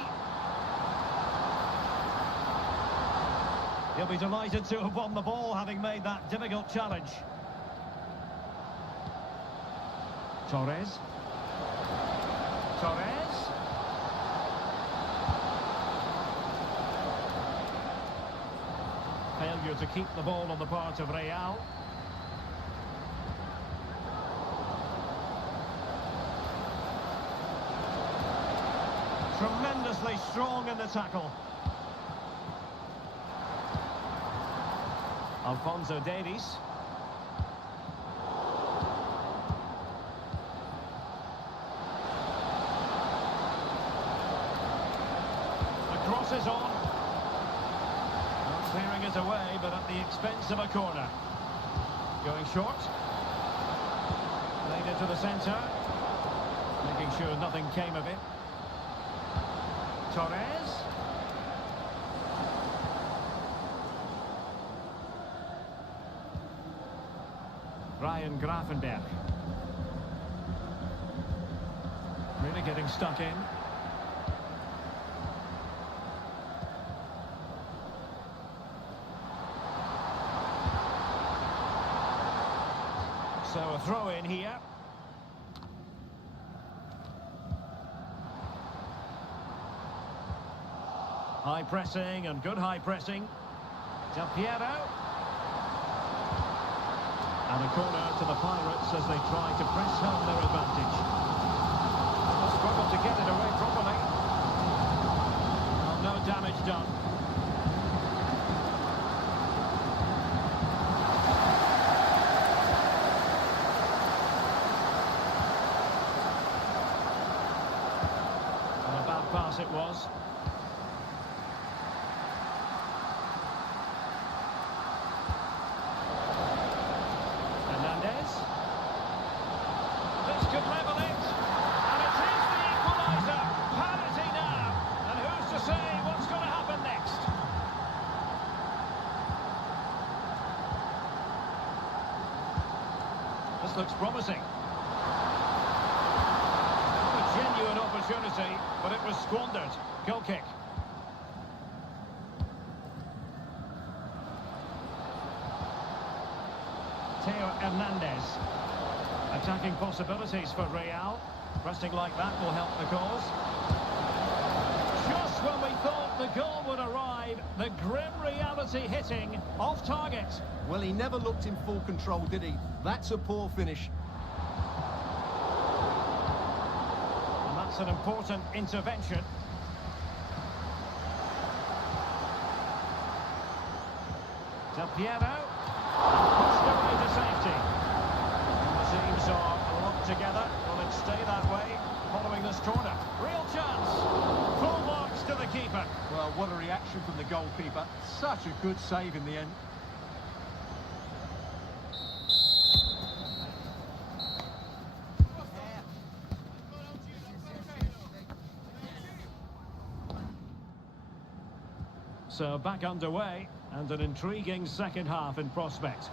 He'll be delighted to have won the ball, having made that difficult challenge. Torres. Torres. Failure to keep the ball on the part of Real. Tremendously strong in the tackle. Alphonso Davies. The cross is on. Not clearing it away, but at the expense of a corner. Going short. Played into the centre. Making sure nothing came of it. Torres. Ryan Grafenberg. Really getting stuck in. So a throw in here. High pressing and good high pressing. Del Piero. And a corner to the Pirates as they try to press home their advantage. Struggled to get it away properly. Well, no damage done. And a bad pass it was. This could level it, and it is the equaliser. Parity now, and who's to say what's going to happen next? This looks promising. A genuine opportunity, but it was squandered. Goal kick. Theo Hernandez. Attacking possibilities for Real. Pressing like that will help the cause. Just when we thought the goal would arrive, the grim reality hitting off target. Well, he never looked in full control, did he? That's a poor finish. And that's an important intervention. Del Piero. Pushed away to safety. Teams are locked together. Will it stay that way following this corner? Real chance. Full marks to the keeper. Well, what a reaction from the goalkeeper. Such a good save in the end. So back underway and an intriguing second half in prospect.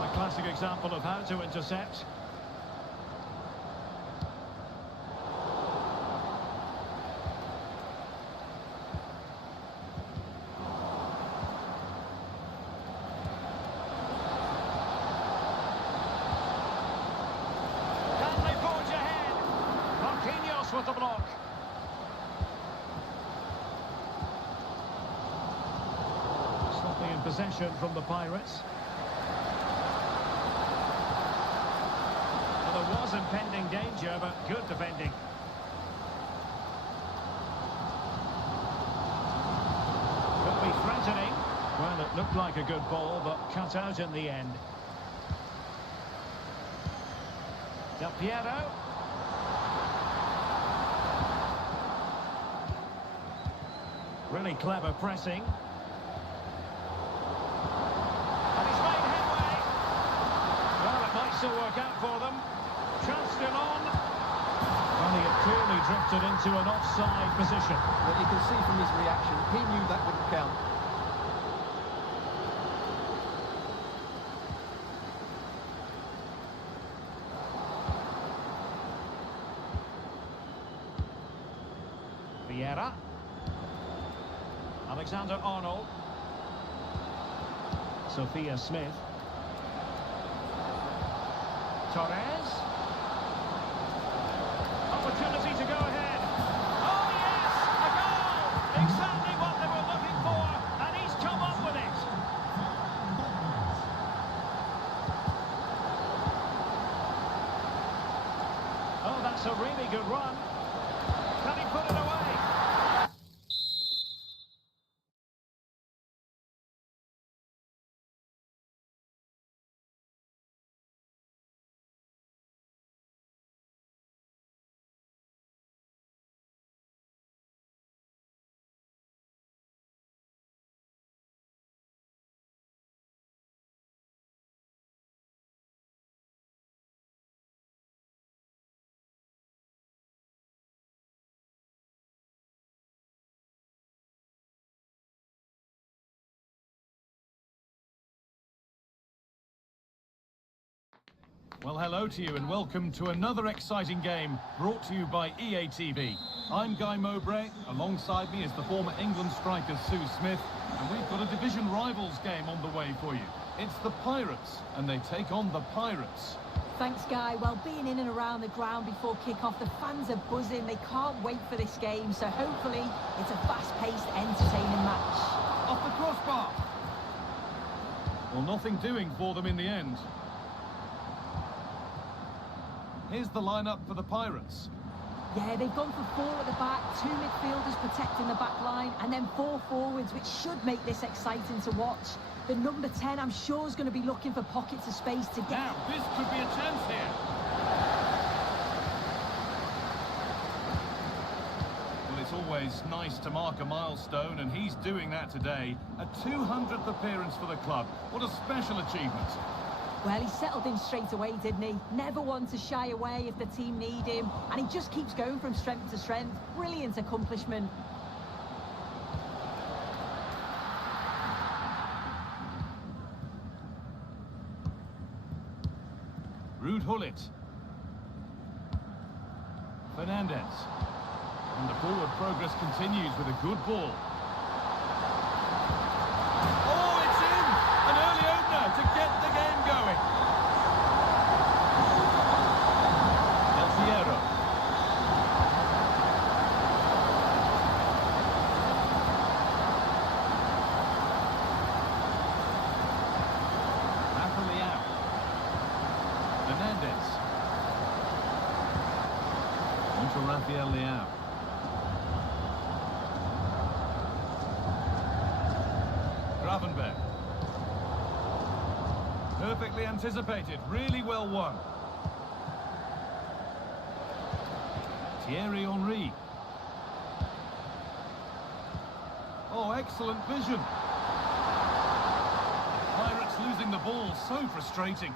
A classic example of how to intercept. Can they forge ahead? Marquinhos with the block. Sloppy in possession from the Pirates. There was impending danger, but good defending. Could be threatening. Well, it looked like a good ball, but cut out in the end. Del Piero. Really clever pressing. And he's made headway. Well, it might still work out for them. Chance still on. Well, he had clearly drifted into an offside position. Well, you can see from his reaction, he knew that wouldn't count. Vieira. Alexander-Arnold. Sophia Smith. Torres. Opportunity to go ahead. Oh yes, a goal! Exactly what they were looking for, and he's come up with it. Oh, that's a really good run. Can he put it away? Well, hello to you and welcome to another exciting game brought to you by EA TV. I'm Guy Mowbray. Alongside me is the former England striker Sue Smith, and we've got a division rivals game on the way for you. It's the Pirates, and they take on the Pirates. Thanks, Guy. Well, being in and around the ground before kick-off, the fans are buzzing. They can't wait for this game, so hopefully it's a fast-paced, entertaining match. Off the crossbar. Well, nothing doing for them in the end. Here's the lineup for the Pirates. Yeah, they've gone for 4 at the back, 2 midfielders protecting the back line, and then 4 forwards, which should make this exciting to watch. The number 10, I'm sure, is going to be looking for pockets of space to get... Now, this could be a chance here. Well, it's always nice to mark a milestone, and he's doing that today. A 200th appearance for the club. What a special achievement. Well, he settled in straight away, didn't he? Never one to shy away if the team need him, and he just keeps going from strength to strength. Brilliant accomplishment. Ruud Gullit. Fernandez. And the forward progress continues with a good ball. Oh, it's in! An early opener to get the game going. Del Piero. Fernandez. On to Rafael Leao. Gravenberg. Perfectly anticipated, really well won. Thierry Henry. Oh, excellent vision. Pirates losing the ball, so frustrating.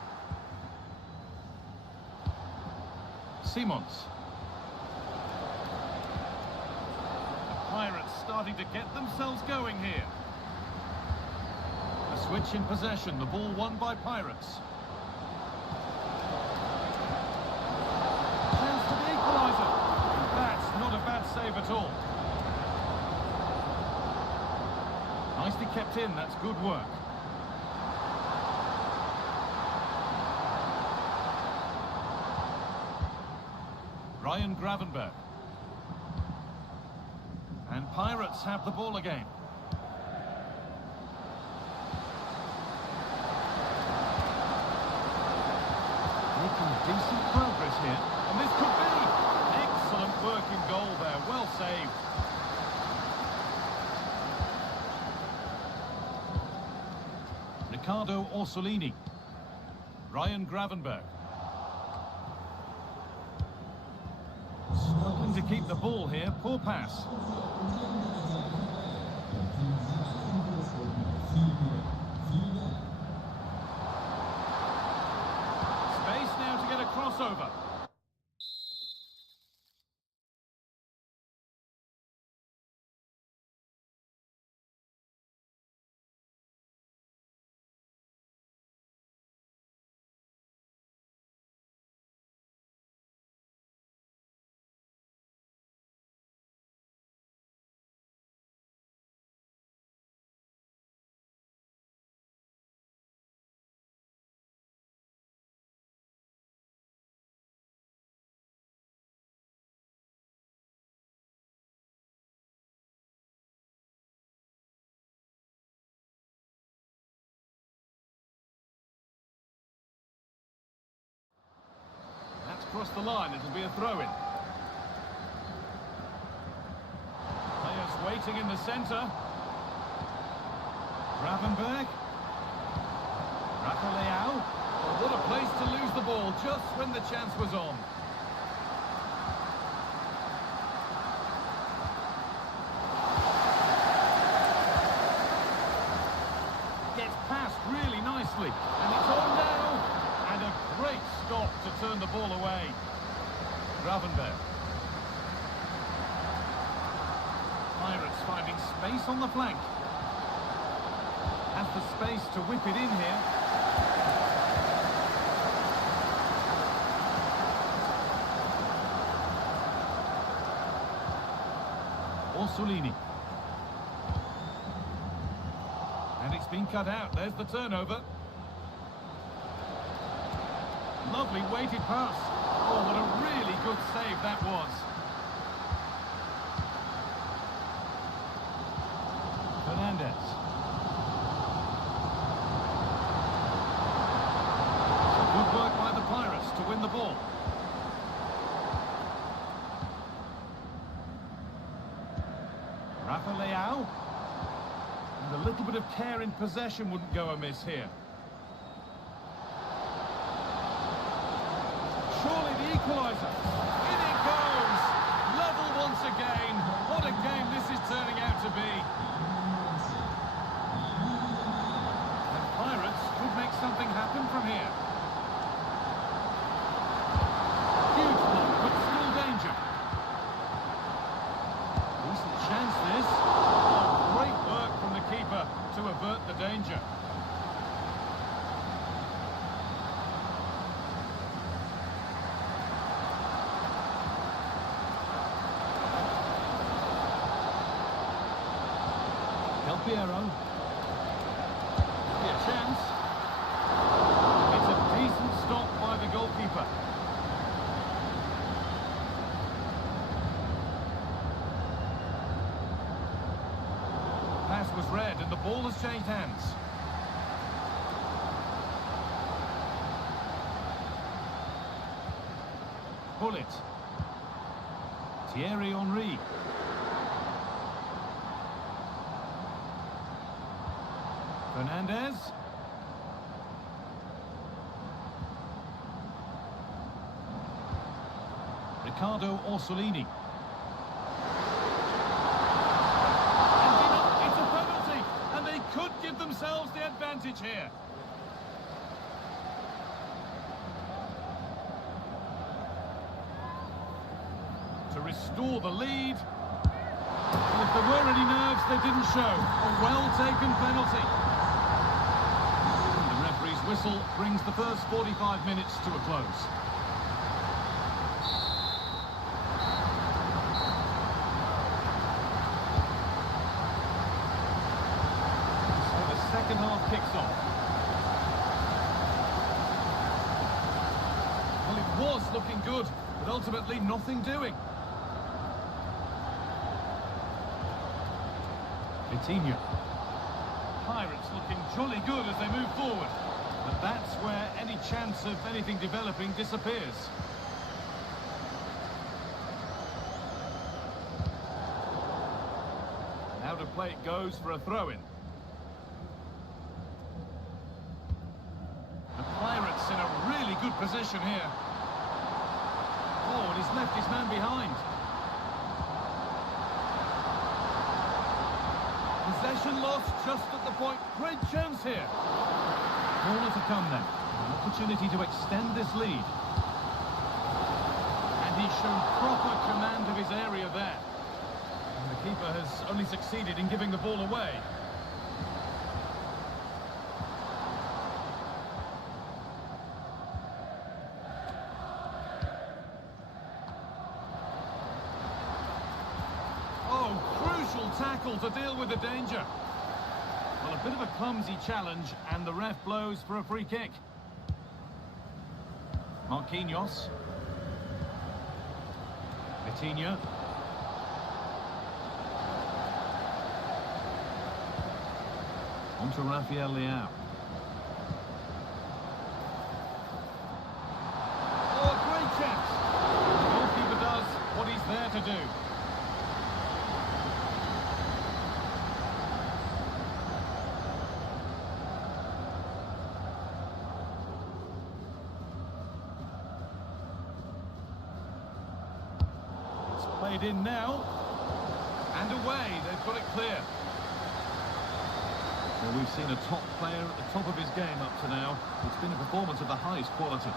Simons. The Pirates starting to get themselves going here. A switch in possession, the ball won by Pirates. Chance for the equaliser. That's not a bad save at all. Nicely kept in, that's good work. Ryan Gravenberg. And Pirates have the ball again. Making decent progress here, and this could be excellent work in goal there, well saved. Riccardo Orsolini. Ryan Gravenberg. Struggling to keep the ball here, poor pass. Space now to get a crossover. Across the line, it'll be a throw-in. Players waiting in the centre. Gravenberg. Rafa Leao. Oh, what a place to lose the ball just when the chance was on. Gets past really nicely, and it's on now. And a great stop to turn the ball away. Gravenberg. Pirates finding space on the flank. Has the space to whip it in here. Orsolini. And it's been cut out. There's the turnover. Lovely weighted pass. Oh, what a really good save that was. Fernandez. So good work by the Pirates to win the ball. Rafa Leao. And a little bit of care in possession wouldn't go amiss here. Surely the equaliser. In it goes. Level once again. What a game this is turning out to be. And Pirates could make something happen from here. Huge block, but still danger. Decent chance this. Oh, great work from the keeper to avert the danger. Piero. Be a chance. It's a decent stop by the goalkeeper. Pass was read and the ball has changed hands. Pull it. Thierry Henry. Fernandez. Ricardo Orsolini. And it's a penalty, and they could give themselves the advantage here. To restore the lead. And if there were any nerves, they didn't show. A well-taken penalty. Whistle brings the first 45 minutes to a close. So the second half kicks off. Well, it was looking good, but ultimately nothing doing. Vitinha. Pirates looking jolly good as they move forward. But that's where any chance of anything developing disappears. Now to play it goes for a throw-in. The Pirates in a really good position here. Oh, and he's left his man behind. Possession lost just at the point. Great chance here. Corner to come then. An opportunity to extend this lead. And he's shown proper command of his area there. And the keeper has only succeeded in giving the ball away. Oh, crucial tackle to deal with the danger. Well, a bit of a clumsy challenge, and the ref blows for a free kick. Marquinhos. Vitinha. On to Rafael Leao. Oh, a great chance. The goalkeeper does what he's there to do. Played in now, and away, they've got it clear. Well, we've seen a top player at the top of his game up to now. It's been a performance of the highest quality.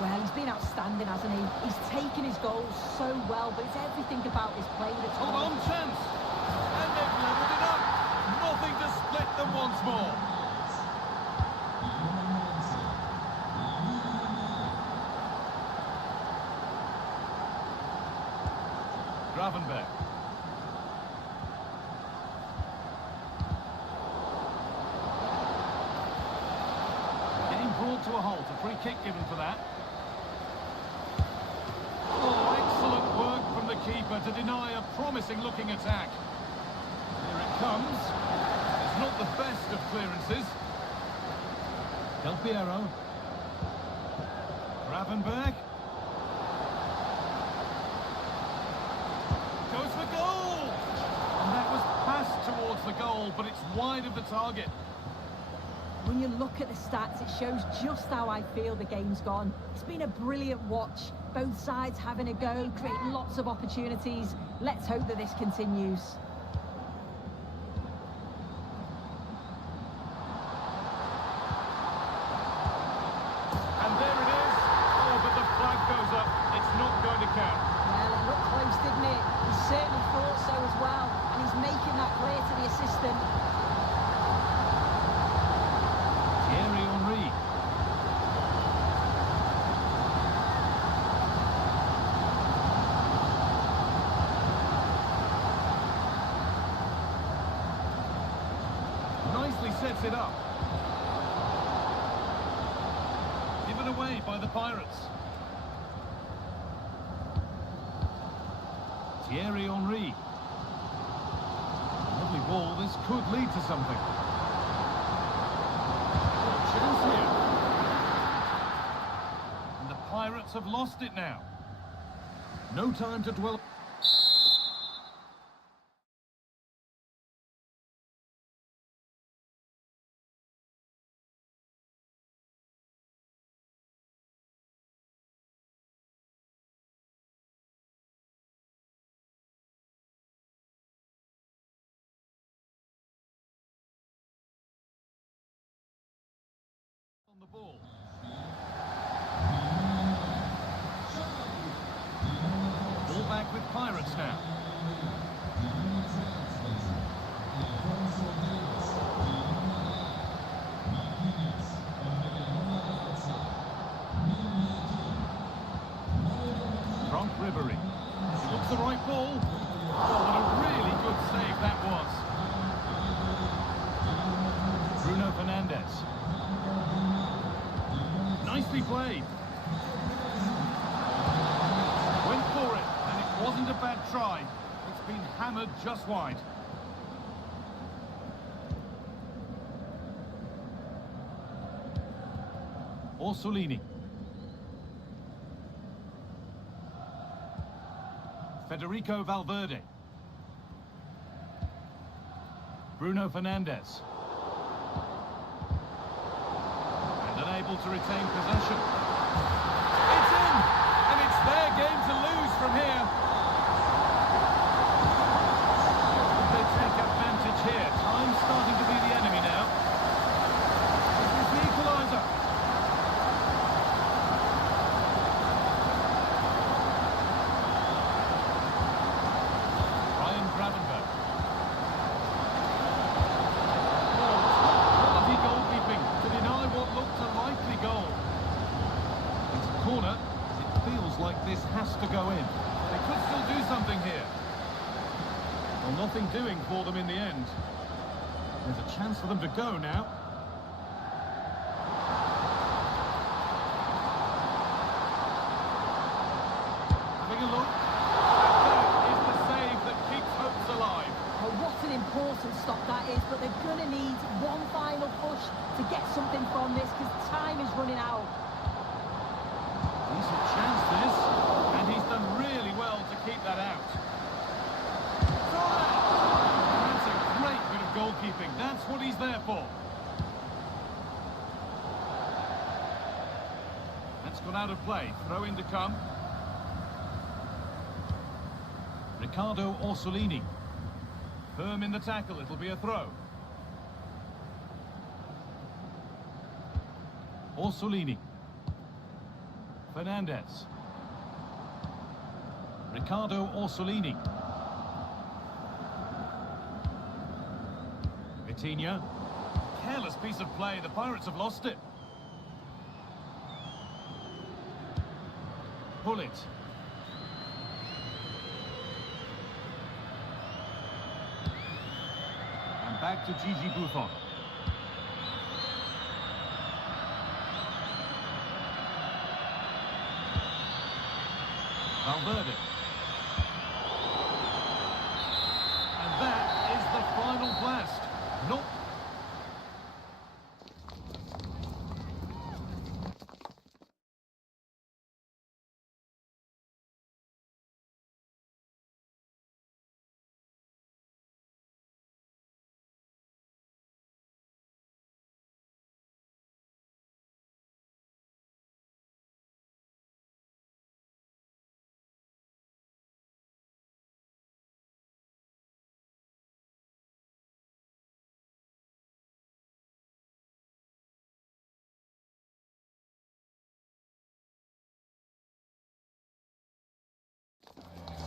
Well, he's been outstanding, hasn't he? He's taken his goals so well, but it's everything about his play that's... Hold on, chance! And they've levelled it up! Nothing to split them once more. Gravenberg. free kick given for that. Oh, excellent work from the keeper to deny a promising-looking attack. Here it comes. It's not the best of clearances. Del Piero. Gravenberg. Goes for goal! And that was passed towards the goal, but it's wide of the target. When you look at the stats, it shows just how I feel the game's gone. It's been a brilliant watch. Both sides having a go, creating lots of opportunities. Let's hope that this continues. And there it is. Oh, but the flag goes up. It's not going to count. Well, it looked close, didn't it? He certainly thought so as well. And he's making that clear to the assistant. Thierry Henry. Nicely sets it up. Given away by the Pirates. Thierry Henry. Lovely ball. This could lead to something. Chance here. And the Pirates have lost it now. No time to dwell. On the ball. Ball back with Pirates now. Frank Ribery. He looks the right ball. Oh, what a really good save that was. Bruno Fernandes. Nicely played. Went for it, and it wasn't a bad try. It's been hammered just wide. Orsolini. Federico Valverde. Bruno Fernandes. Unable to retain possession. It's in! And it's their game to lose from here. They take advantage here. Time's starting to be the enemy now. This is the equaliser. Ryan Gravenberg. Quality goalkeeping to deny what looked a likely goal. It's a corner. It feels like this has to go in. They could still do something here. Well, nothing doing for them in the end. There's a chance for them to go now. Having a look. That is the save that keeps hopes alive. Oh, what an important stop that is, but they're going to need one final push to get something from this because time is running out. Decent chance this, and he's done really well to keep that out. That's a great bit of goalkeeping. That's what he's there for. That's gone out of play. Throw in to come. Riccardo Orsolini. Firm in the tackle. It'll be a throw. Orsolini. Fernandes. Riccardo Orsolini. Vitinha. Careless piece of play. The Pirates have lost it. Pull it. And back to Gigi Buffon. Valverde. And that is the final blast. Not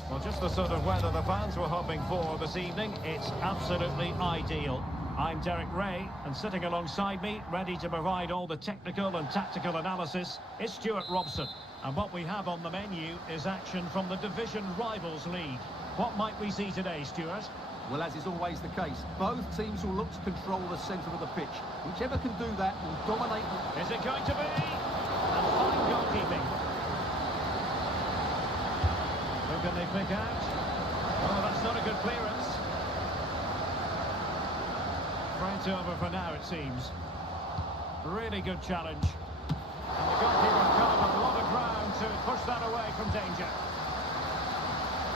Well, just the sort of weather the fans were hoping for this evening. It's absolutely ideal. I'm Derek Ray, and sitting alongside me, ready to provide all the technical and tactical analysis, is Stuart Robson. And what we have on the menu is action from the Division Rivals League. What might we see today, Stuart? Well, as is always the case, both teams will look to control the centre of the pitch. Whichever can do that will dominate. Is it going to be? And fine goalkeeping. Who can they pick out? Oh, that's not a good clearance. Right over for now, it seems. Really good challenge. And the goalkeeper covered a lot of ground to push that away from danger.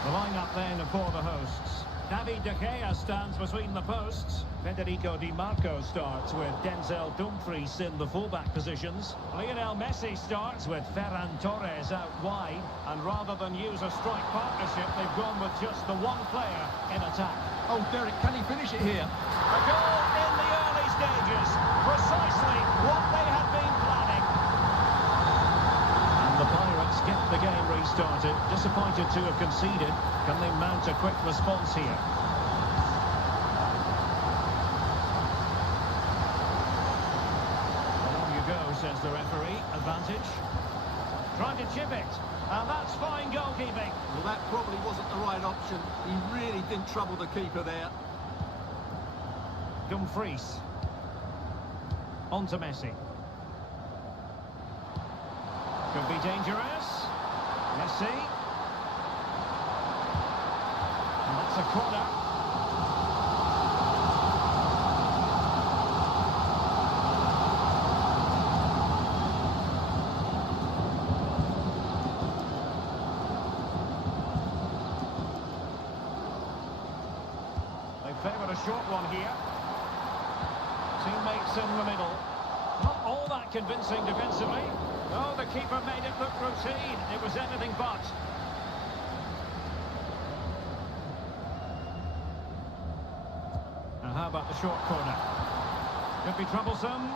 The line-up then for the hosts. David De Gea stands between the posts. Federico Di Marco starts with Denzel Dumfries in the fullback positions. Lionel Messi starts with Ferran Torres out wide. And rather than use a strike partnership, they've gone with just the one player in attack. Oh, Derek, can he finish it here? A goal in the early stages. Precisely what they had been planning. And the Pirates get the game restarted. Disappointed to have conceded. Can they mount a quick response here? On you go, says the referee. Advantage. Trying to chip it. And that's fine goalkeeping. Well, that probably wasn't the right option. He really didn't trouble the keeper there. Dumfries. On to Messi. Could be dangerous. Messi. And that's a corner. They favour a short one here. Teammates in the middle. Not all that convincing defensively. Oh, the keeper made it look routine. It was anything but. Now how about the short corner? Could be troublesome.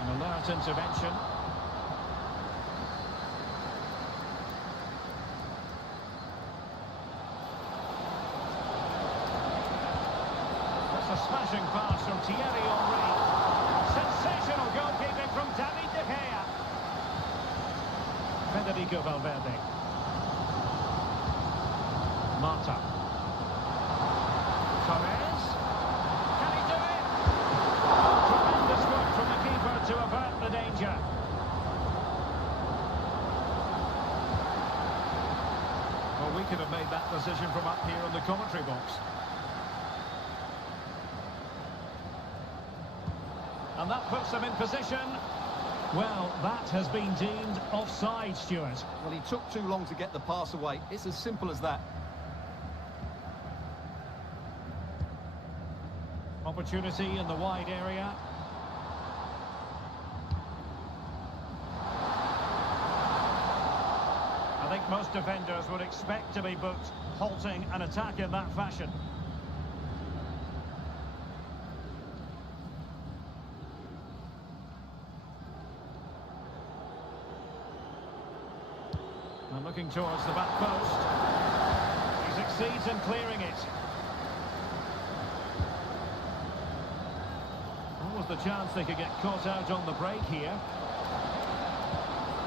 An alert intervention. A smashing pass from Thierry Henry. Sensational goalkeeping from David De Gea. Federico Valverde. Marta. Torres. Can he do it? Oh, tremendous work from the keeper to avert the danger. Well, we could have made that decision from up here in the commentary box. And that puts them in position. Well, that has been deemed offside, Stuart. Well, he took too long to get the pass away. It's as simple as that. Opportunity in the wide area. I think most defenders would expect to be booked halting an attack in that fashion. And looking towards the back post. He succeeds in clearing it. What was the chance they could get caught out on the break here?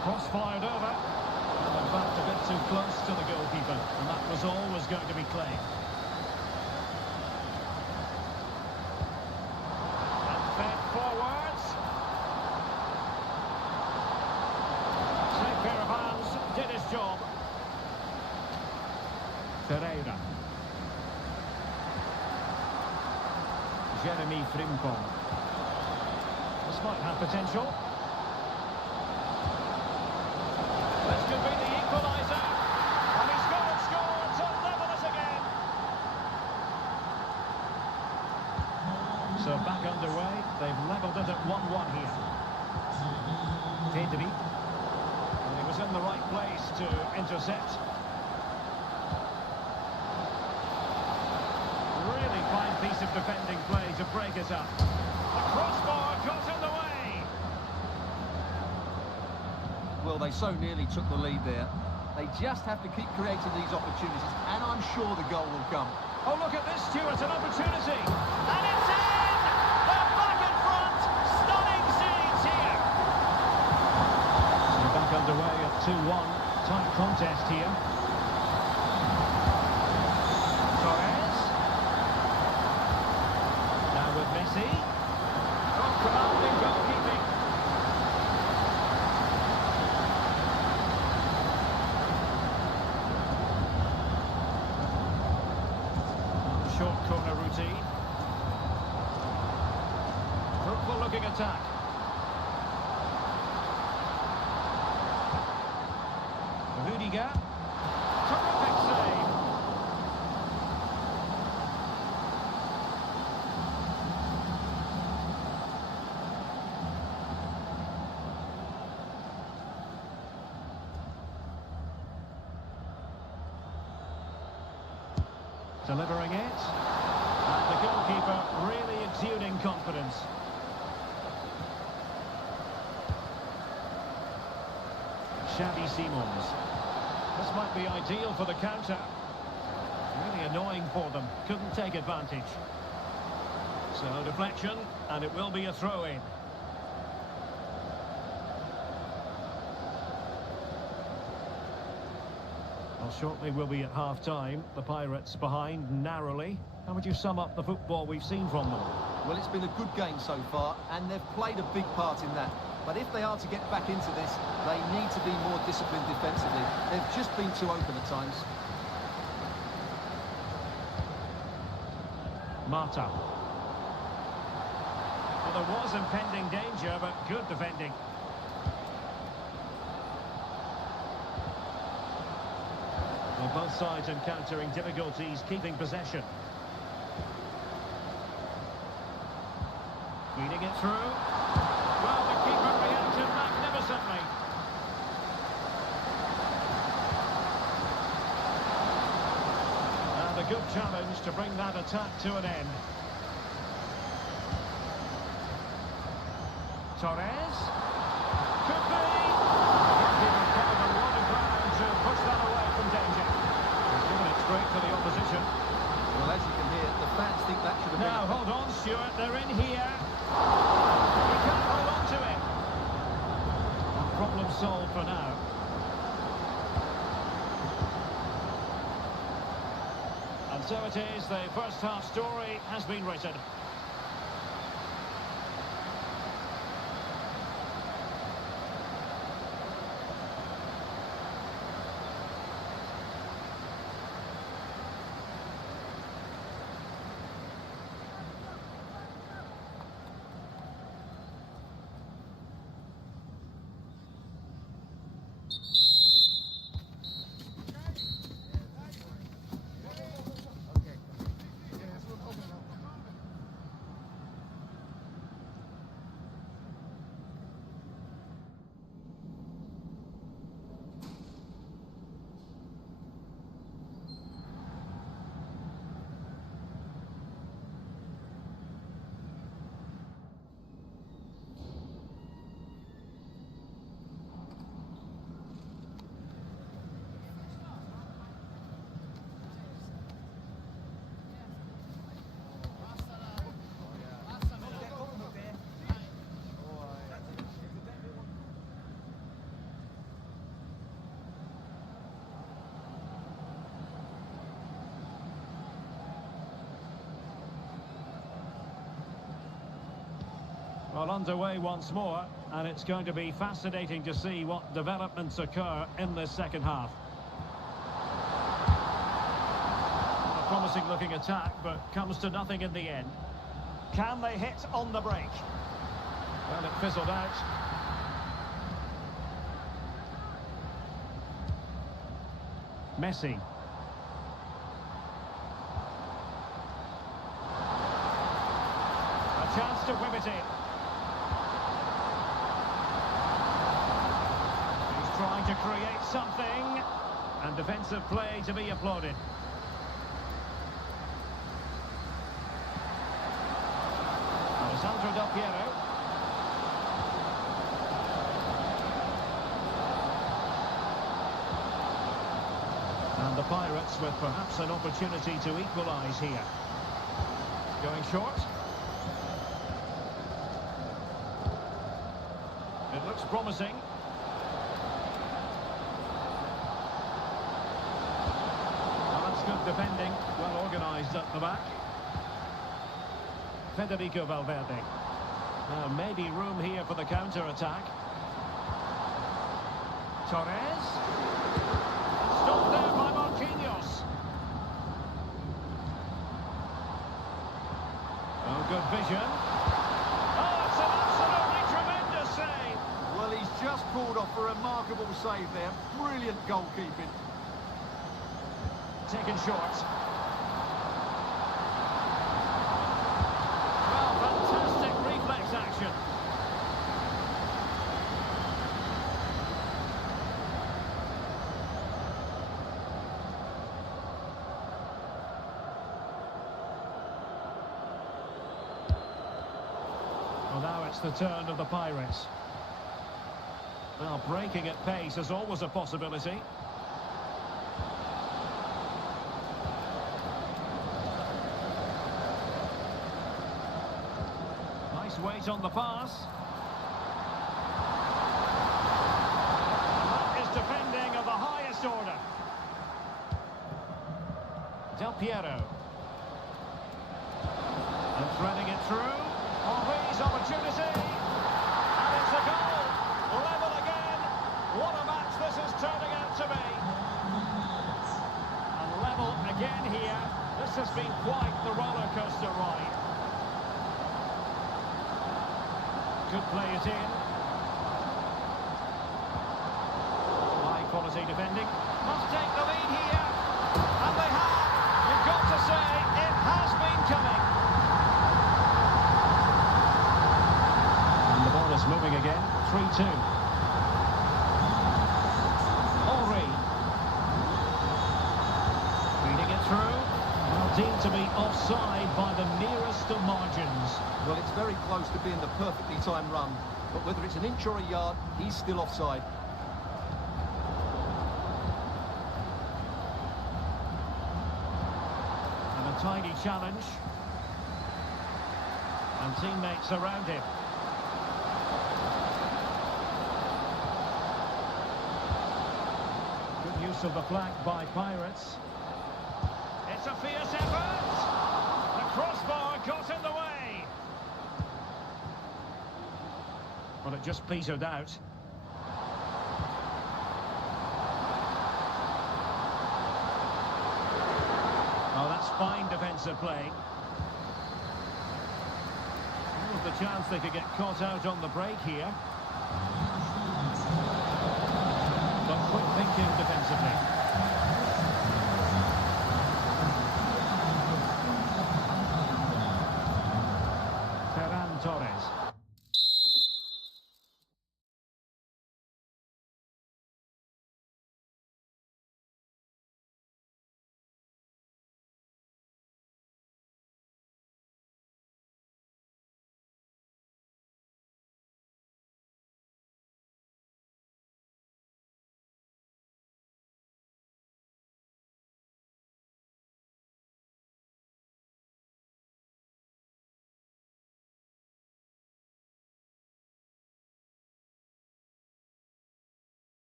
Cross fired over. And in fact, a bit too close to the goalkeeper. And that was always going to be claimed. And fed forwards. Pereira. Jeremy Frimpong. This might have potential. This could be the equaliser. And he's got it scored to level it again. So back underway. They've levelled it at 1-1 here. Pedri. And he was in the right place to intercept. Really fine piece of defending play to break it up. The crossbar got in the way. Well, they so nearly took the lead there. They just have to keep creating these opportunities, and I'm sure the goal will come. Oh, look at this, Stuart, an opportunity. And it's in! They're back in front. Stunning scenes here. So back underway at 2-1. Tight contest here. Torres. Now with Messi. Oh, commanding goalkeeping. Short corner routine. Fruitful looking attack. Rudiger. Terrific save. Delivering it. And the goalkeeper really exuding confidence. Xavi Simons. This might be ideal for the counter. Really annoying for them. Couldn't take advantage. So deflection, and it will be a throw-in. Well, shortly we'll be at half-time. The Pirates behind narrowly. How would you sum up the football we've seen from them? Well, it's been a good game so far, and they've played a big part in that. But if they are to get back into this, they need to be more disciplined defensively. They've just been too open at times. Mata. Well, there was impending danger, but good defending. Well, both sides encountering difficulties keeping possession. Feeding it through. Well, the keeper reacted magnificently. And a good challenge to bring that attack to an end. Torres. Could be. Keeper covered a lot of ground to push that away from danger. He's given it straight to the opposition. Well, as you can hear, the fans think that should have been... Now, hold on, Stuart. They're in here. He can't hold on to it. Problem solved for now. And so it is, the first half story has been written. Well, underway once more, and it's going to be fascinating to see what developments occur in this second half. promising looking attack, but comes to nothing in the end. Can they hit on the break? Well, it fizzled out. Messi. A chance to whip it in. He's trying to create something. And defensive play to be applauded. Alessandro Del Piero. And the Pirates with perhaps an opportunity to equalise here. Going short. It looks promising. Well, that's good defending. Well organised at the back. Federico Valverde. Now maybe room here for the counter-attack. Torres. Stopped there by Marquinhos. Oh, good vision. Oh, it's an absolutely tremendous save. Well, he's just pulled off a remarkable save there. Brilliant goalkeeping. Taken short. Well, fantastic reflex action. Well, now it's the turn of the Pirates. Well, breaking at pace is always a possibility. Nice weight on the pass. That is defending of the highest order. Del Piero. And threading it through. Henry's opportunity. And it's a goal. Level again. What a match this is turning out to be. And level again here. This has been quite the roller coaster ride. Could play it in. High quality defending. Must take the lead here. And they have. You've got to say it has been coming. And the ball is moving again. 3-2. Henry. Feeding it through. Well, deemed to be offside by the nearest of margins. Well, it's very close to being the perfectly timed run, but whether it's an inch or a yard, he's still offside. And a tiny challenge. And teammates around him. Good use of the flank by Pirates. It's a fierce effort. The crossbar got in the way. Well, it just petered out. Oh, that's fine defensive play. There was the chance they could get caught out on the break here. But quick thinking defensively. Torres.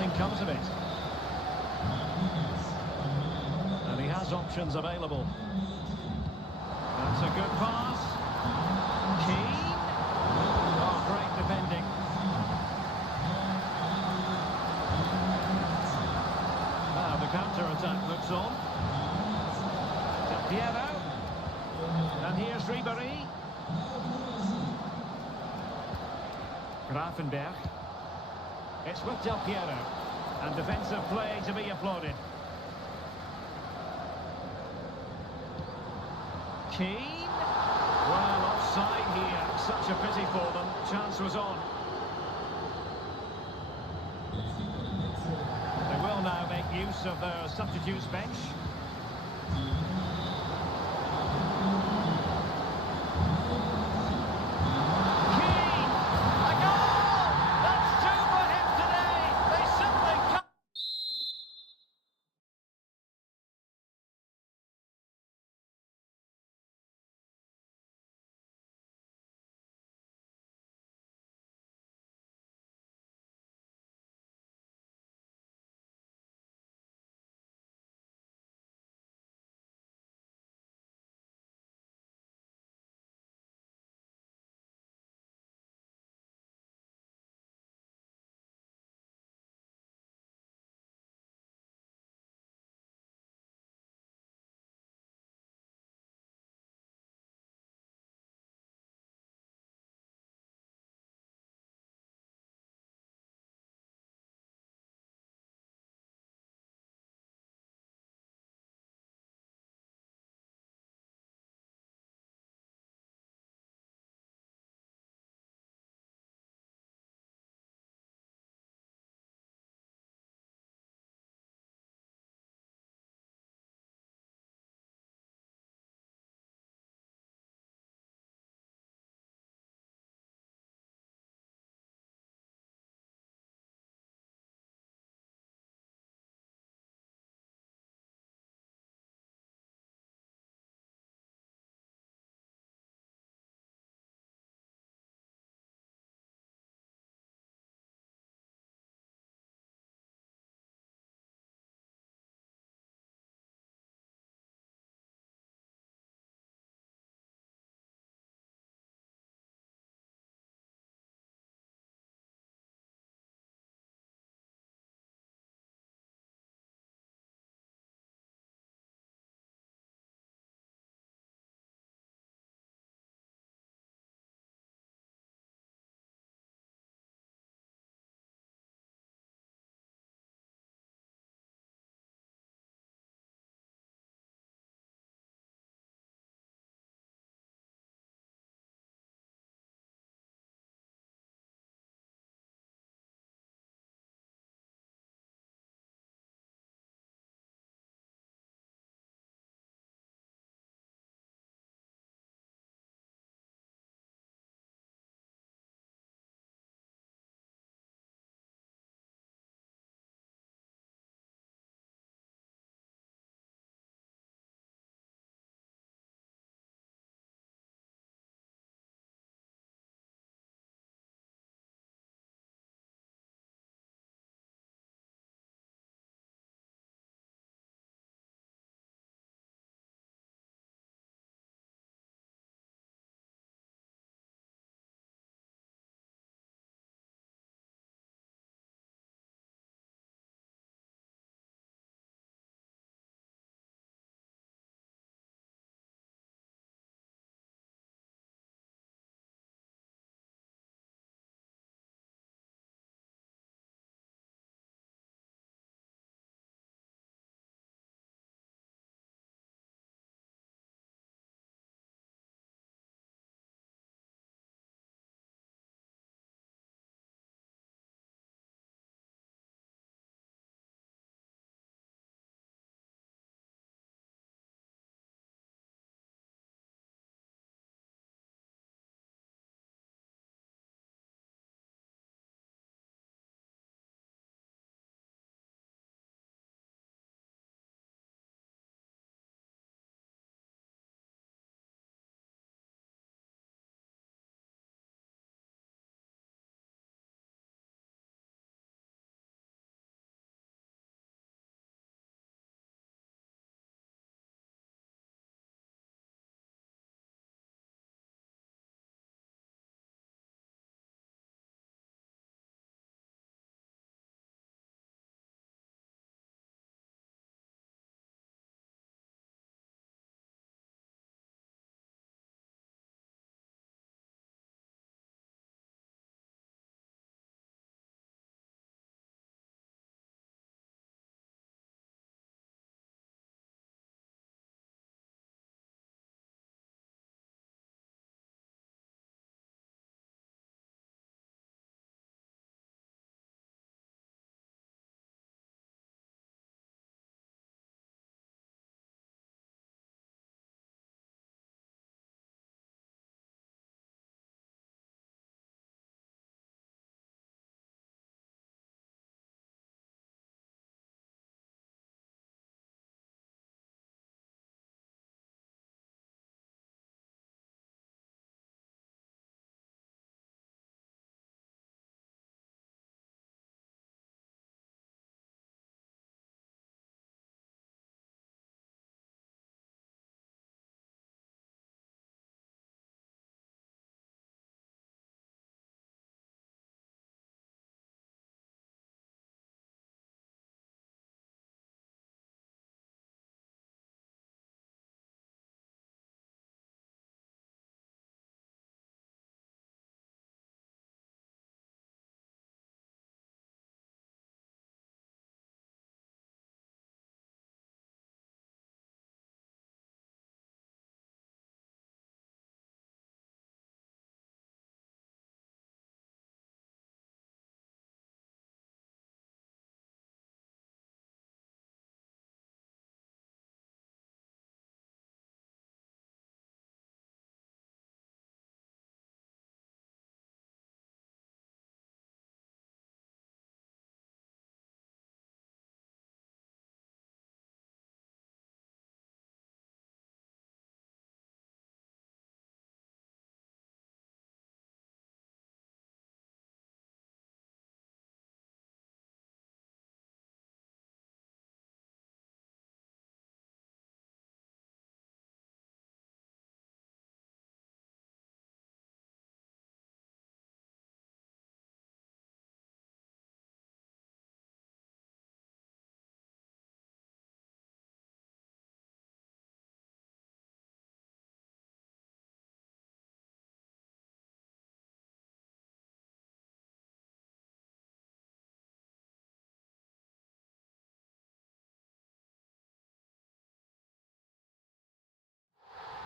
nothing comes of it. And he has options available. That's a good pass. Keane. Oh, great defending. Now the counter-attack looks on. Del Piero. And here's Ribéry. Grafenberg. It's with Del Piero. And defensive play to be applauded. Keane. Well, offside here. Such a pity for them. Chance was on. They will now make use of their substitutes bench.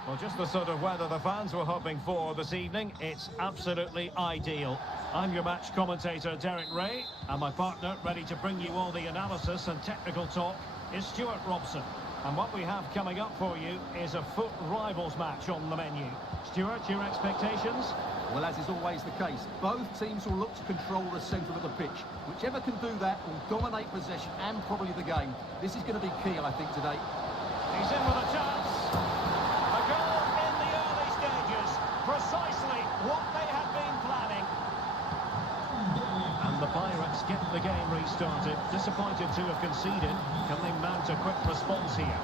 Well, just the sort of weather the fans were hoping for this evening. It's absolutely ideal. I'm your match commentator, Derek Ray, and my partner, ready to bring you all the analysis and technical talk, is Stuart Robson. And what we have coming up for you is a foot rivals match on the menu. Stuart, your expectations? Well, as is always the case, both teams will look to control the centre of the pitch. Whichever can do that will dominate possession and probably the game. This is going to be key, I think, today. He's in with a chance. A goal in the early stages. Precisely what they had been planning. And the Pirates get the game restarted. Disappointed to have conceded. Can they mount a quick response here?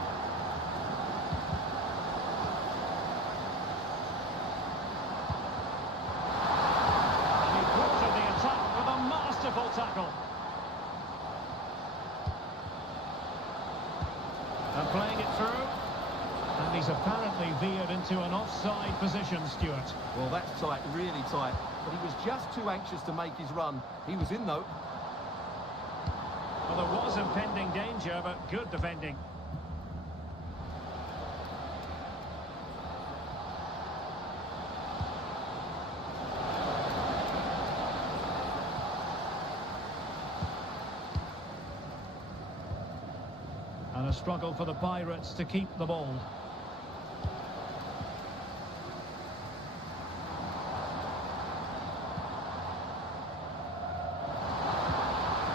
And he quartered the attack with a masterful tackle. And playing it through. And he's apparently veered into an offside position, Stuart. Well, that's tight, really tight. But he was just too anxious to make his run. He was in, though. Well, there was impending danger, but good defending. And a struggle for the Pirates to keep the ball.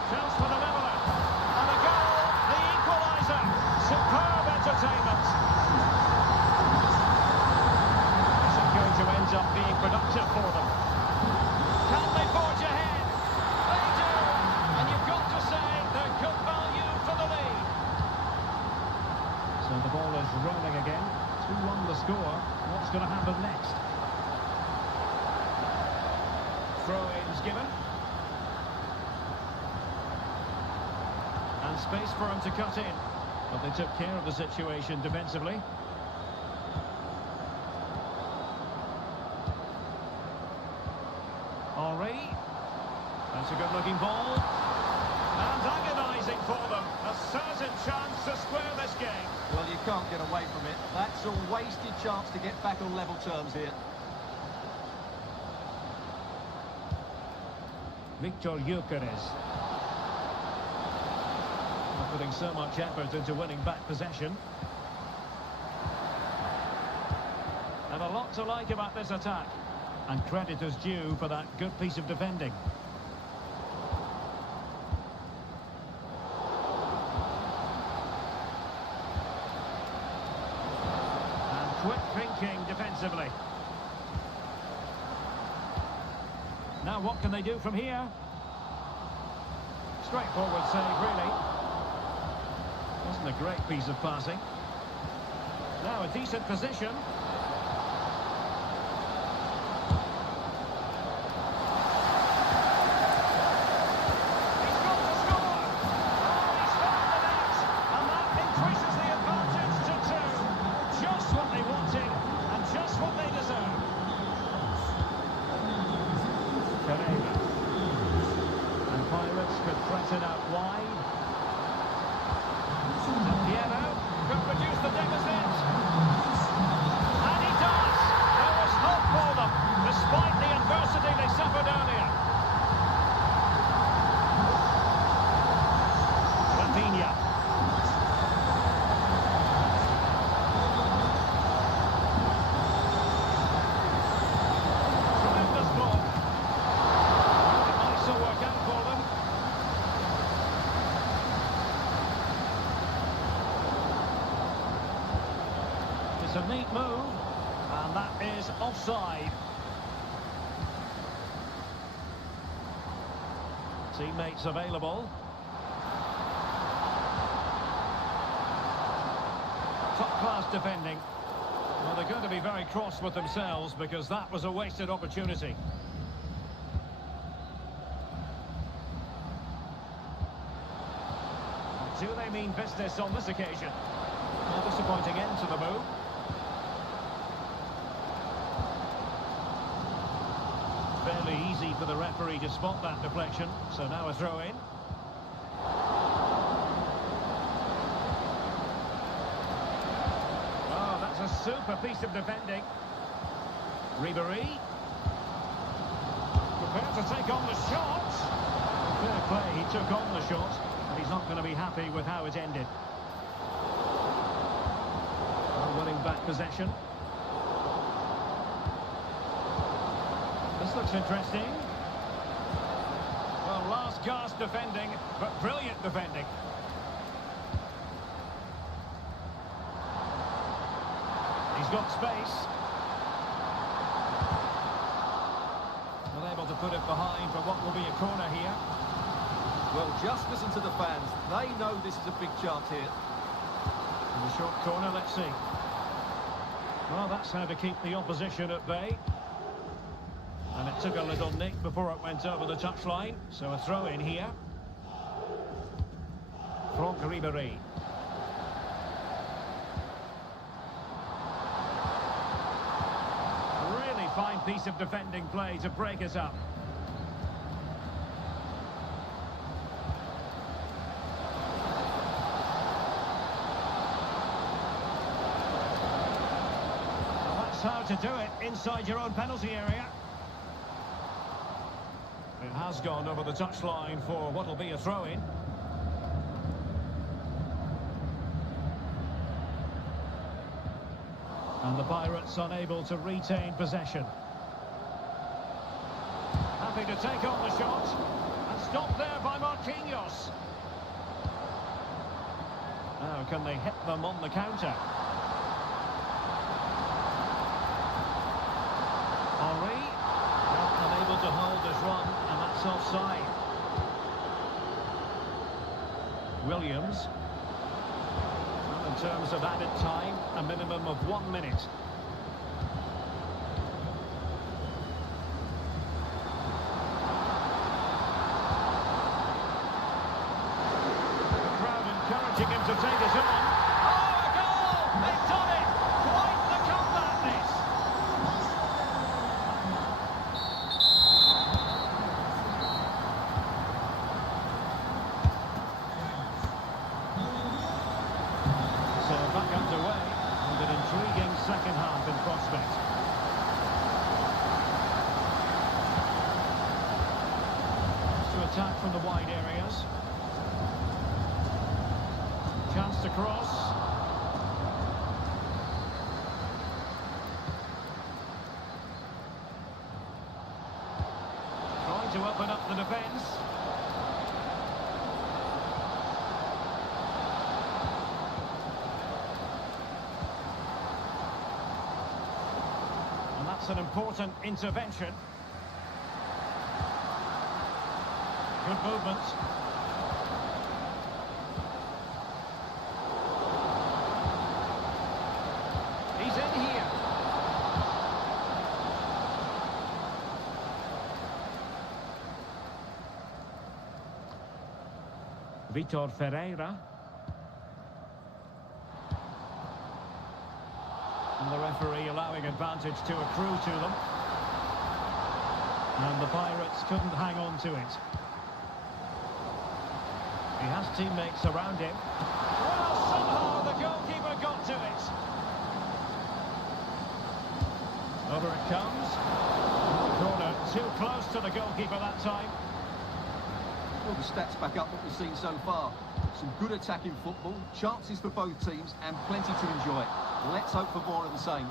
Chance for the leveller. And a goal, the equaliser. Superb entertainment. Isn't going to end up being productive for them. Can they forge ahead? They do. And you've got to say they're good value for the lead. So the ball is rolling again. 2-1 the score. What's going to happen next? Throw-ins given. And space for him to cut in. But they took care of the situation defensively. Henri. That's a good-looking ball. And agonising for them. A certain chance to square this game. Well, you can't get away from it. That's a wasted chance to get back on level terms here. Victor Gyökeres. Putting so much effort into winning back possession. And a lot to like about this attack. And credit is due for that good piece of defending. And quick thinking defensively. Now what can they do from here? Straightforward save, really. Wasn't a great piece of passing. Now a decent position. He's got to score! Oh, he's found the net! And that increases the advantage to 2. Just what they wanted, and just what they deserve. Pereira. And Pirates could threaten out wide. Piero could reduce the deficit. And he does! There was hope for them, despite the adversity they suffered earlier. Rafinha. Tremendous ball. It might still work out for them. It's a neat move, and that is offside. Teammates available. Top-class defending. Well, they're going to be very cross with themselves because that was a wasted opportunity. Do they mean business on this occasion? Well, disappointing end to the move. Fairly easy for the referee to spot that deflection, so now a throw-in. Oh, that's a super piece of defending. Ribéry. Prepared to take on the shot. Fair play, he took on the shot, and he's not going to be happy with how it ended. Winning back possession. This looks interesting. Well, last gasp defending, but brilliant defending. He's got space. Unable to put it behind for what will be a corner here. Well, just listen to the fans. They know this is a big chance here. In the short corner, let's see. Well, that's how to keep the opposition at bay. And it took a little nick before it went over the touchline. So a throw in here. Franck Ribéry. Really fine piece of defending play to break us up. How to do it inside your own penalty area. It has gone over the touchline for what will be a throw-in. And the Pirates unable to retain possession. Happy to take on the shot. And stopped there by Marquinhos. Now, can they hit them on the counter? Henry, unable to hold his run, and that's offside. Williams. Well, in terms of added time, a minimum of 1 minute. The crowd encouraging him to take it on. Oh, a goal! They've done it! Quite the comeback, this! Back underway, and an intriguing second half in prospect. To attack from the wide areas. Chance to cross. Trying to open up the defence. That's an important intervention. Good movement. He's in here. Vitor Ferreira. And the referee allowing advantage to accrue to them. And the Pirates couldn't hang on to it. He has teammates around him. Well, somehow the goalkeeper got to it. Over it comes. Corner too close to the goalkeeper that time. Well, the stats back up what we've seen so far. Some good attacking football, chances for both teams, and plenty to enjoy. Let's hope for more of the same.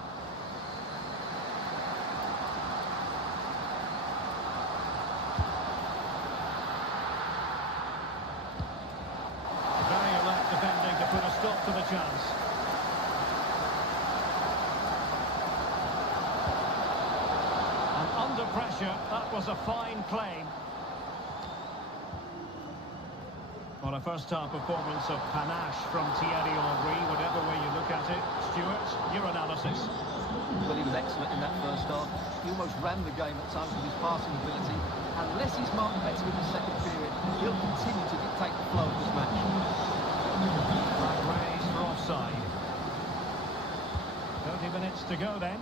Very alert defending to put a stop to the chance. And under pressure, that was a fine claim. What a first-half performance of panache from Thierry Henry, whatever way you look at it. Stuart, your analysis. Well, he was excellent in that first half. He almost ran the game at times with his passing ability. Unless he's marked better in the second period, he'll continue to dictate the flow of this match. Flag raised for offside. 30 minutes to go then.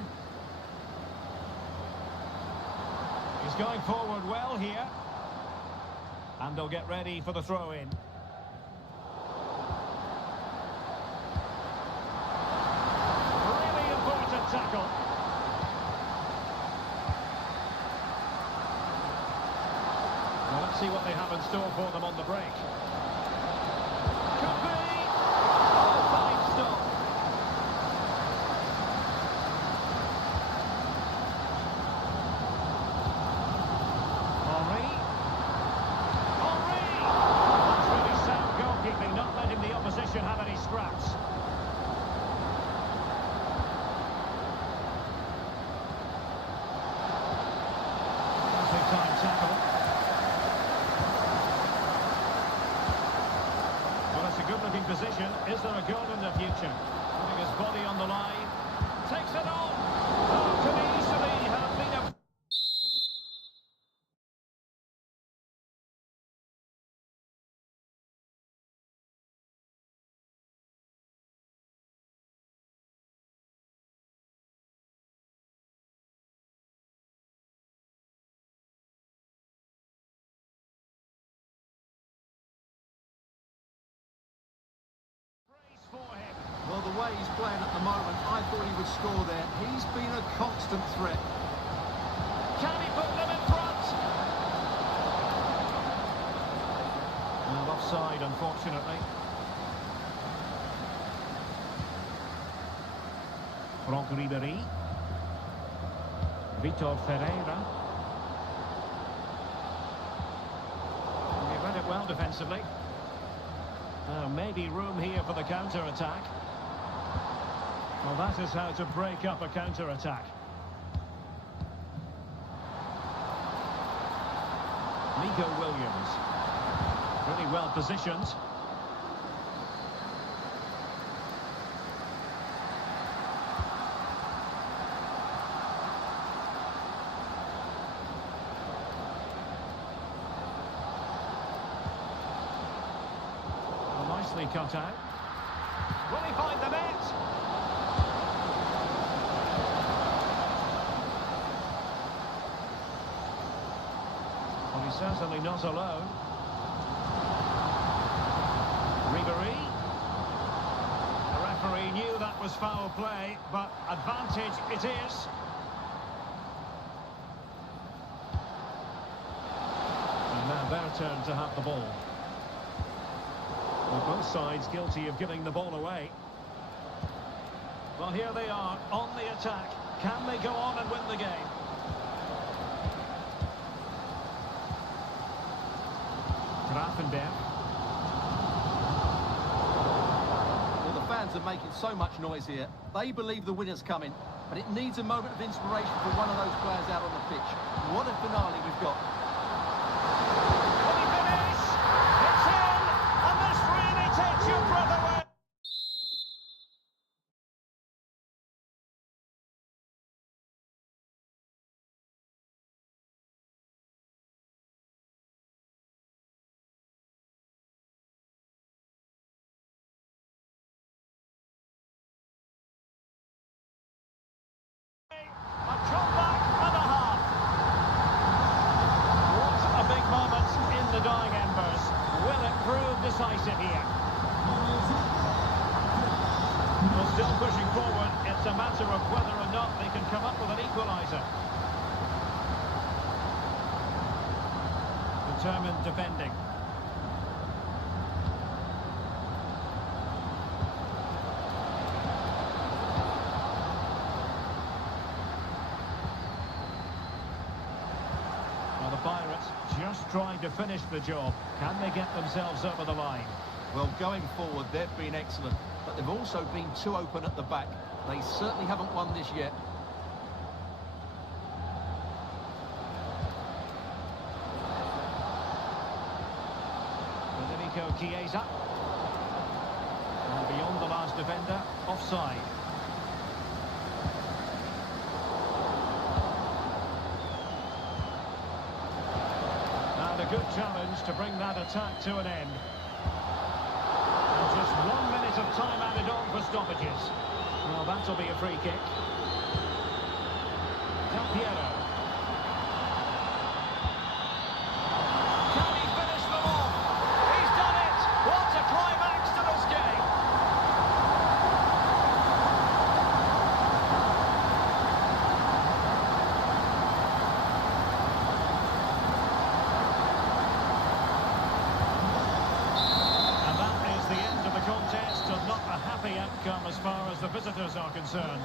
He's going forward well here. And they'll get ready for the throw-in. Really important tackle. Well, let's see what they have in store for them on the break. Could be. Oh, fine stop. Henri. That's really sound goalkeeping, not letting the opposition have any scraps. Big time tackle. Well, it's a good-looking position. Is there a goal in the future? Putting his body on the line. Takes it on. Oh, could easily have been a... Brace for him. Well, the way he's playing at the moment, I thought he would score there. He's been a constant threat. Can he put them in front? Well, offside, unfortunately. Franck Ribéry. Vitor Ferreira. He read it well defensively. Maybe room here for the counter-attack. Well, that is how to break up a counter-attack. Nico Williams. Really well positioned. Well, nicely cut out. Will he find the net? Well, he's certainly not alone. Ribéry. The referee knew that was foul play, but advantage it is. And now their turn to have the ball. Well, both sides guilty of giving the ball away. Well, here they are on the attack. Can they go on and win the game? Grafenberg. Well, the fans are making so much noise here. They believe the winner's coming, but it needs a moment of inspiration for one of those players out on the pitch. What a finale we've got. Will he finish? It's in! And this really takes your breath away! A comeback and a half. What a big moment in the dying embers. Will it prove decisive here? Well, still pushing forward. It's a matter of whether or not they can come up with an equaliser. Determined defending. The Pirates just trying to finish the job. Can they get themselves over the line? Well, going forward, they've been excellent, but they've also been too open at the back. They certainly haven't won this yet. Federico Chiesa. And beyond the last defender, offside. And a good challenge to bring that attack to an end. And just 1 minute of time added on for stoppages. Well, that'll be a free kick. Del Piero. Can he finish them off? He's done it! What a climax to this game! visitors are concerned.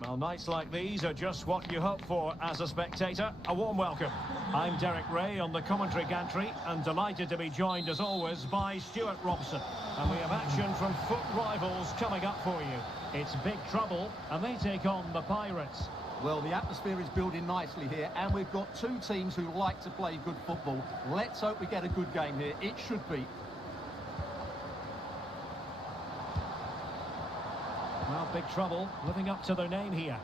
Well, nights like these are just what you hope for as a spectator. A warm welcome. I'm Derek Ray on the commentary gantry and delighted to be joined as always by Stuart Robson. And we have action from foot rivals coming up for you. It's big trouble and they take on the Pirates. Well, the atmosphere is building nicely here, and we've got two teams who like to play good football. Let's hope we get a good game here. It should be. Well, big trouble, living up to their name here.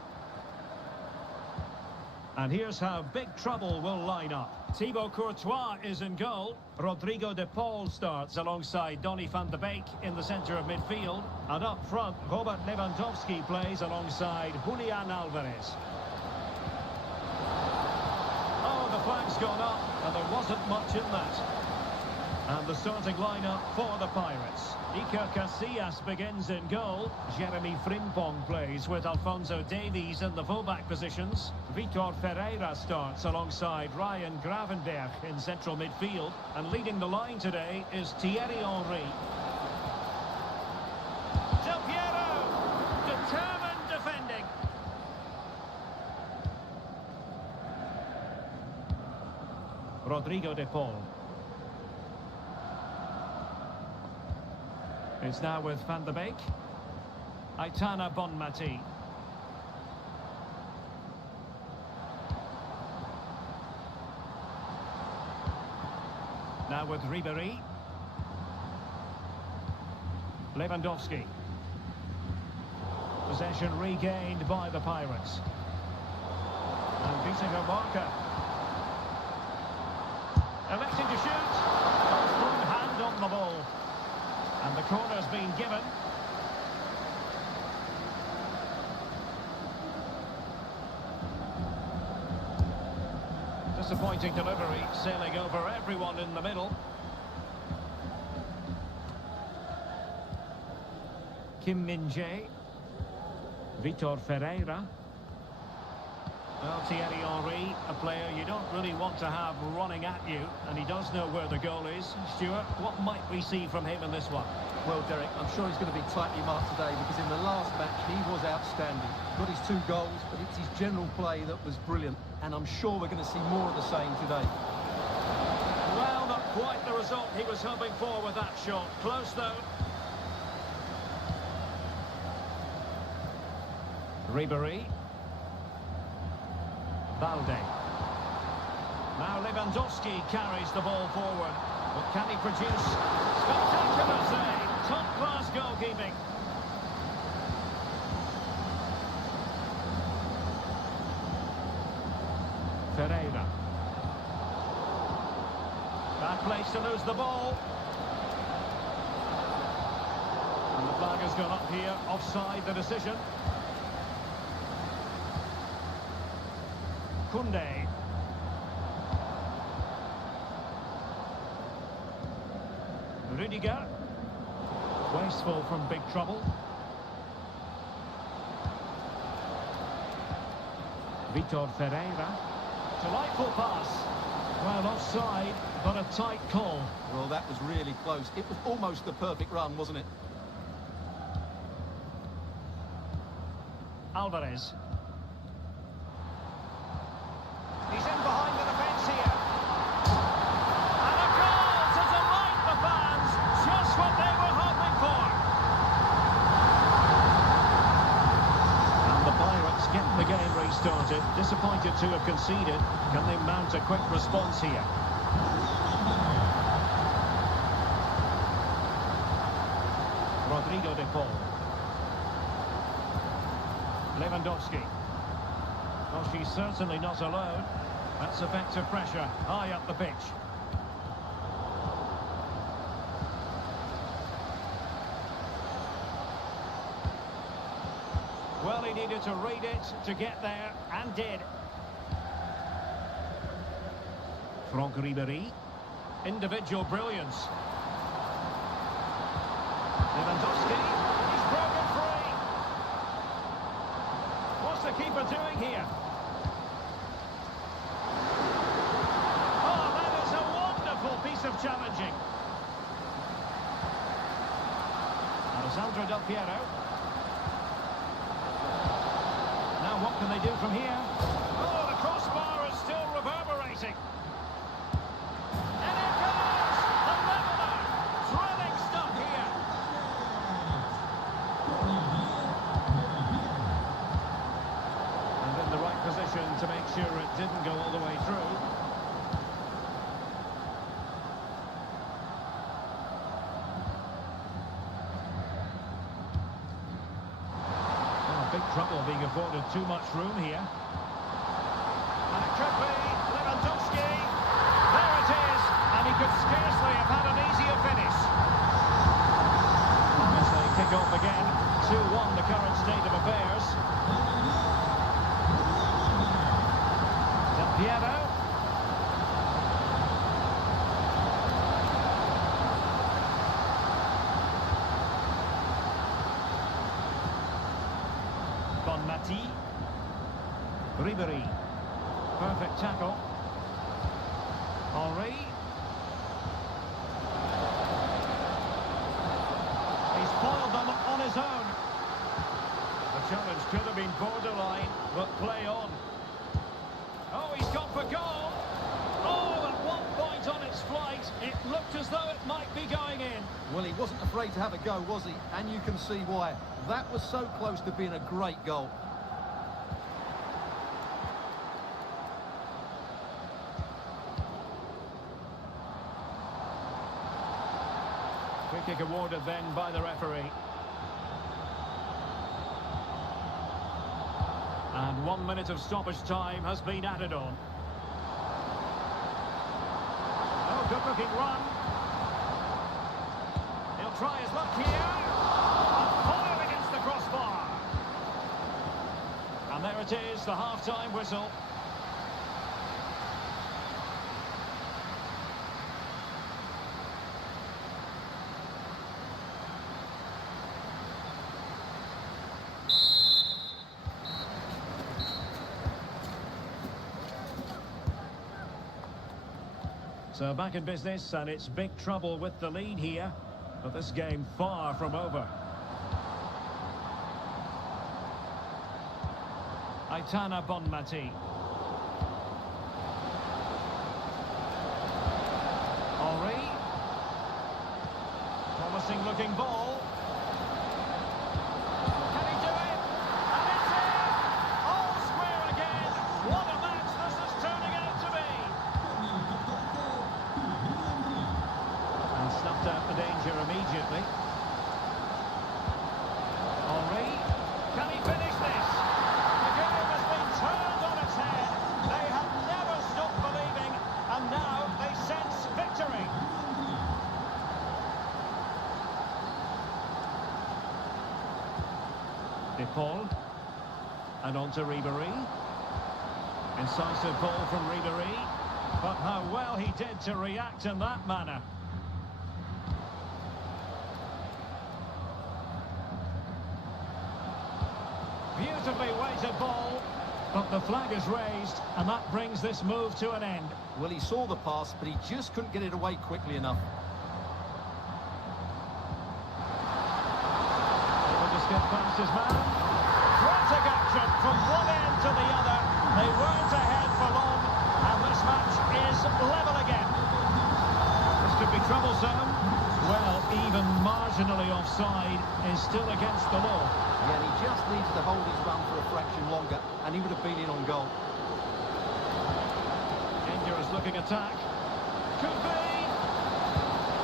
And here's how big trouble will line up. Thibaut Courtois is in goal. Rodrigo de Paul starts alongside Donny van de Beek in the centre of midfield. And up front, Robert Lewandowski plays alongside Julian Alvarez. Oh, the flag's gone up, and there wasn't much in that. And the starting lineup for the Pirates. Iker Casillas begins in goal. Jeremy Frimpong plays with Alphonso Davies in the fullback positions. Vitor Ferreira starts alongside Ryan Gravenberch in central midfield. And leading the line today is Thierry Henry. Del Piero, determined defending. Rodrigo de Paul. It's now with Van de Beek. Aitana Bonmati. Now with Ribéry. Lewandowski. Possession regained by the Pirates. And beating a marker. Electing to shoot. Full hand on the ball. And the corner's been given. Disappointing delivery, sailing over everyone in the middle. Kim Min-jae. Vitor Ferreira. Well, Thierry Henry, a player you don't really want to have running at you, and he does know where the goal is. Stuart, what might we see from him in this one? Well, Derek, I'm sure he's going to be tightly marked today because in the last match he was outstanding. Got his 2 goals, but it's his general play that was brilliant, and I'm sure we're going to see more of the same today. Well, not quite the result he was hoping for with that shot. Close, though. Ribéry. Balde. Now Lewandowski carries the ball forward. But can he produce? Spectacular save. Top-class goalkeeping. Ferreira. Bad place to lose the ball. And the flag has gone up here. Offside the decision. Koundé. Rudiger. Wasteful from big trouble. Vitor Ferreira. Delightful pass. Well, offside, but a tight call. Well, that was really close. It was almost the perfect run, wasn't it? Alvarez. He's in behind the defence here. And a goal to delight the fans. Just what they were hoping for. And the Pirates get the game restarted. Disappointed to have conceded. Can they mount a quick response here? Rodrigo de Paul. Lewandowski. Well, she's certainly not alone. That's effective pressure high up the pitch. Well, he needed to read it to get there, and did. Franck Ribéry. Individual brilliance. Lewandowski. He's broken free. What's the keeper doing here? Oh, that is a wonderful piece of challenging. Alessandro Del Piero. Now what can they do from here? Oh, the crossbar is still reverberating. And here goes the leveller. Thrilling stuff here. And in the right position to make sure it didn't go all the way through. Big trouble being afforded too much room here. And it could be Lewandowski. There it is. And he could scarcely have had an easier finish. As they kick off again, 2-1 the current state of affairs. Del Piero. Mati. Ribéry. Perfect tackle. Henry. He's foiled them on his own. The challenge could have been borderline, but play on. Oh, he's gone for goal. Oh, at one point on its flight, it looked as though it might be going in. Well, he wasn't afraid to have a go, was he? And you can see why. That was so close to being a great goal. Free kick awarded then by the referee. And 1 minute of stoppage time has been added on. Oh, good looking run. He'll try his luck here. A foil against the crossbar. And there it is, the half-time whistle. So back in business, and it's big trouble with the lead here, but this game far from over. Aitana Bonmati. Henry. Promising looking ball. Can he do it? And it's in! All square again. What a match this is turning out to be. And snuffed out the danger immediately. Henry. Can he finish this? The game has been turned on its head. They have never stopped believing, and now they sense victory. De Paul. And on to Ribéry. Incisive ball from Ribéry. But how well he did to react in that manner. Beautifully weighted ball, but the flag is raised, and that brings this move to an end. Well, he saw the pass, but he just couldn't get it away quickly enough. Able to skip past his man. Frantic action from one end to the other. They weren't ahead for long, and this match is level again. This could be troublesome. Well, even marginally offside is still against the law. Yeah, and he just needs to hold his run for a fraction longer, and he would have been in on goal. Dangerous looking attack. Could be.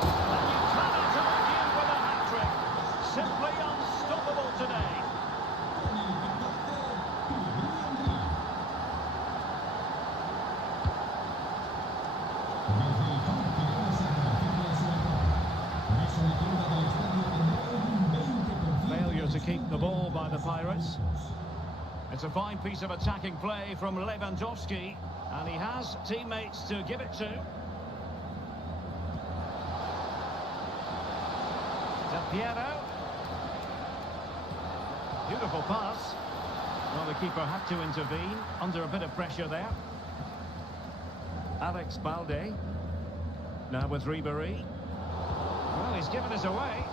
And you cannot argue with a hat-trick. Simply Failure to keep the ball by the Pirates. It's a fine piece of attacking play from Lewandowski, and he has teammates to give it to. Del Piero. Beautiful pass. Well, the keeper had to intervene under a bit of pressure there. Alex Balde. Now with Ribéry. Well, he's given us away.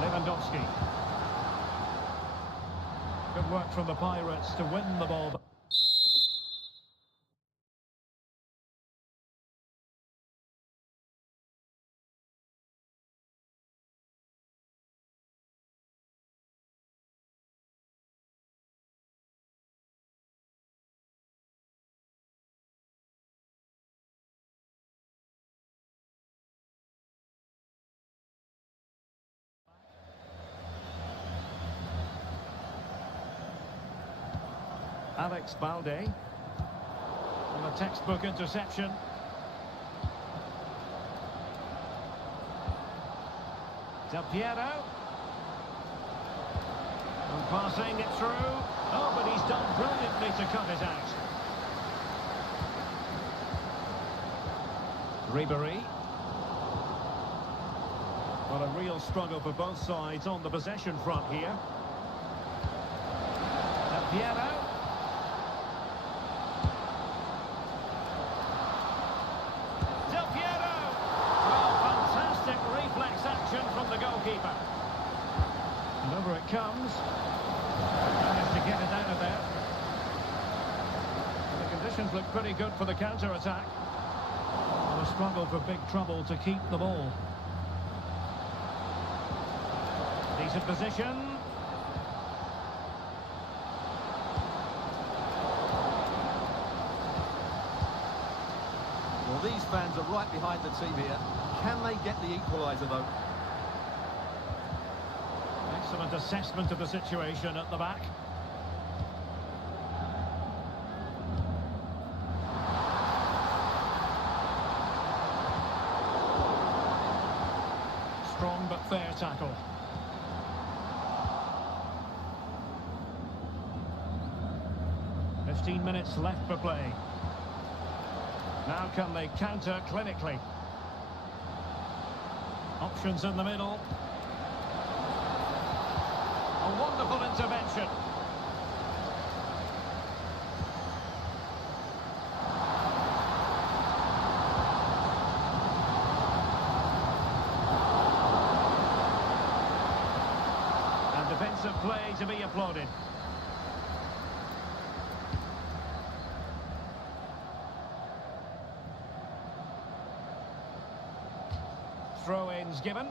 Lewandowski. Good work from the Pirates to win the ball. Alex Balde. And a textbook interception. Del Piero. And passing it through. Oh, but he's done brilliantly to cut it out. Ribéry. Well, a real struggle for both sides on the possession front here. Del Piero. From the goalkeeper. And over it comes. Managed to get it out of there. And the conditions look pretty good for the counter-attack. And a struggle for big trouble to keep the ball. Decent position. Well, these fans are right behind the team here. Can they get the equaliser, though? Excellent assessment of the situation at the back. Strong but fair tackle. "15 minutes left for play. Now can they counter clinically? Options in the middle. A wonderful intervention. And defensive play to be applauded. Throw-ins given.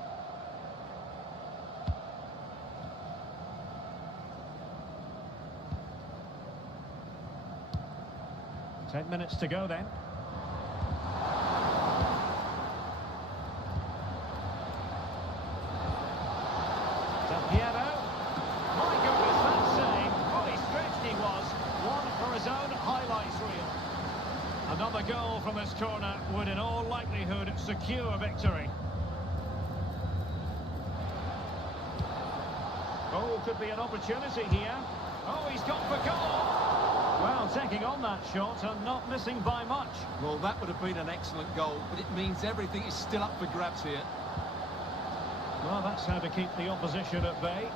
Ten minutes to go then. Del Piero. My goodness, that save. Fully stretched he was. One for his own highlights reel. Another goal from this corner would in all likelihood secure victory. Oh, could be an opportunity here. Oh, he's gone for goal. Well, taking on that shot and not missing by much. Well, that would have been an excellent goal, but it means everything is still up for grabs here. Well, that's how to keep the opposition at bay.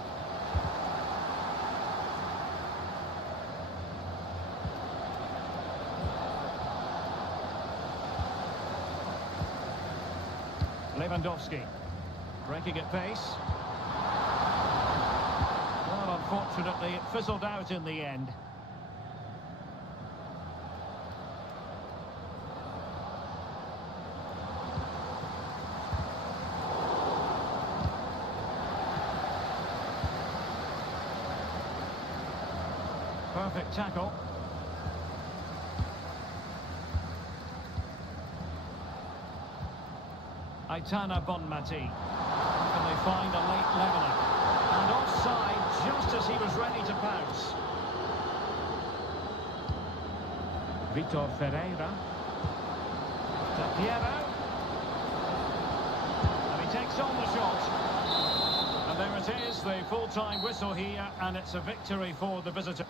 Lewandowski, breaking at pace. Well, unfortunately, it fizzled out in the end. Perfect tackle. Aitana Bonmati. Can they find a late leveller? And offside just as he was ready to pounce. Vitor Ferreira. Tapiero. And he takes on the shot. And there it is, the full-time whistle here, and it's a victory for the visitor.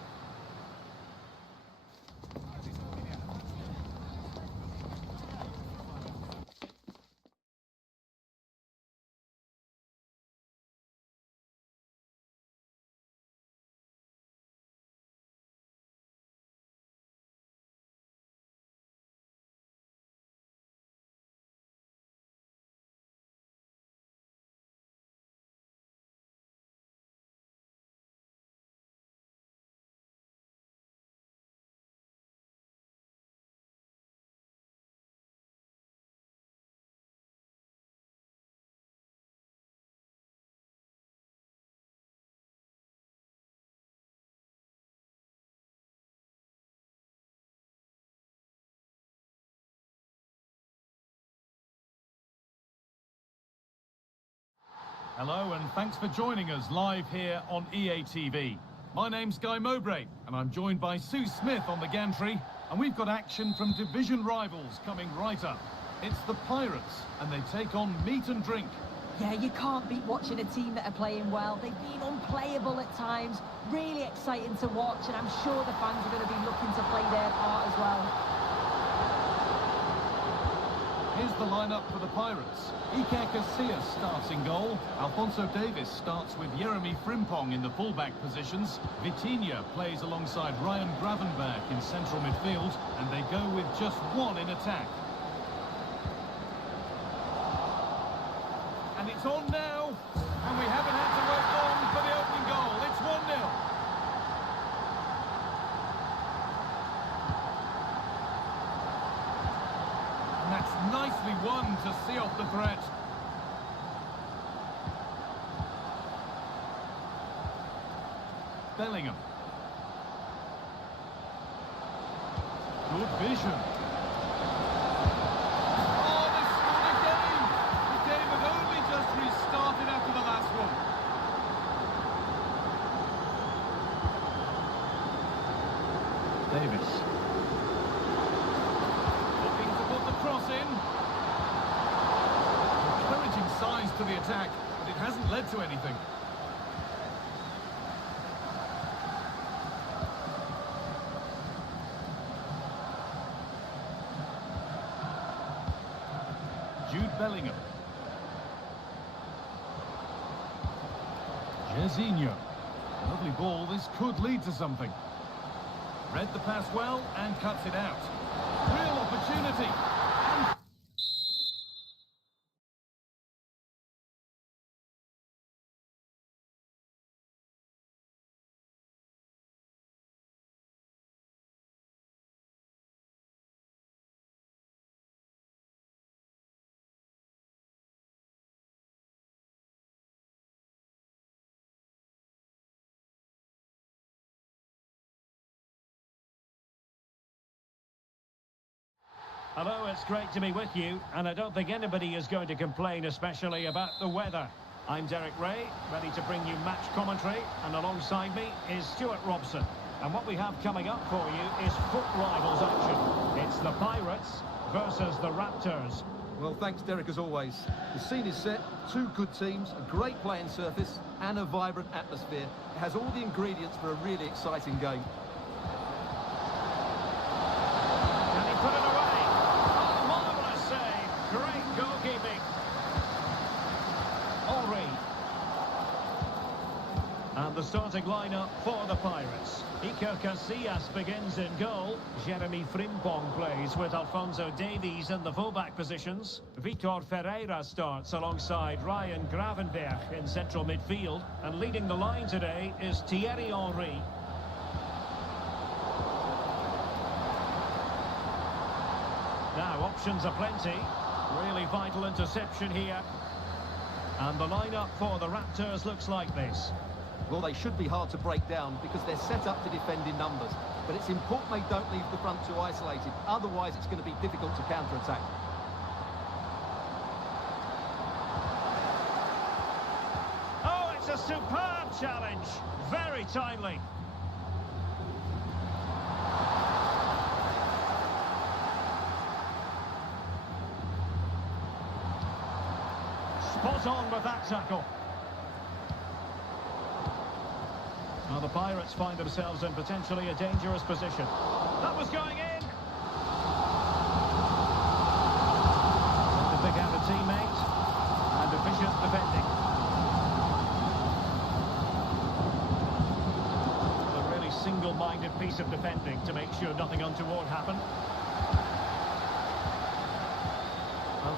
Hello and thanks for joining us live here on EA TV. My name's Guy Mowbray and I'm joined by Sue Smith on the gantry, and we've got action from division rivals coming right up. It's the Pirates and they take on Meat and Drink. Yeah, you can't beat watching a team that are playing well. They've been unplayable at times, really exciting to watch, and I'm sure the fans are going to be looking to play their part as well. Here's the lineup for the Pirates. Iker Casillas starts in goal. Alphonso Davies starts with Jeremy Frimpong in the fullback positions. Vitinha plays alongside Ryan Gravenberch in central midfield, and they go with just one in attack. And it's on now, and we haven't had to wait long for the opening goal. It's 1-0. That's nicely won to see off the threat. Bellingham. Good vision. Oh, they scored again! The game had only just restarted after the last one. Davis. Cross in. Encouraging signs to the attack, but it hasn't led to anything. Jude Bellingham. Jairzinho. Lovely ball, this could lead to something. Read the pass well and cuts it out. Real opportunity. Hello, it's great to be with you, and I don't think anybody is going to complain, especially about the weather. I'm Derek Ray, ready to bring you match commentary, and alongside me is Stuart Robson. And what we have coming up for you is foot rivals action. It's the Pirates versus the Raptors. Well, thanks, Derek, as always. The scene is set, two good teams, a great playing surface, and a vibrant atmosphere. It has all the ingredients for a really exciting game. And he put it away. Marvellous save. Great goalkeeping. Henry. And the starting lineup for the Pirates. Iker Casillas begins in goal. Jeremy Frimpong plays with Alphonso Davies in the fullback positions. Vitor Ferreira starts alongside Ryan Gravenberch in central midfield. And leading the line today is Thierry Henry. Now, options are plenty. Really vital interception here. And the lineup for the Raptors looks like this. Well, they should be hard to break down because they're set up to defend in numbers. But it's important they don't leave the front too isolated. Otherwise, it's going to be difficult to counter-attack. Oh, it's a superb challenge. Very timely. Spot on with that tackle. Now the Pirates find themselves in potentially a dangerous position. That was going in. The big out a teammate and efficient defending. A really single-minded piece of defending to make sure nothing untoward happened.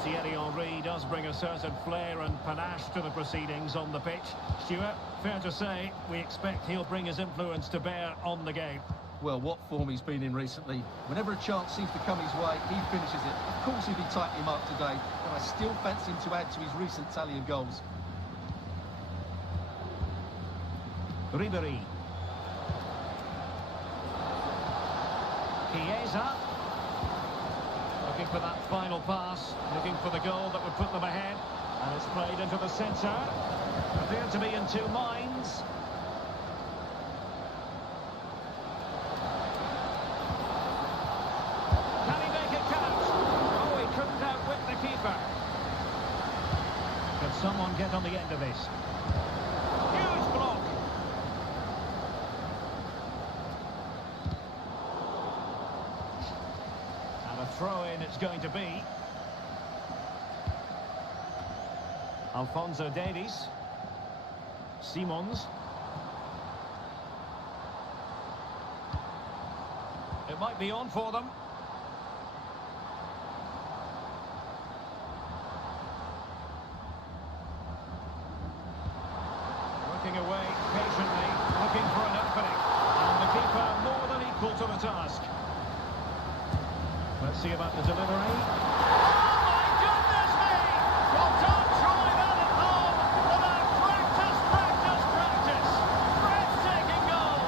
Thierry Henry does bring a certain flair and panache to the proceedings on the pitch. Stuart, fair to say, we expect he'll bring his influence to bear on the game. Well, what form he's been in recently. Whenever a chance seems to come his way, he finishes it. Of course he'll be tightly marked today, but I still fancy him to add to his recent tally of goals. Ribéry. Chiesa. Looking for that final pass, looking for the goal that would put them ahead. And it's played into the centre. Appear to be in two minds. Can he make it count? Oh, he couldn't outwit the keeper. Can someone get on the end of this? Huge block. Throw-in it's going to be. Alphonso Davies. Simons. It might be on for them. Working away patiently, looking for an opening. And the keeper more than equal to the task. Let's see about the delivery. Oh, my goodness me! Well, don't try that at home without practice, practice, practice. Breathtaking goal.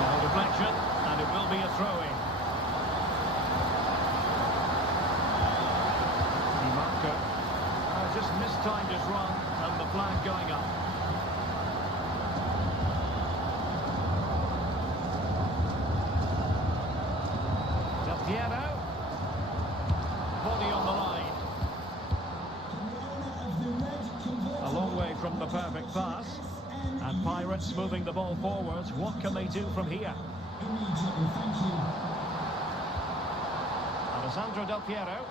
So, deflection, and it will be a throw-in. Dimarco. Just mistimed his run, and the flag going up. Body on the line. A long way from the perfect pass. And Pirates moving the ball forwards. What can they do from here? Alessandro Del Piero.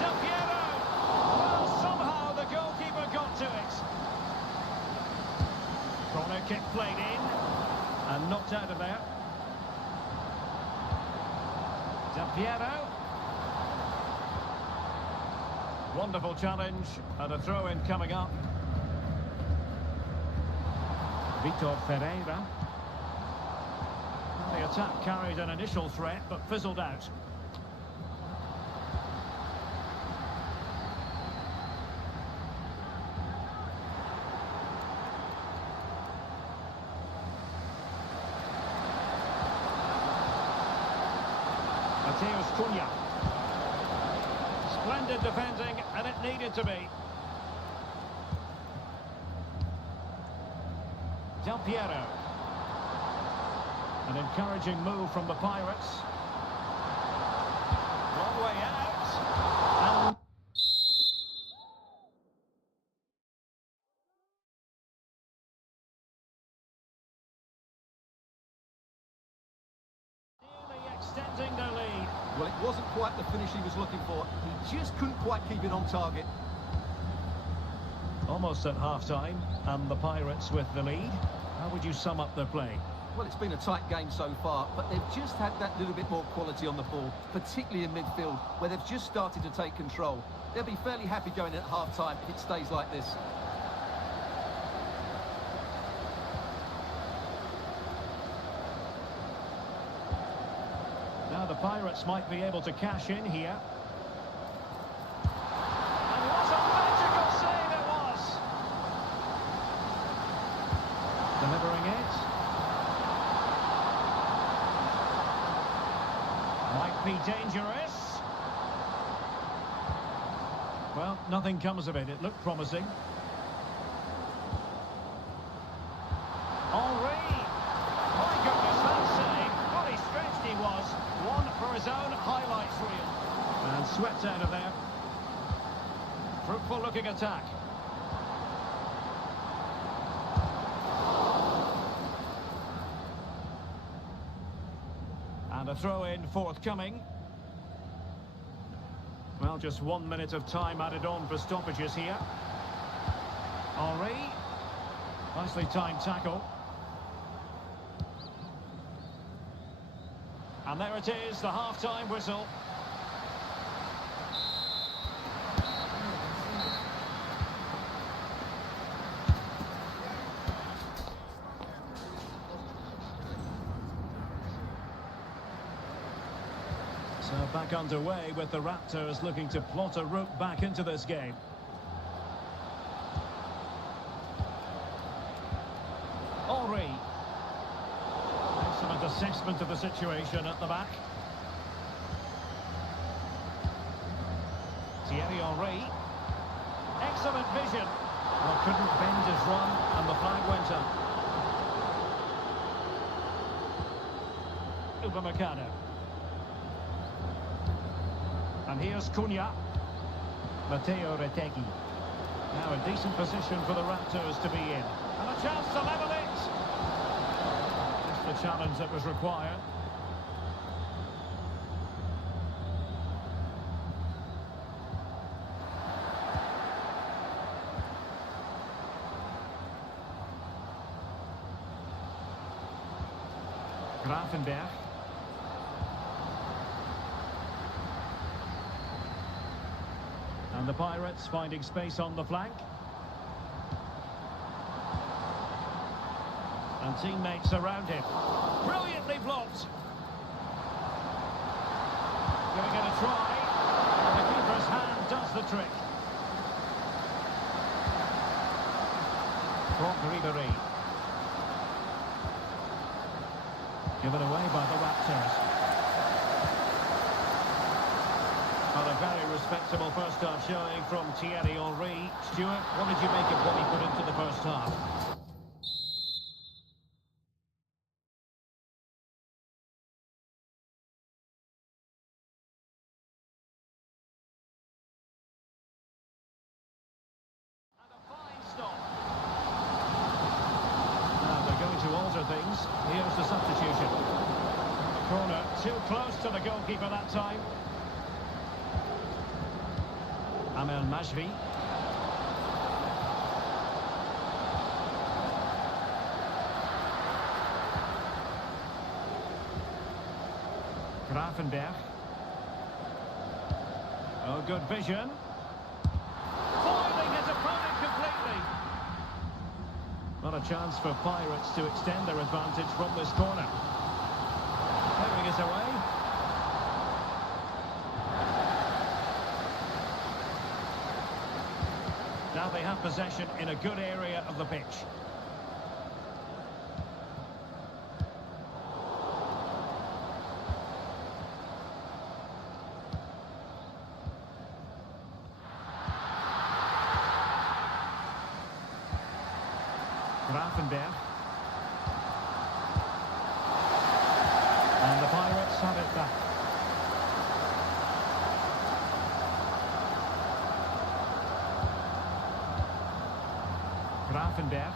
Del Piero! Well, somehow the goalkeeper got to it. Corner kick played in. And knocked out of there. Del Piero. Wonderful challenge and a throw-in coming up. Vitor Ferreira. The attack carried an initial threat but fizzled out. Mateus Cunha. Splendid defending, and it needed to be. Del Piero. An encouraging move from the Pirates. Long way out. And extending their lead. Well, it wasn't quite the finish he was looking for. He just couldn't quite keep it on target. Almost at half-time, and the Pirates with the lead. How would you sum up their play? Well, it's been a tight game so far, but they've just had that little bit more quality on the ball, particularly in midfield, where they've just started to take control. They'll be fairly happy going in at half-time if it stays like this. Now the Pirates might be able to cash in here. And what a magical save it was! Delivering it. Might be dangerous. Well, nothing comes of it. It looked promising. Henri! My goodness, that save! Fully stretched he was. One for his own highlights reel. And swept out of there. Fruitful looking attack. And a throw-in forthcoming. Well, just 1 minute of time added on for stoppages here. Henri. Nicely timed tackle. And there it is, the half-time whistle. So back underway with the Raptors looking to plot a route back into this game. Henri. Excellent assessment of the situation at the back. Thierry Henry. Excellent vision. Well, couldn't bend his run and the flag went up. Upamecano. And here's Cunha. Matteo Retegui. Now a decent position for the Raptors to be in. And a chance to level it. Just the challenge that was required. Grafenberg. And the Pirates finding space on the flank. And teammates around him. Brilliantly blocked. Giving it a try. And the keeper's hand does the trick. Franck Ribéry. Given away by the Raptors. Well, a very respectable first half showing from Thierry Henry. Stuart, what did you make of what he put into the first half? And a fine stop. Now they're going to alter things. Here's the substitution. Corner too close to the goalkeeper that time. Amel Majri. Grafenberg. Oh, good vision. Foiling his opponent completely. Not a chance for Pirates to extend their advantage from this corner. Clearing it away. Now they have possession in a good area of the pitch. Grafenberg. And the Pirates have it back. Grafenberg.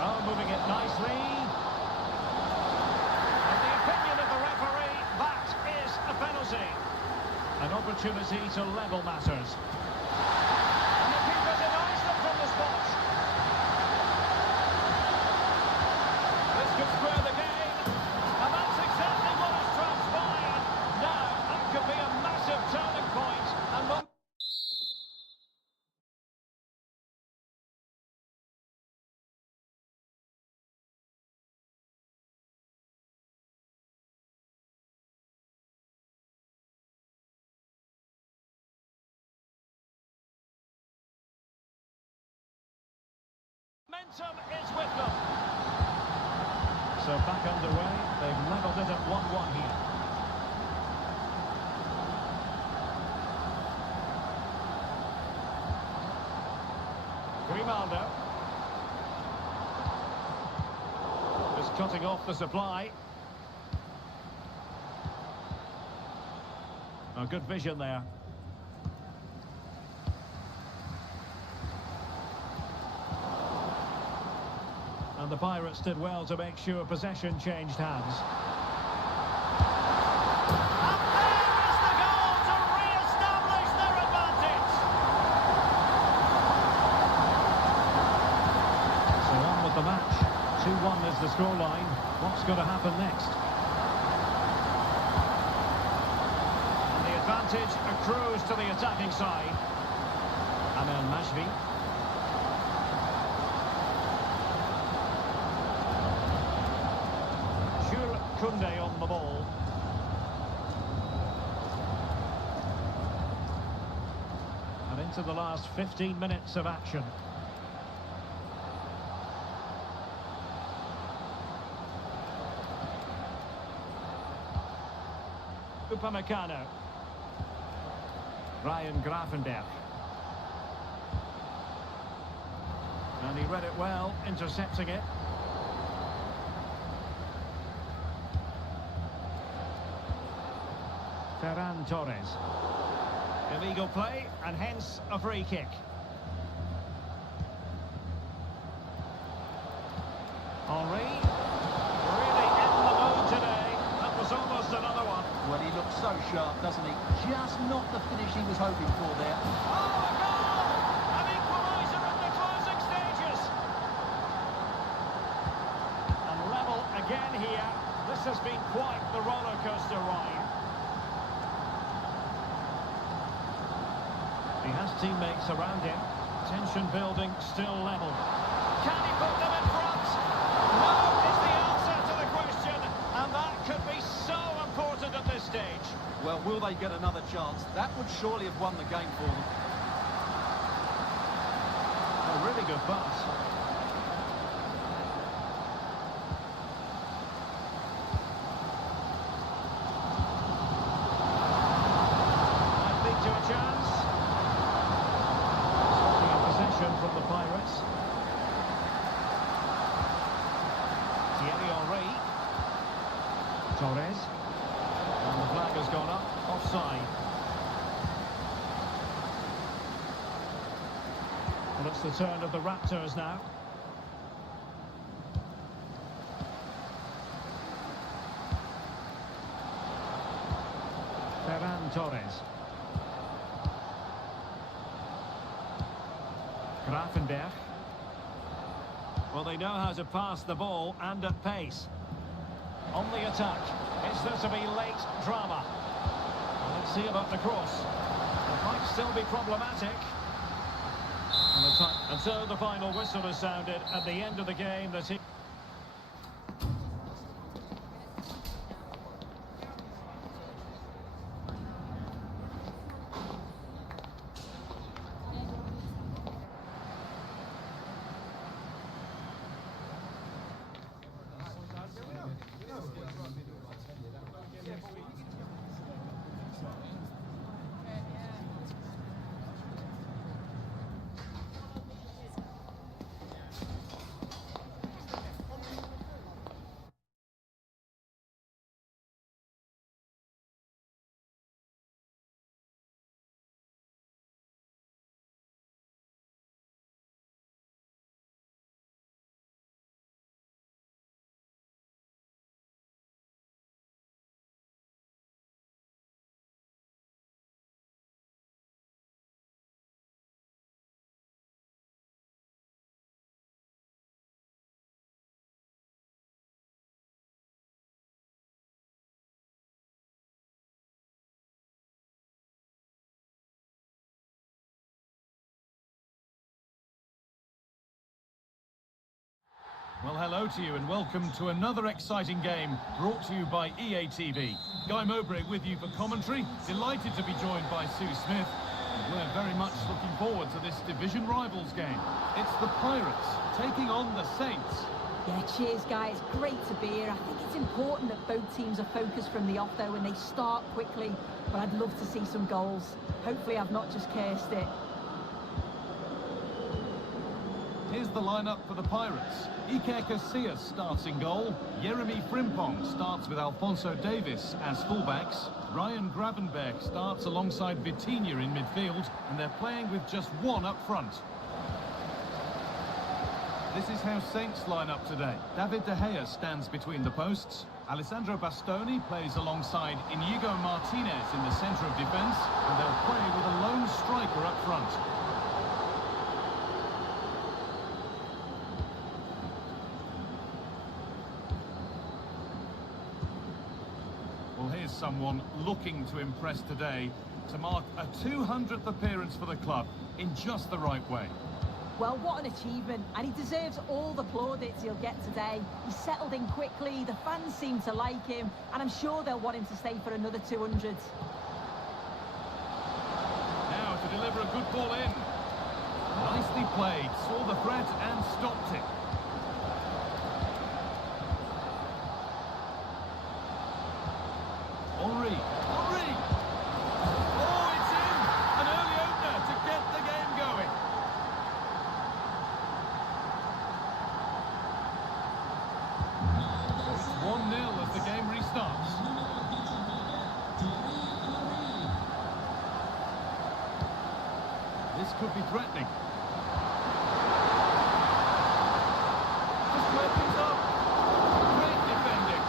Oh, moving it nicely. And the opinion of the referee, that is a penalty. An opportunity to level matters. And the keeper denies them from the spot. This could square the game. And that's exactly what has transpired. Now, that could be a massive turning point. And momentum is with them. So back underway, they've levelled it at 1-1 here. Grimaldo. Just cutting off the supply. Oh, good vision there. And the Pirates did well to make sure possession changed hands. And there is the goal to re-establish their advantage. So on with the match. 2-1 is the scoreline. What's going to happen next? And the advantage accrues to the attacking side. Amel Mashvi. Kunde on the ball. And into the last 15 minutes of action. Upamecano. Ryan Gravenberch. And he read it well, intercepting it. Ferran Torres. Illegal play, and hence a free kick. Henry, really in the mood today. That was almost another one. Well, he looks so sharp, doesn't he? Just not the finish he was hoping for there. Oh, a goal! An equaliser in the closing stages. And level again here. This has been quite the roller coaster ride. He has teammates around him. Tension building, still level. Can he put them in front? No is the answer to the question, and that could be so important at this stage. Well, will they get another chance? That would surely have won the game for them. A really good pass. Might lead to a chance. From the Pirates. Thierry Henry. Torres. And the flag has gone up. Offside. Well, it's the turn of the Raptors now. Ferran Torres. Gravenberch. Well, they know how to pass the ball and at pace. On the attack. Is there to be late drama? Well, let's see about the cross. It might still be problematic. And so the final whistle is sounded at the end of the game. The team... Well, hello to you and welcome to another exciting game brought to you by EA TV. Guy Mowbray with you for commentary. Delighted to be joined by Sue Smith. And we're very much looking forward to this division rivals game. It's the Pirates taking on the Saints. Yeah, cheers, guys. Great to be here. I think it's important that both teams are focused from the off, though, and they start quickly. But I'd love to see some goals. Hopefully I've not just cursed it. Here's the lineup for the Pirates. Iker Casillas starts in goal. Jeremy Frimpong starts with Alphonso Davies as fullbacks. Ryan Gravenberch starts alongside Vitinha in midfield, and they're playing with just one up front. This is how Saints line up today. David De Gea stands between the posts. Alessandro Bastoni plays alongside Inigo Martinez in the centre of defence, and they'll play with a lone striker up front. Well, here's someone looking to impress today, to mark a 200th appearance for the club in just the right way. Well, what an achievement, and he deserves all the plaudits he'll get today. He settled in quickly, the fans seem to like him, and I'm sure they'll want him to stay for another 200. Now to deliver a good ball in. Nicely played, saw the threat and stopped it. Henry. Oh, it's in! An early opener to get the game going. It's 1-0 as the game restarts. This could be threatening. Just clear things up. Great defending.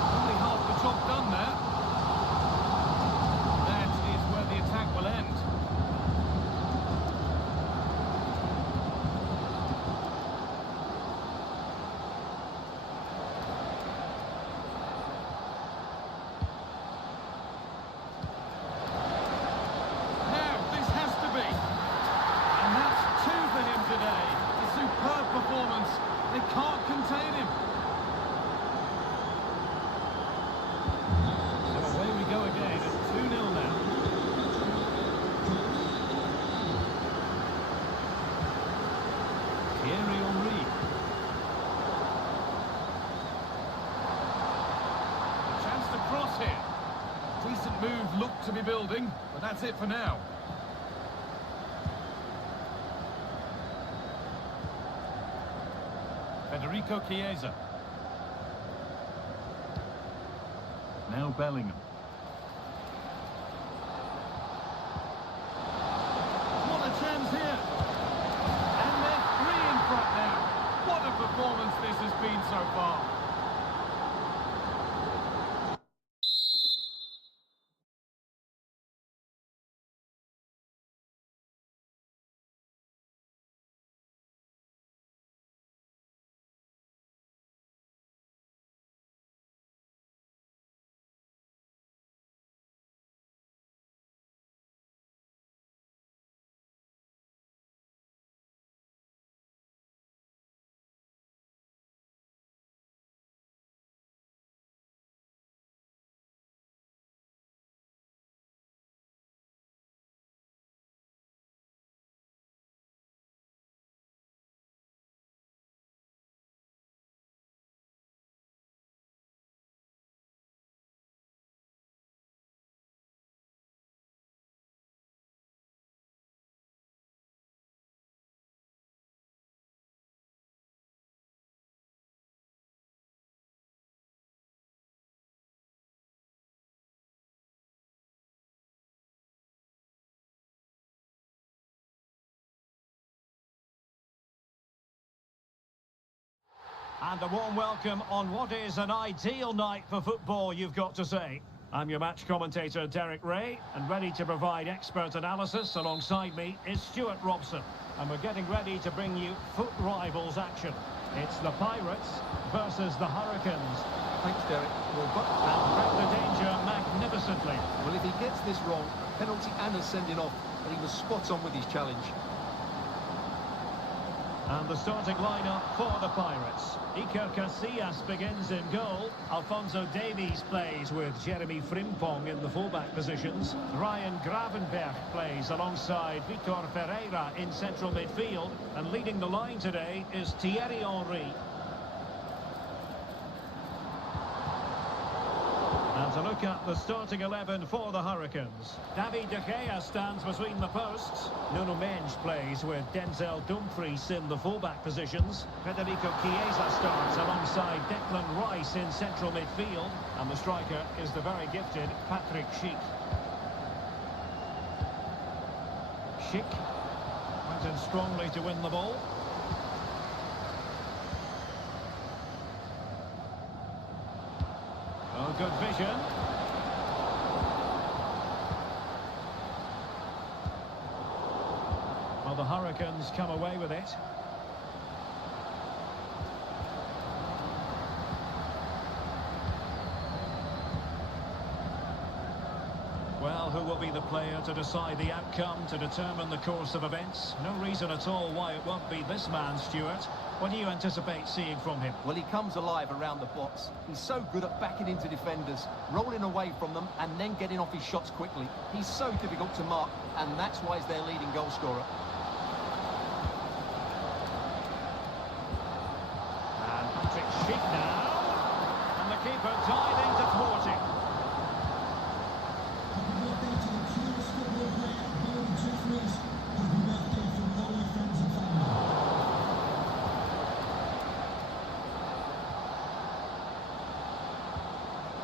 Only half the job done there. That is where the attack will end. Now, this has to be. And that's two for him today. A superb performance. They can't contain him. So away we go again at 2-0 now. Thierry Henry. A chance to cross here. Decent move looked to be building, but that's it for now. Federico Chiesa. Now Bellingham. What a chance here. And they're three in front now. What a performance this has been so far. And a warm welcome on what is an ideal night for football, you've got to say. I'm your match commentator, Derek Ray, and ready to provide expert analysis alongside me is Stuart Robson. And we're getting ready to bring you foot rivals action. It's the Pirates versus the Hurricanes. Thanks, Derek. Well, And read the danger magnificently. if he gets this wrong, penalty and a sending off, and he was spot on with his challenge. And the starting lineup for the Pirates. Iker Casillas begins in goal. Alphonso Davies plays with Jeremy Frimpong in the fullback positions. Ryan Gravenberch plays alongside Vitor Ferreira in central midfield. And leading the line today is Thierry Henry. And And a look at the starting 11 for the Hurricanes. David De Gea stands between the posts. Nuno Mendes plays with Denzel Dumfries in the fullback positions. Federico Chiesa starts alongside Declan Rice in central midfield. And the striker is the very gifted Patrick Schick. Schick went in strongly to win the ball. Oh, good vision. Well, the Hurricanes come away with it. Well, who will be the player to decide the outcome, to determine the course of events? No reason at all why it won't be this man, Stuart. What do you anticipate seeing from him? Well, he comes alive around the box. He's so good at backing into defenders, rolling away from them, and then getting off his shots quickly. He's so difficult to mark, and that's why he's their leading goal scorer. And Patrick Schick now. And the keeper diving to thwart him.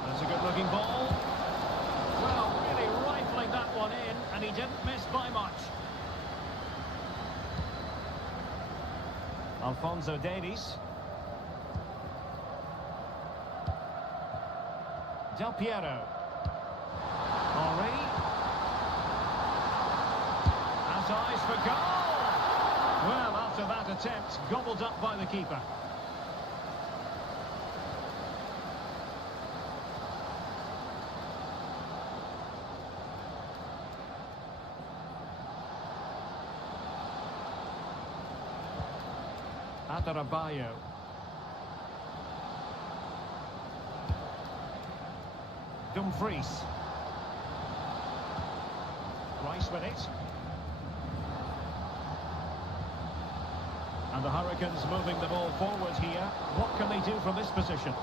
That's a good-looking ball. Well, really rifling that one in, and he didn't miss by much. Alphonso Davies. Del Piero. Henry. Has eyes for goal. Well, after that attempt, gobbled up by the keeper. Atarabayo. Dumfries. Rice with it. And the Hurricanes moving the ball forward here. What can they do from this position?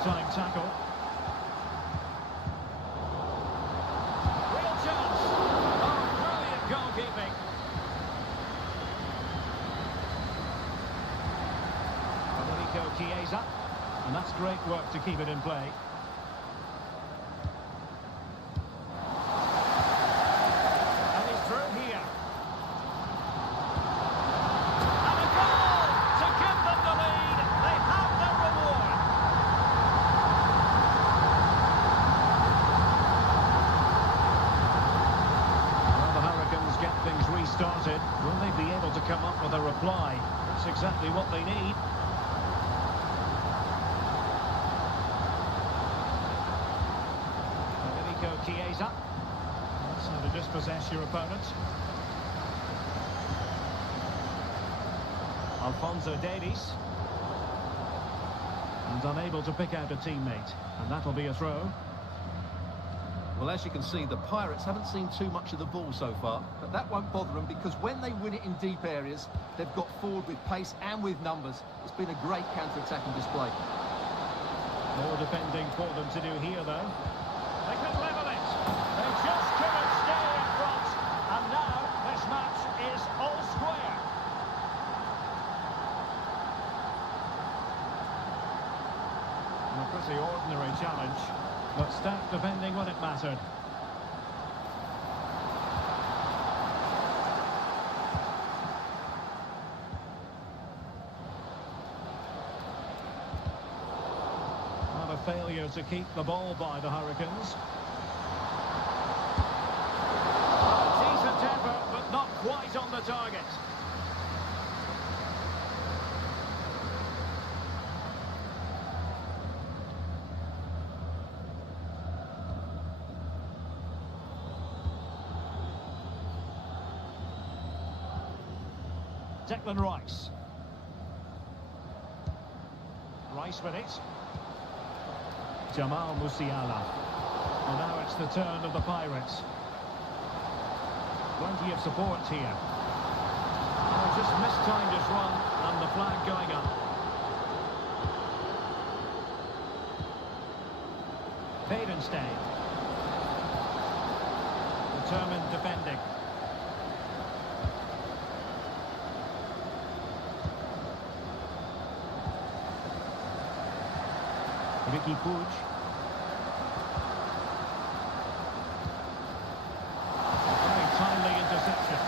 Time tackle. Real chance. Oh, brilliant goalkeeping. Federico Chiesa. And that's great work to keep it in play. And he's through here. And a goal to give them the lead. They have their reward. Get things restarted. Will they be able to come up with a reply? That's exactly what they need. Federico Chiesa. That's how to dispossess your opponent. Alphonso Davies. And unable to pick out a teammate. And that'll be a throw. Well, as you can see, the Pirates haven't seen too much of the ball so far, but that won't bother them because when they win it in deep areas, they've got forward with pace and with numbers. It's been a great counter-attacking display. More defending for them to do here, though. They could level it. They just couldn't stay in front. And now this match is all square. A pretty ordinary challenge, but stout defending when it mattered. Not a failure to keep the ball by the Hurricanes. Decent effort, but not quite on the target. Declan Rice. Rice with it. Jamal Musiala. And now it's the turn of the Pirates. Plenty of support here. Oh, just mistimed his run, and the flag going up. Badenstein. Determined defending. Ricky Puig. Very timely interception.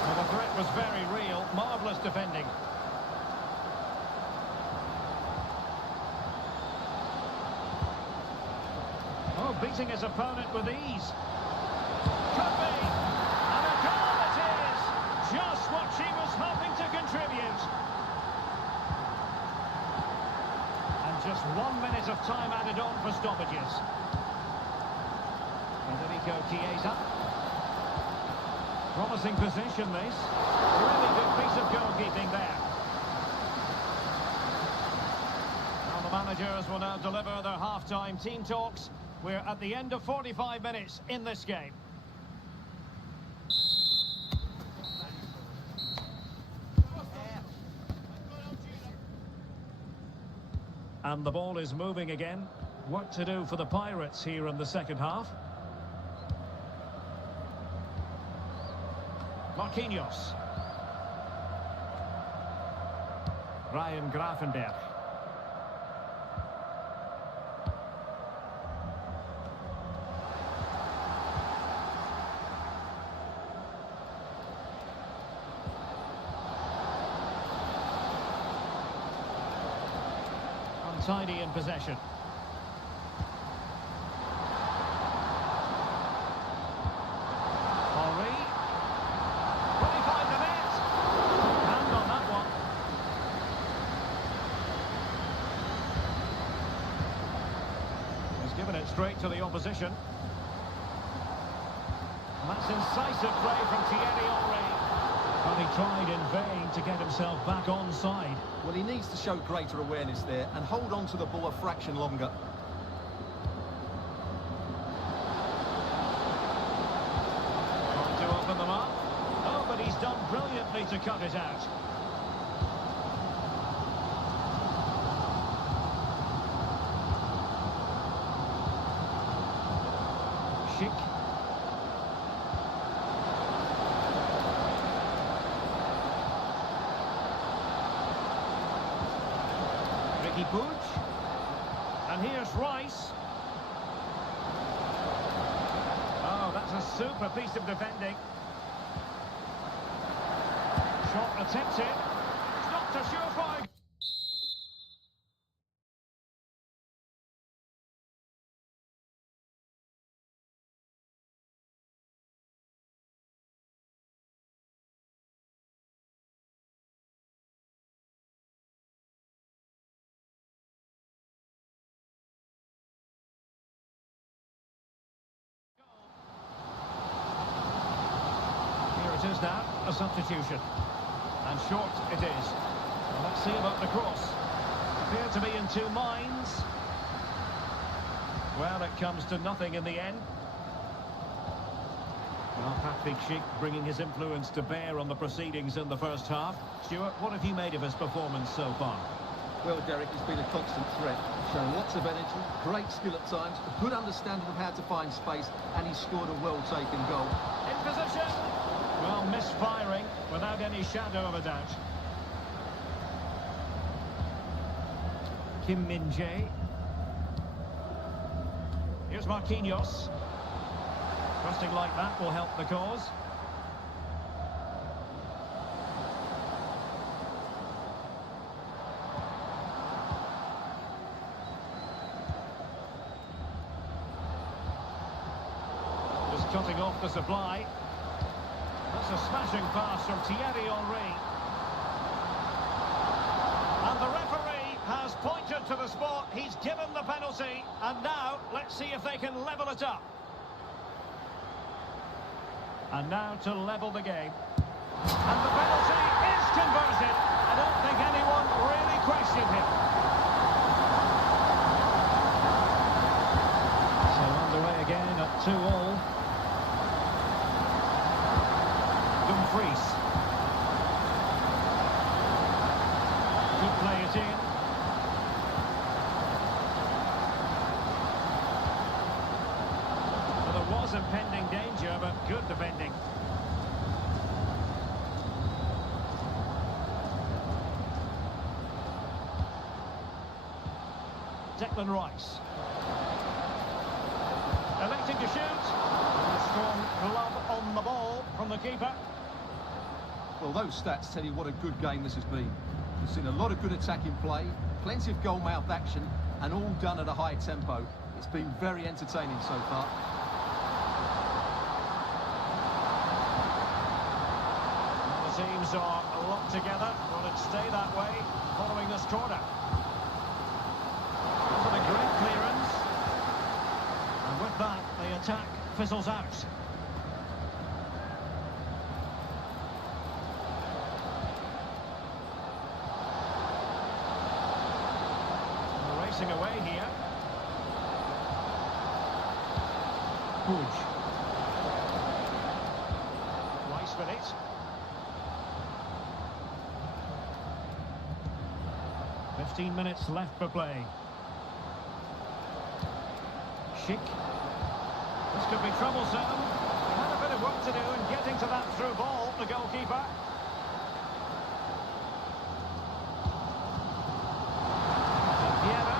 Well, the threat was very real. Marvellous defending. Oh, beating his opponent with ease. Could be. And a goal it is. Just what she was hoping to contribute. And just 1 minute of time added on for stoppages. Federico Chiesa. Promising position, this. Really good piece of goalkeeping there. Now the managers will now deliver their half-time team talks. We're at the end of 45 minutes in this game. And the ball is moving again. What to do for the Pirates here in the second half? Marquinhos. Ryan Gravenberch. Untidy in possession. Henry. 25 the net. Hand on that one. He's given it straight to the opposition. And that's incisive play from Thierry Henry. But he tried in vain to get himself back on side. Well, he needs to show greater awareness there and hold on to the ball a fraction longer. Trying to open them up. Oh, but he's done brilliantly to cut it out. Schick. Ricky Puig. And here's Rice. Oh, that's a super piece of defending. Shot attempted. It's not a surefire. It is now a substitution, and short it is. Well, let's see about the cross. Appear to be in two minds. Well, it comes to nothing in the end. Well, Patrick Schick bringing his influence to bear on the proceedings in the first half. Stuart, what have you made of his performance so far? Well, Derek, he's been a constant threat, showing lots of energy, great skill at times, a good understanding of how to find space, and he's scored a well-taken goal. In position! Well, misfiring without any shadow of a doubt. Kim Min-jae. Here's Marquinhos. Trusting like that will help the cause. Just cutting off the supply. That's a smashing pass from Thierry Henry. And the referee has pointed to the spot. He's given the penalty. And now, let's see if they can level it up. And now to level the game. And the penalty is converted. I don't think anyone really questioned him. 2-2. Dumfries. Could play it in. Well, there was impending danger, but good defending. Declan Rice. Electing to shoot. A strong glove on the ball from the keeper. Well, those stats tell you what a good game this has been. We've seen a lot of good attacking play, plenty of goal-mouth action, and all done at a high tempo. It's been very entertaining so far. Well, the teams are locked together. Will it stay that way following this corner? A great clearance, and with that the attack fizzles out. We're racing away here. Puig. Rice with it. 15 minutes left for play. Schick. This could be troublesome. He had a bit of work to do in getting to that through ball, the goalkeeper. Piero.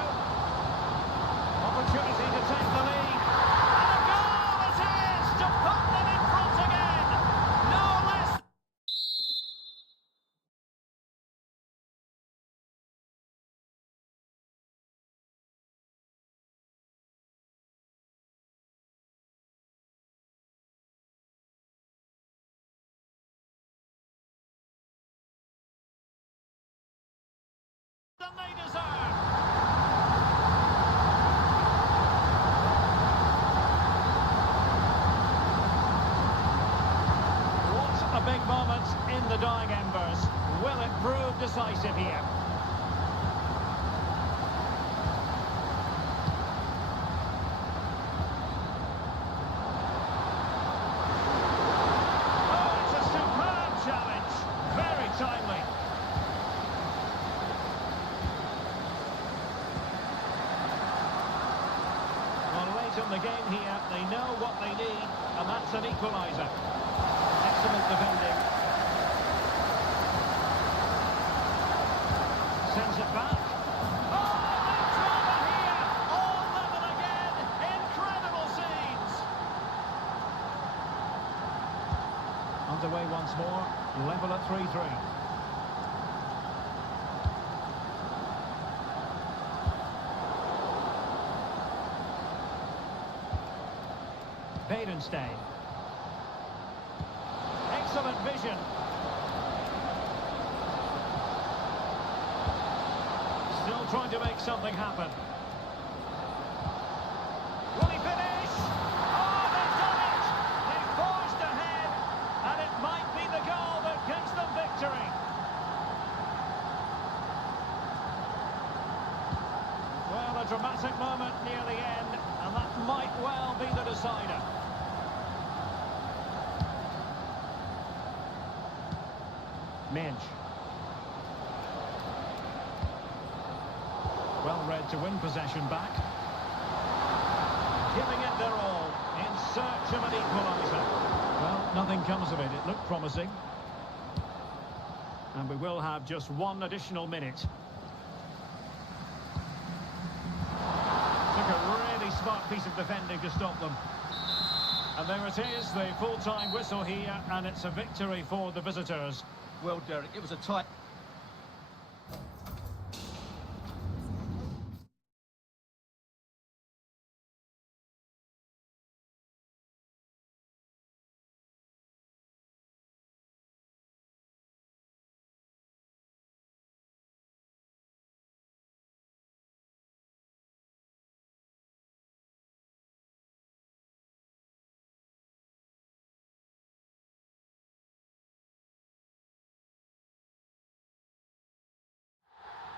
Opportunity to take the lead. And a goal it is to put them in front again. No less. Than they deserve. What a big moment in the dying embers. Will it prove decisive here? Oh, it's a superb challenge. Very timely. In the game here, they know what they need, and that's an equaliser. Excellent defending. Sends it back. Oh, the drama here! All level again. Incredible scenes. Underway once more. Level at 3-3. Badenstein. Excellent vision. Still trying to make something happen. Will he finish? Oh, they've done it! They've forged ahead, and it might be the goal that gives them victory. Well, a dramatic moment near the end, and that might well be the decider. Minge. Well read to win possession back. Giving it their all in search of an equaliser. Well, nothing comes of it. It looked promising. And we will have just one additional minute. Took a really smart piece of defending to stop them. And there it is, the full-time whistle here, and it's a victory for the visitors. Well, Derek, it was a tight...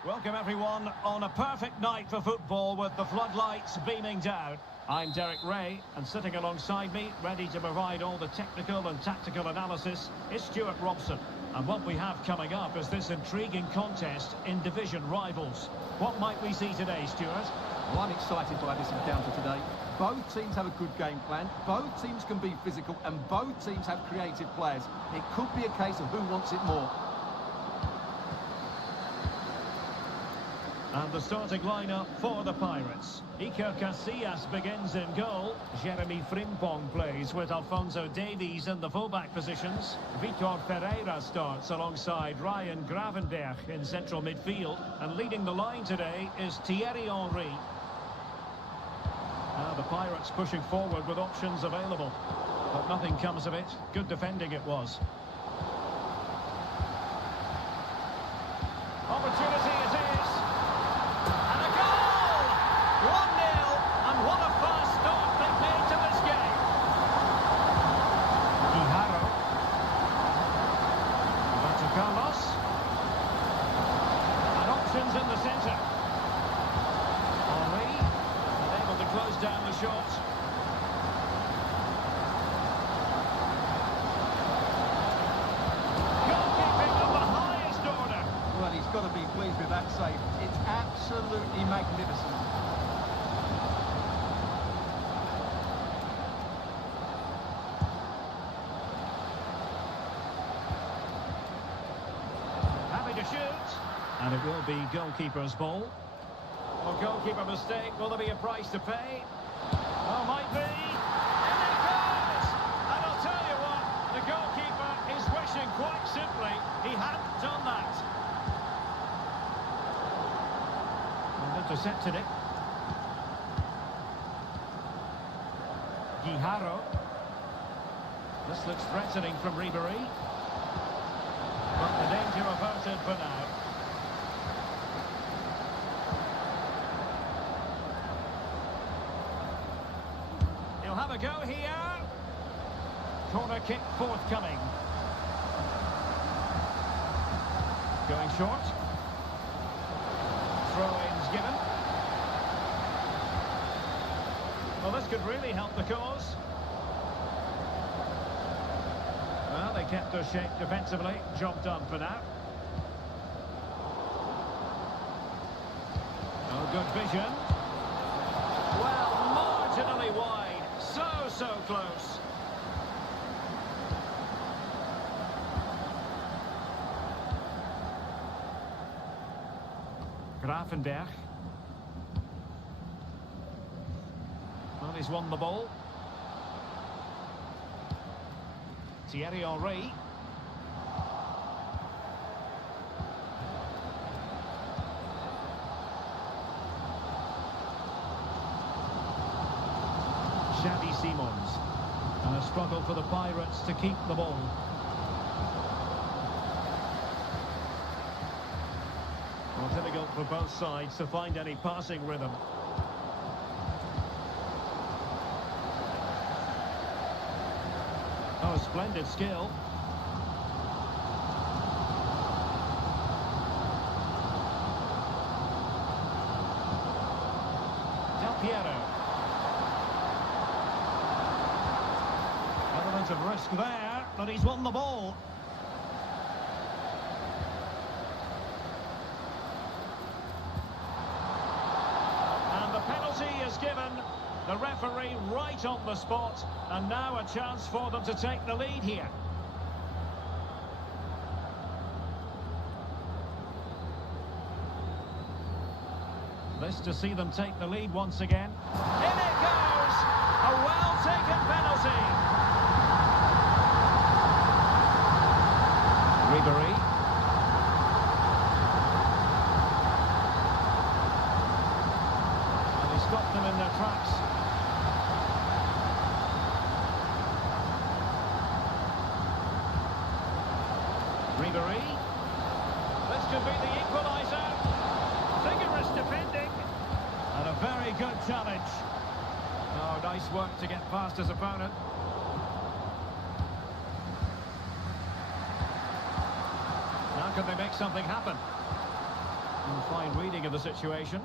Welcome everyone on a perfect night for football with the floodlights beaming down. I'm Derek Ray, and sitting alongside me, ready to provide all the technical and tactical analysis, is Stuart Robson. And what we have coming up is this intriguing contest in division rivals. What might we see today, Stuart? Well, I'm excited by this encounter today. Both teams have a good game plan, both teams can be physical, and both teams have creative players. It could be a case of who wants it more. And the starting lineup for the Pirates. Iker Casillas begins in goal. Jeremy Frimpong plays with Alphonso Davies in the fullback positions. Vitor Pereira starts alongside Ryan Gravenberch in central midfield. And leading the line today is Thierry Henry. Now the Pirates pushing forward with options available. But nothing comes of it. Good defending it was. Opportunity it is. And a goal! 1-0, and what a fast start they've made to this game. Guijaro. Roberto Carlos. And options in the centre. Henry, able to close down the shot. Goalkeeping of the highest order. Well, he's got to be pleased with that save. It's absolutely magnificent. Happy to shoot. And it will be goalkeeper's ball. Well, goalkeeper mistake. Will there be a price to pay? Oh, might be. And there goes! And I'll tell you what, the goalkeeper is wishing quite simply he hadn't done that. And intercepted it. Guijaro. This looks threatening from Ribéry. But the danger averted for now. He'll have a go here. Corner kick forthcoming. Going short. Throw-ins given. Well, this could really help the cause. Well, they kept their shape defensively. Job done for now. Oh, good vision. Well, marginally wide. So close. Gravenberch. Well, he's won the ball. Thierry Henry. Xavi Simons. And a struggle for the Pirates to keep the ball. Well, difficult for both sides to find any passing rhythm. Oh, splendid skill. Del Piero. Element of risk there, but he's won the ball. And the penalty is given. The referee right on the spot, and now a chance for them to take the lead here. This to see them take the lead once again. In it goes! A well-taken penalty. Ribéry. And he stopped them in their tracks. Ribéry. This could be the equaliser. Vigorous defending. And a very good challenge. Oh, nice work to get past his opponent. Now can they make something happen? And fine reading of the situation.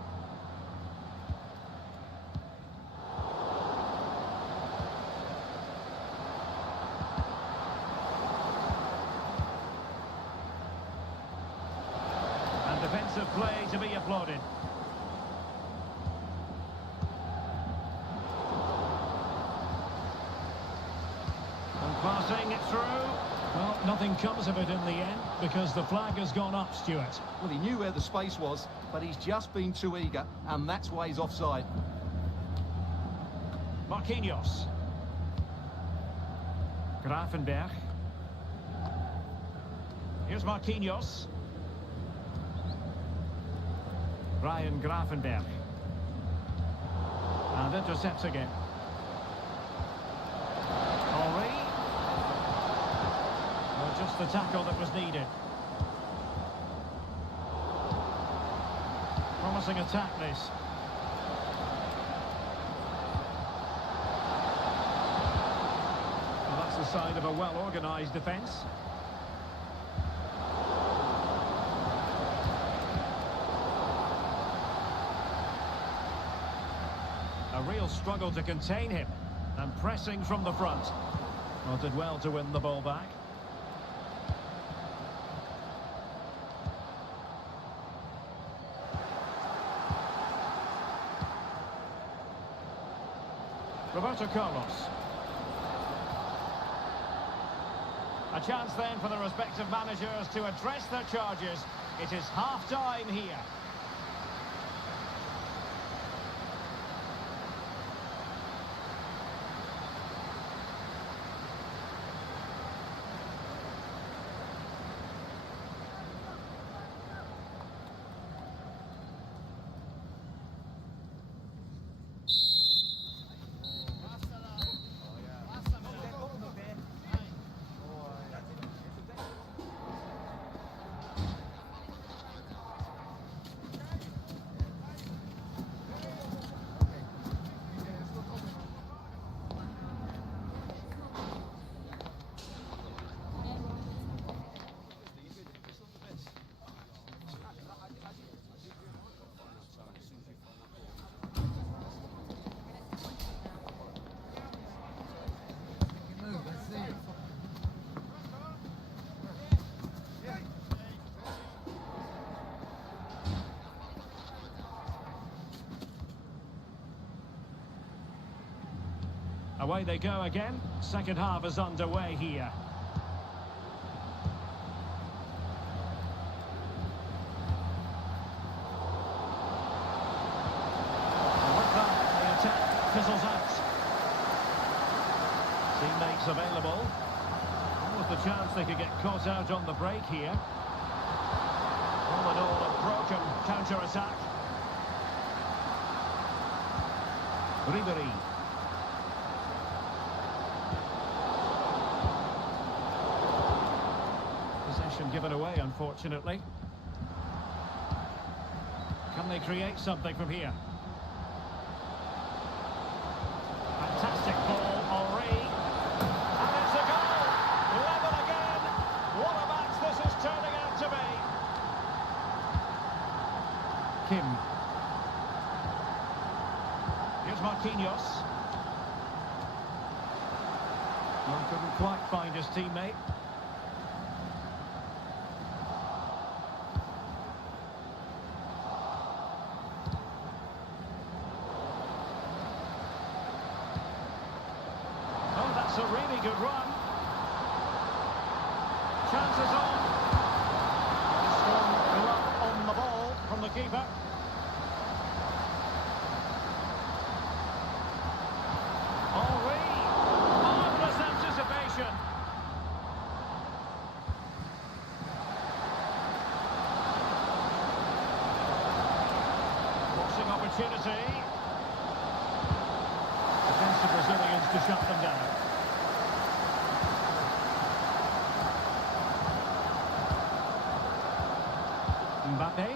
of play to be applauded. And passing it through. Well, nothing comes of it in the end because the flag has gone up, Stuart. Well, he knew where the space was, but he's just been too eager, and that's why he's offside. Marquinhos. Grafenberg. Here's Marquinhos. Ryan Grafenberg. And intercepts again. Henry. Well, just the tackle that was needed. Promising attack, this. Well, that's a sign of a well-organised defence. A real struggle to contain him, and pressing from the front. Well, did well to win the ball back. Roberto Carlos. A chance then for the respective managers to address their charges. It is half-time here. Away they go again. Second half is underway here. And with that, the attack fizzles out. Teammates available. With the chance they could get caught out on the break here. All in all, a broken counter-attack. Ribery. Given away, unfortunately. Can they create something from here? Fantastic ball, Henry. And it's a goal! Level again! What a match this is turning out to be! Kim. Here's Marquinhos. Well, couldn't quite find his teammate. A really good run. Chances on. Strong glove on the ball from the keeper. Henry. Marvellous anticipation. Crossing opportunity. Defensive Brazilians to shut them down. Mbappe. He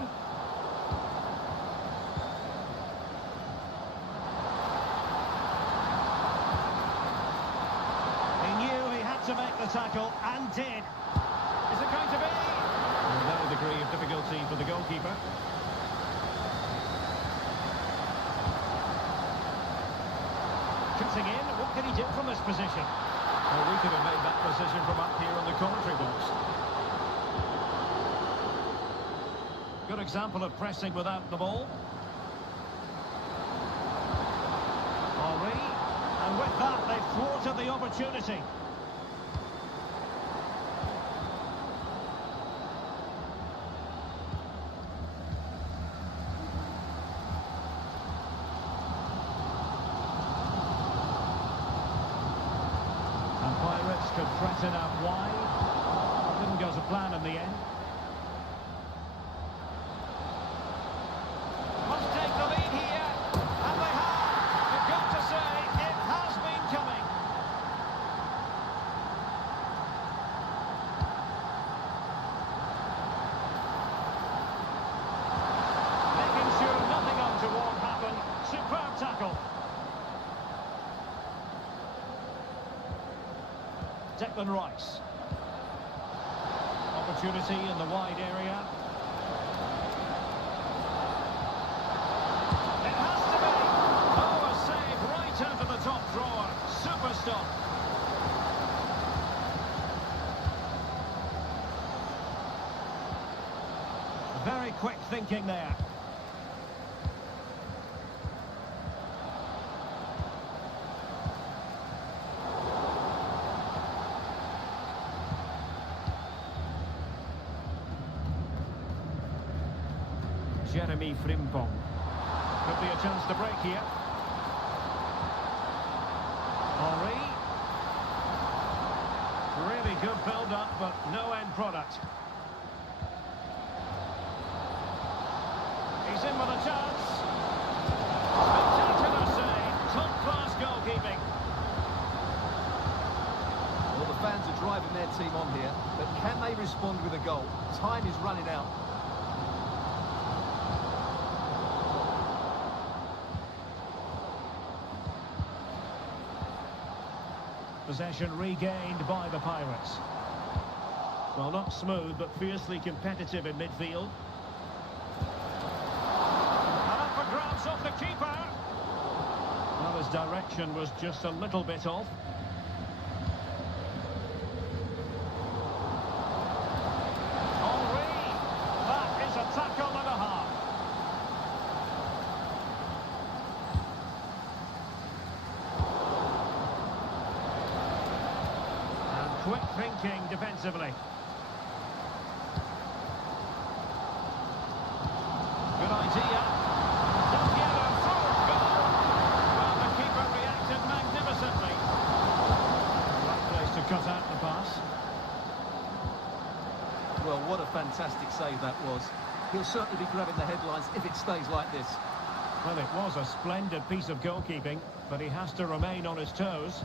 knew he had to make the tackle and did. Is it going to be? Another degree of difficulty for the goalkeeper. Cutting in, what can he do from this position? Well, we could have made that decision from up here on the commentary box. Good example of pressing without the ball. Henri, and with that, they thwarted the opportunity. And Pirates could threaten out wide. Didn't go to plan in the end. Must take the lead here, and they have. You've got to say, it has been coming. Making sure nothing untoward happened. Superb tackle. Declan Rice. Opportunity in the wide area. It has to be. Oh, a save right out of the top drawer. Super stop. Very quick thinking there. Jeremy Frimpong. Could be a chance to break here. Henri. Really good build-up, but no end product. He's in with a chance. Spectacular save. Top-class goalkeeping. Well, the fans are driving their team on here, but can they respond with a goal? Time is running out. Possession regained by the Pirates. Well, not smooth, but fiercely competitive in midfield. And up for grabs off the keeper. Well, his direction was just a little bit off. Henri! That is a tackle and a half. Quick thinking defensively. Good idea. Tapiero through goal. Well, the keeper reacted magnificently. Right place to cut out the pass. Well, what a fantastic save that was. He'll certainly be grabbing the headlines if it stays like this. Well, it was a splendid piece of goalkeeping, but he has to remain on his toes.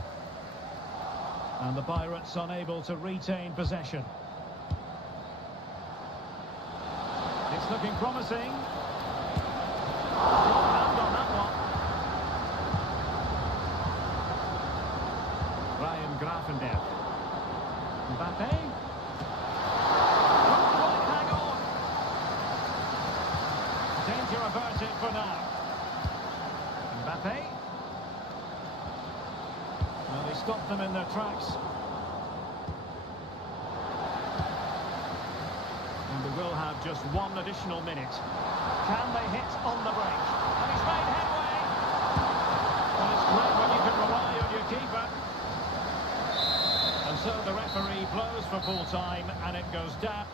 And the Pirates unable to retain possession. It's looking promising. And on that one. Ryan Grafendel. Mbappe. Couldn't quite hang on. Danger averted for now. Mbappe. Well, they stopped them in their tracks. And we will have just one additional minute. Can they hit on the break? And he's made headway. Well, it's great when you can rely on your keeper. And so the referee blows for full time, and it goes down.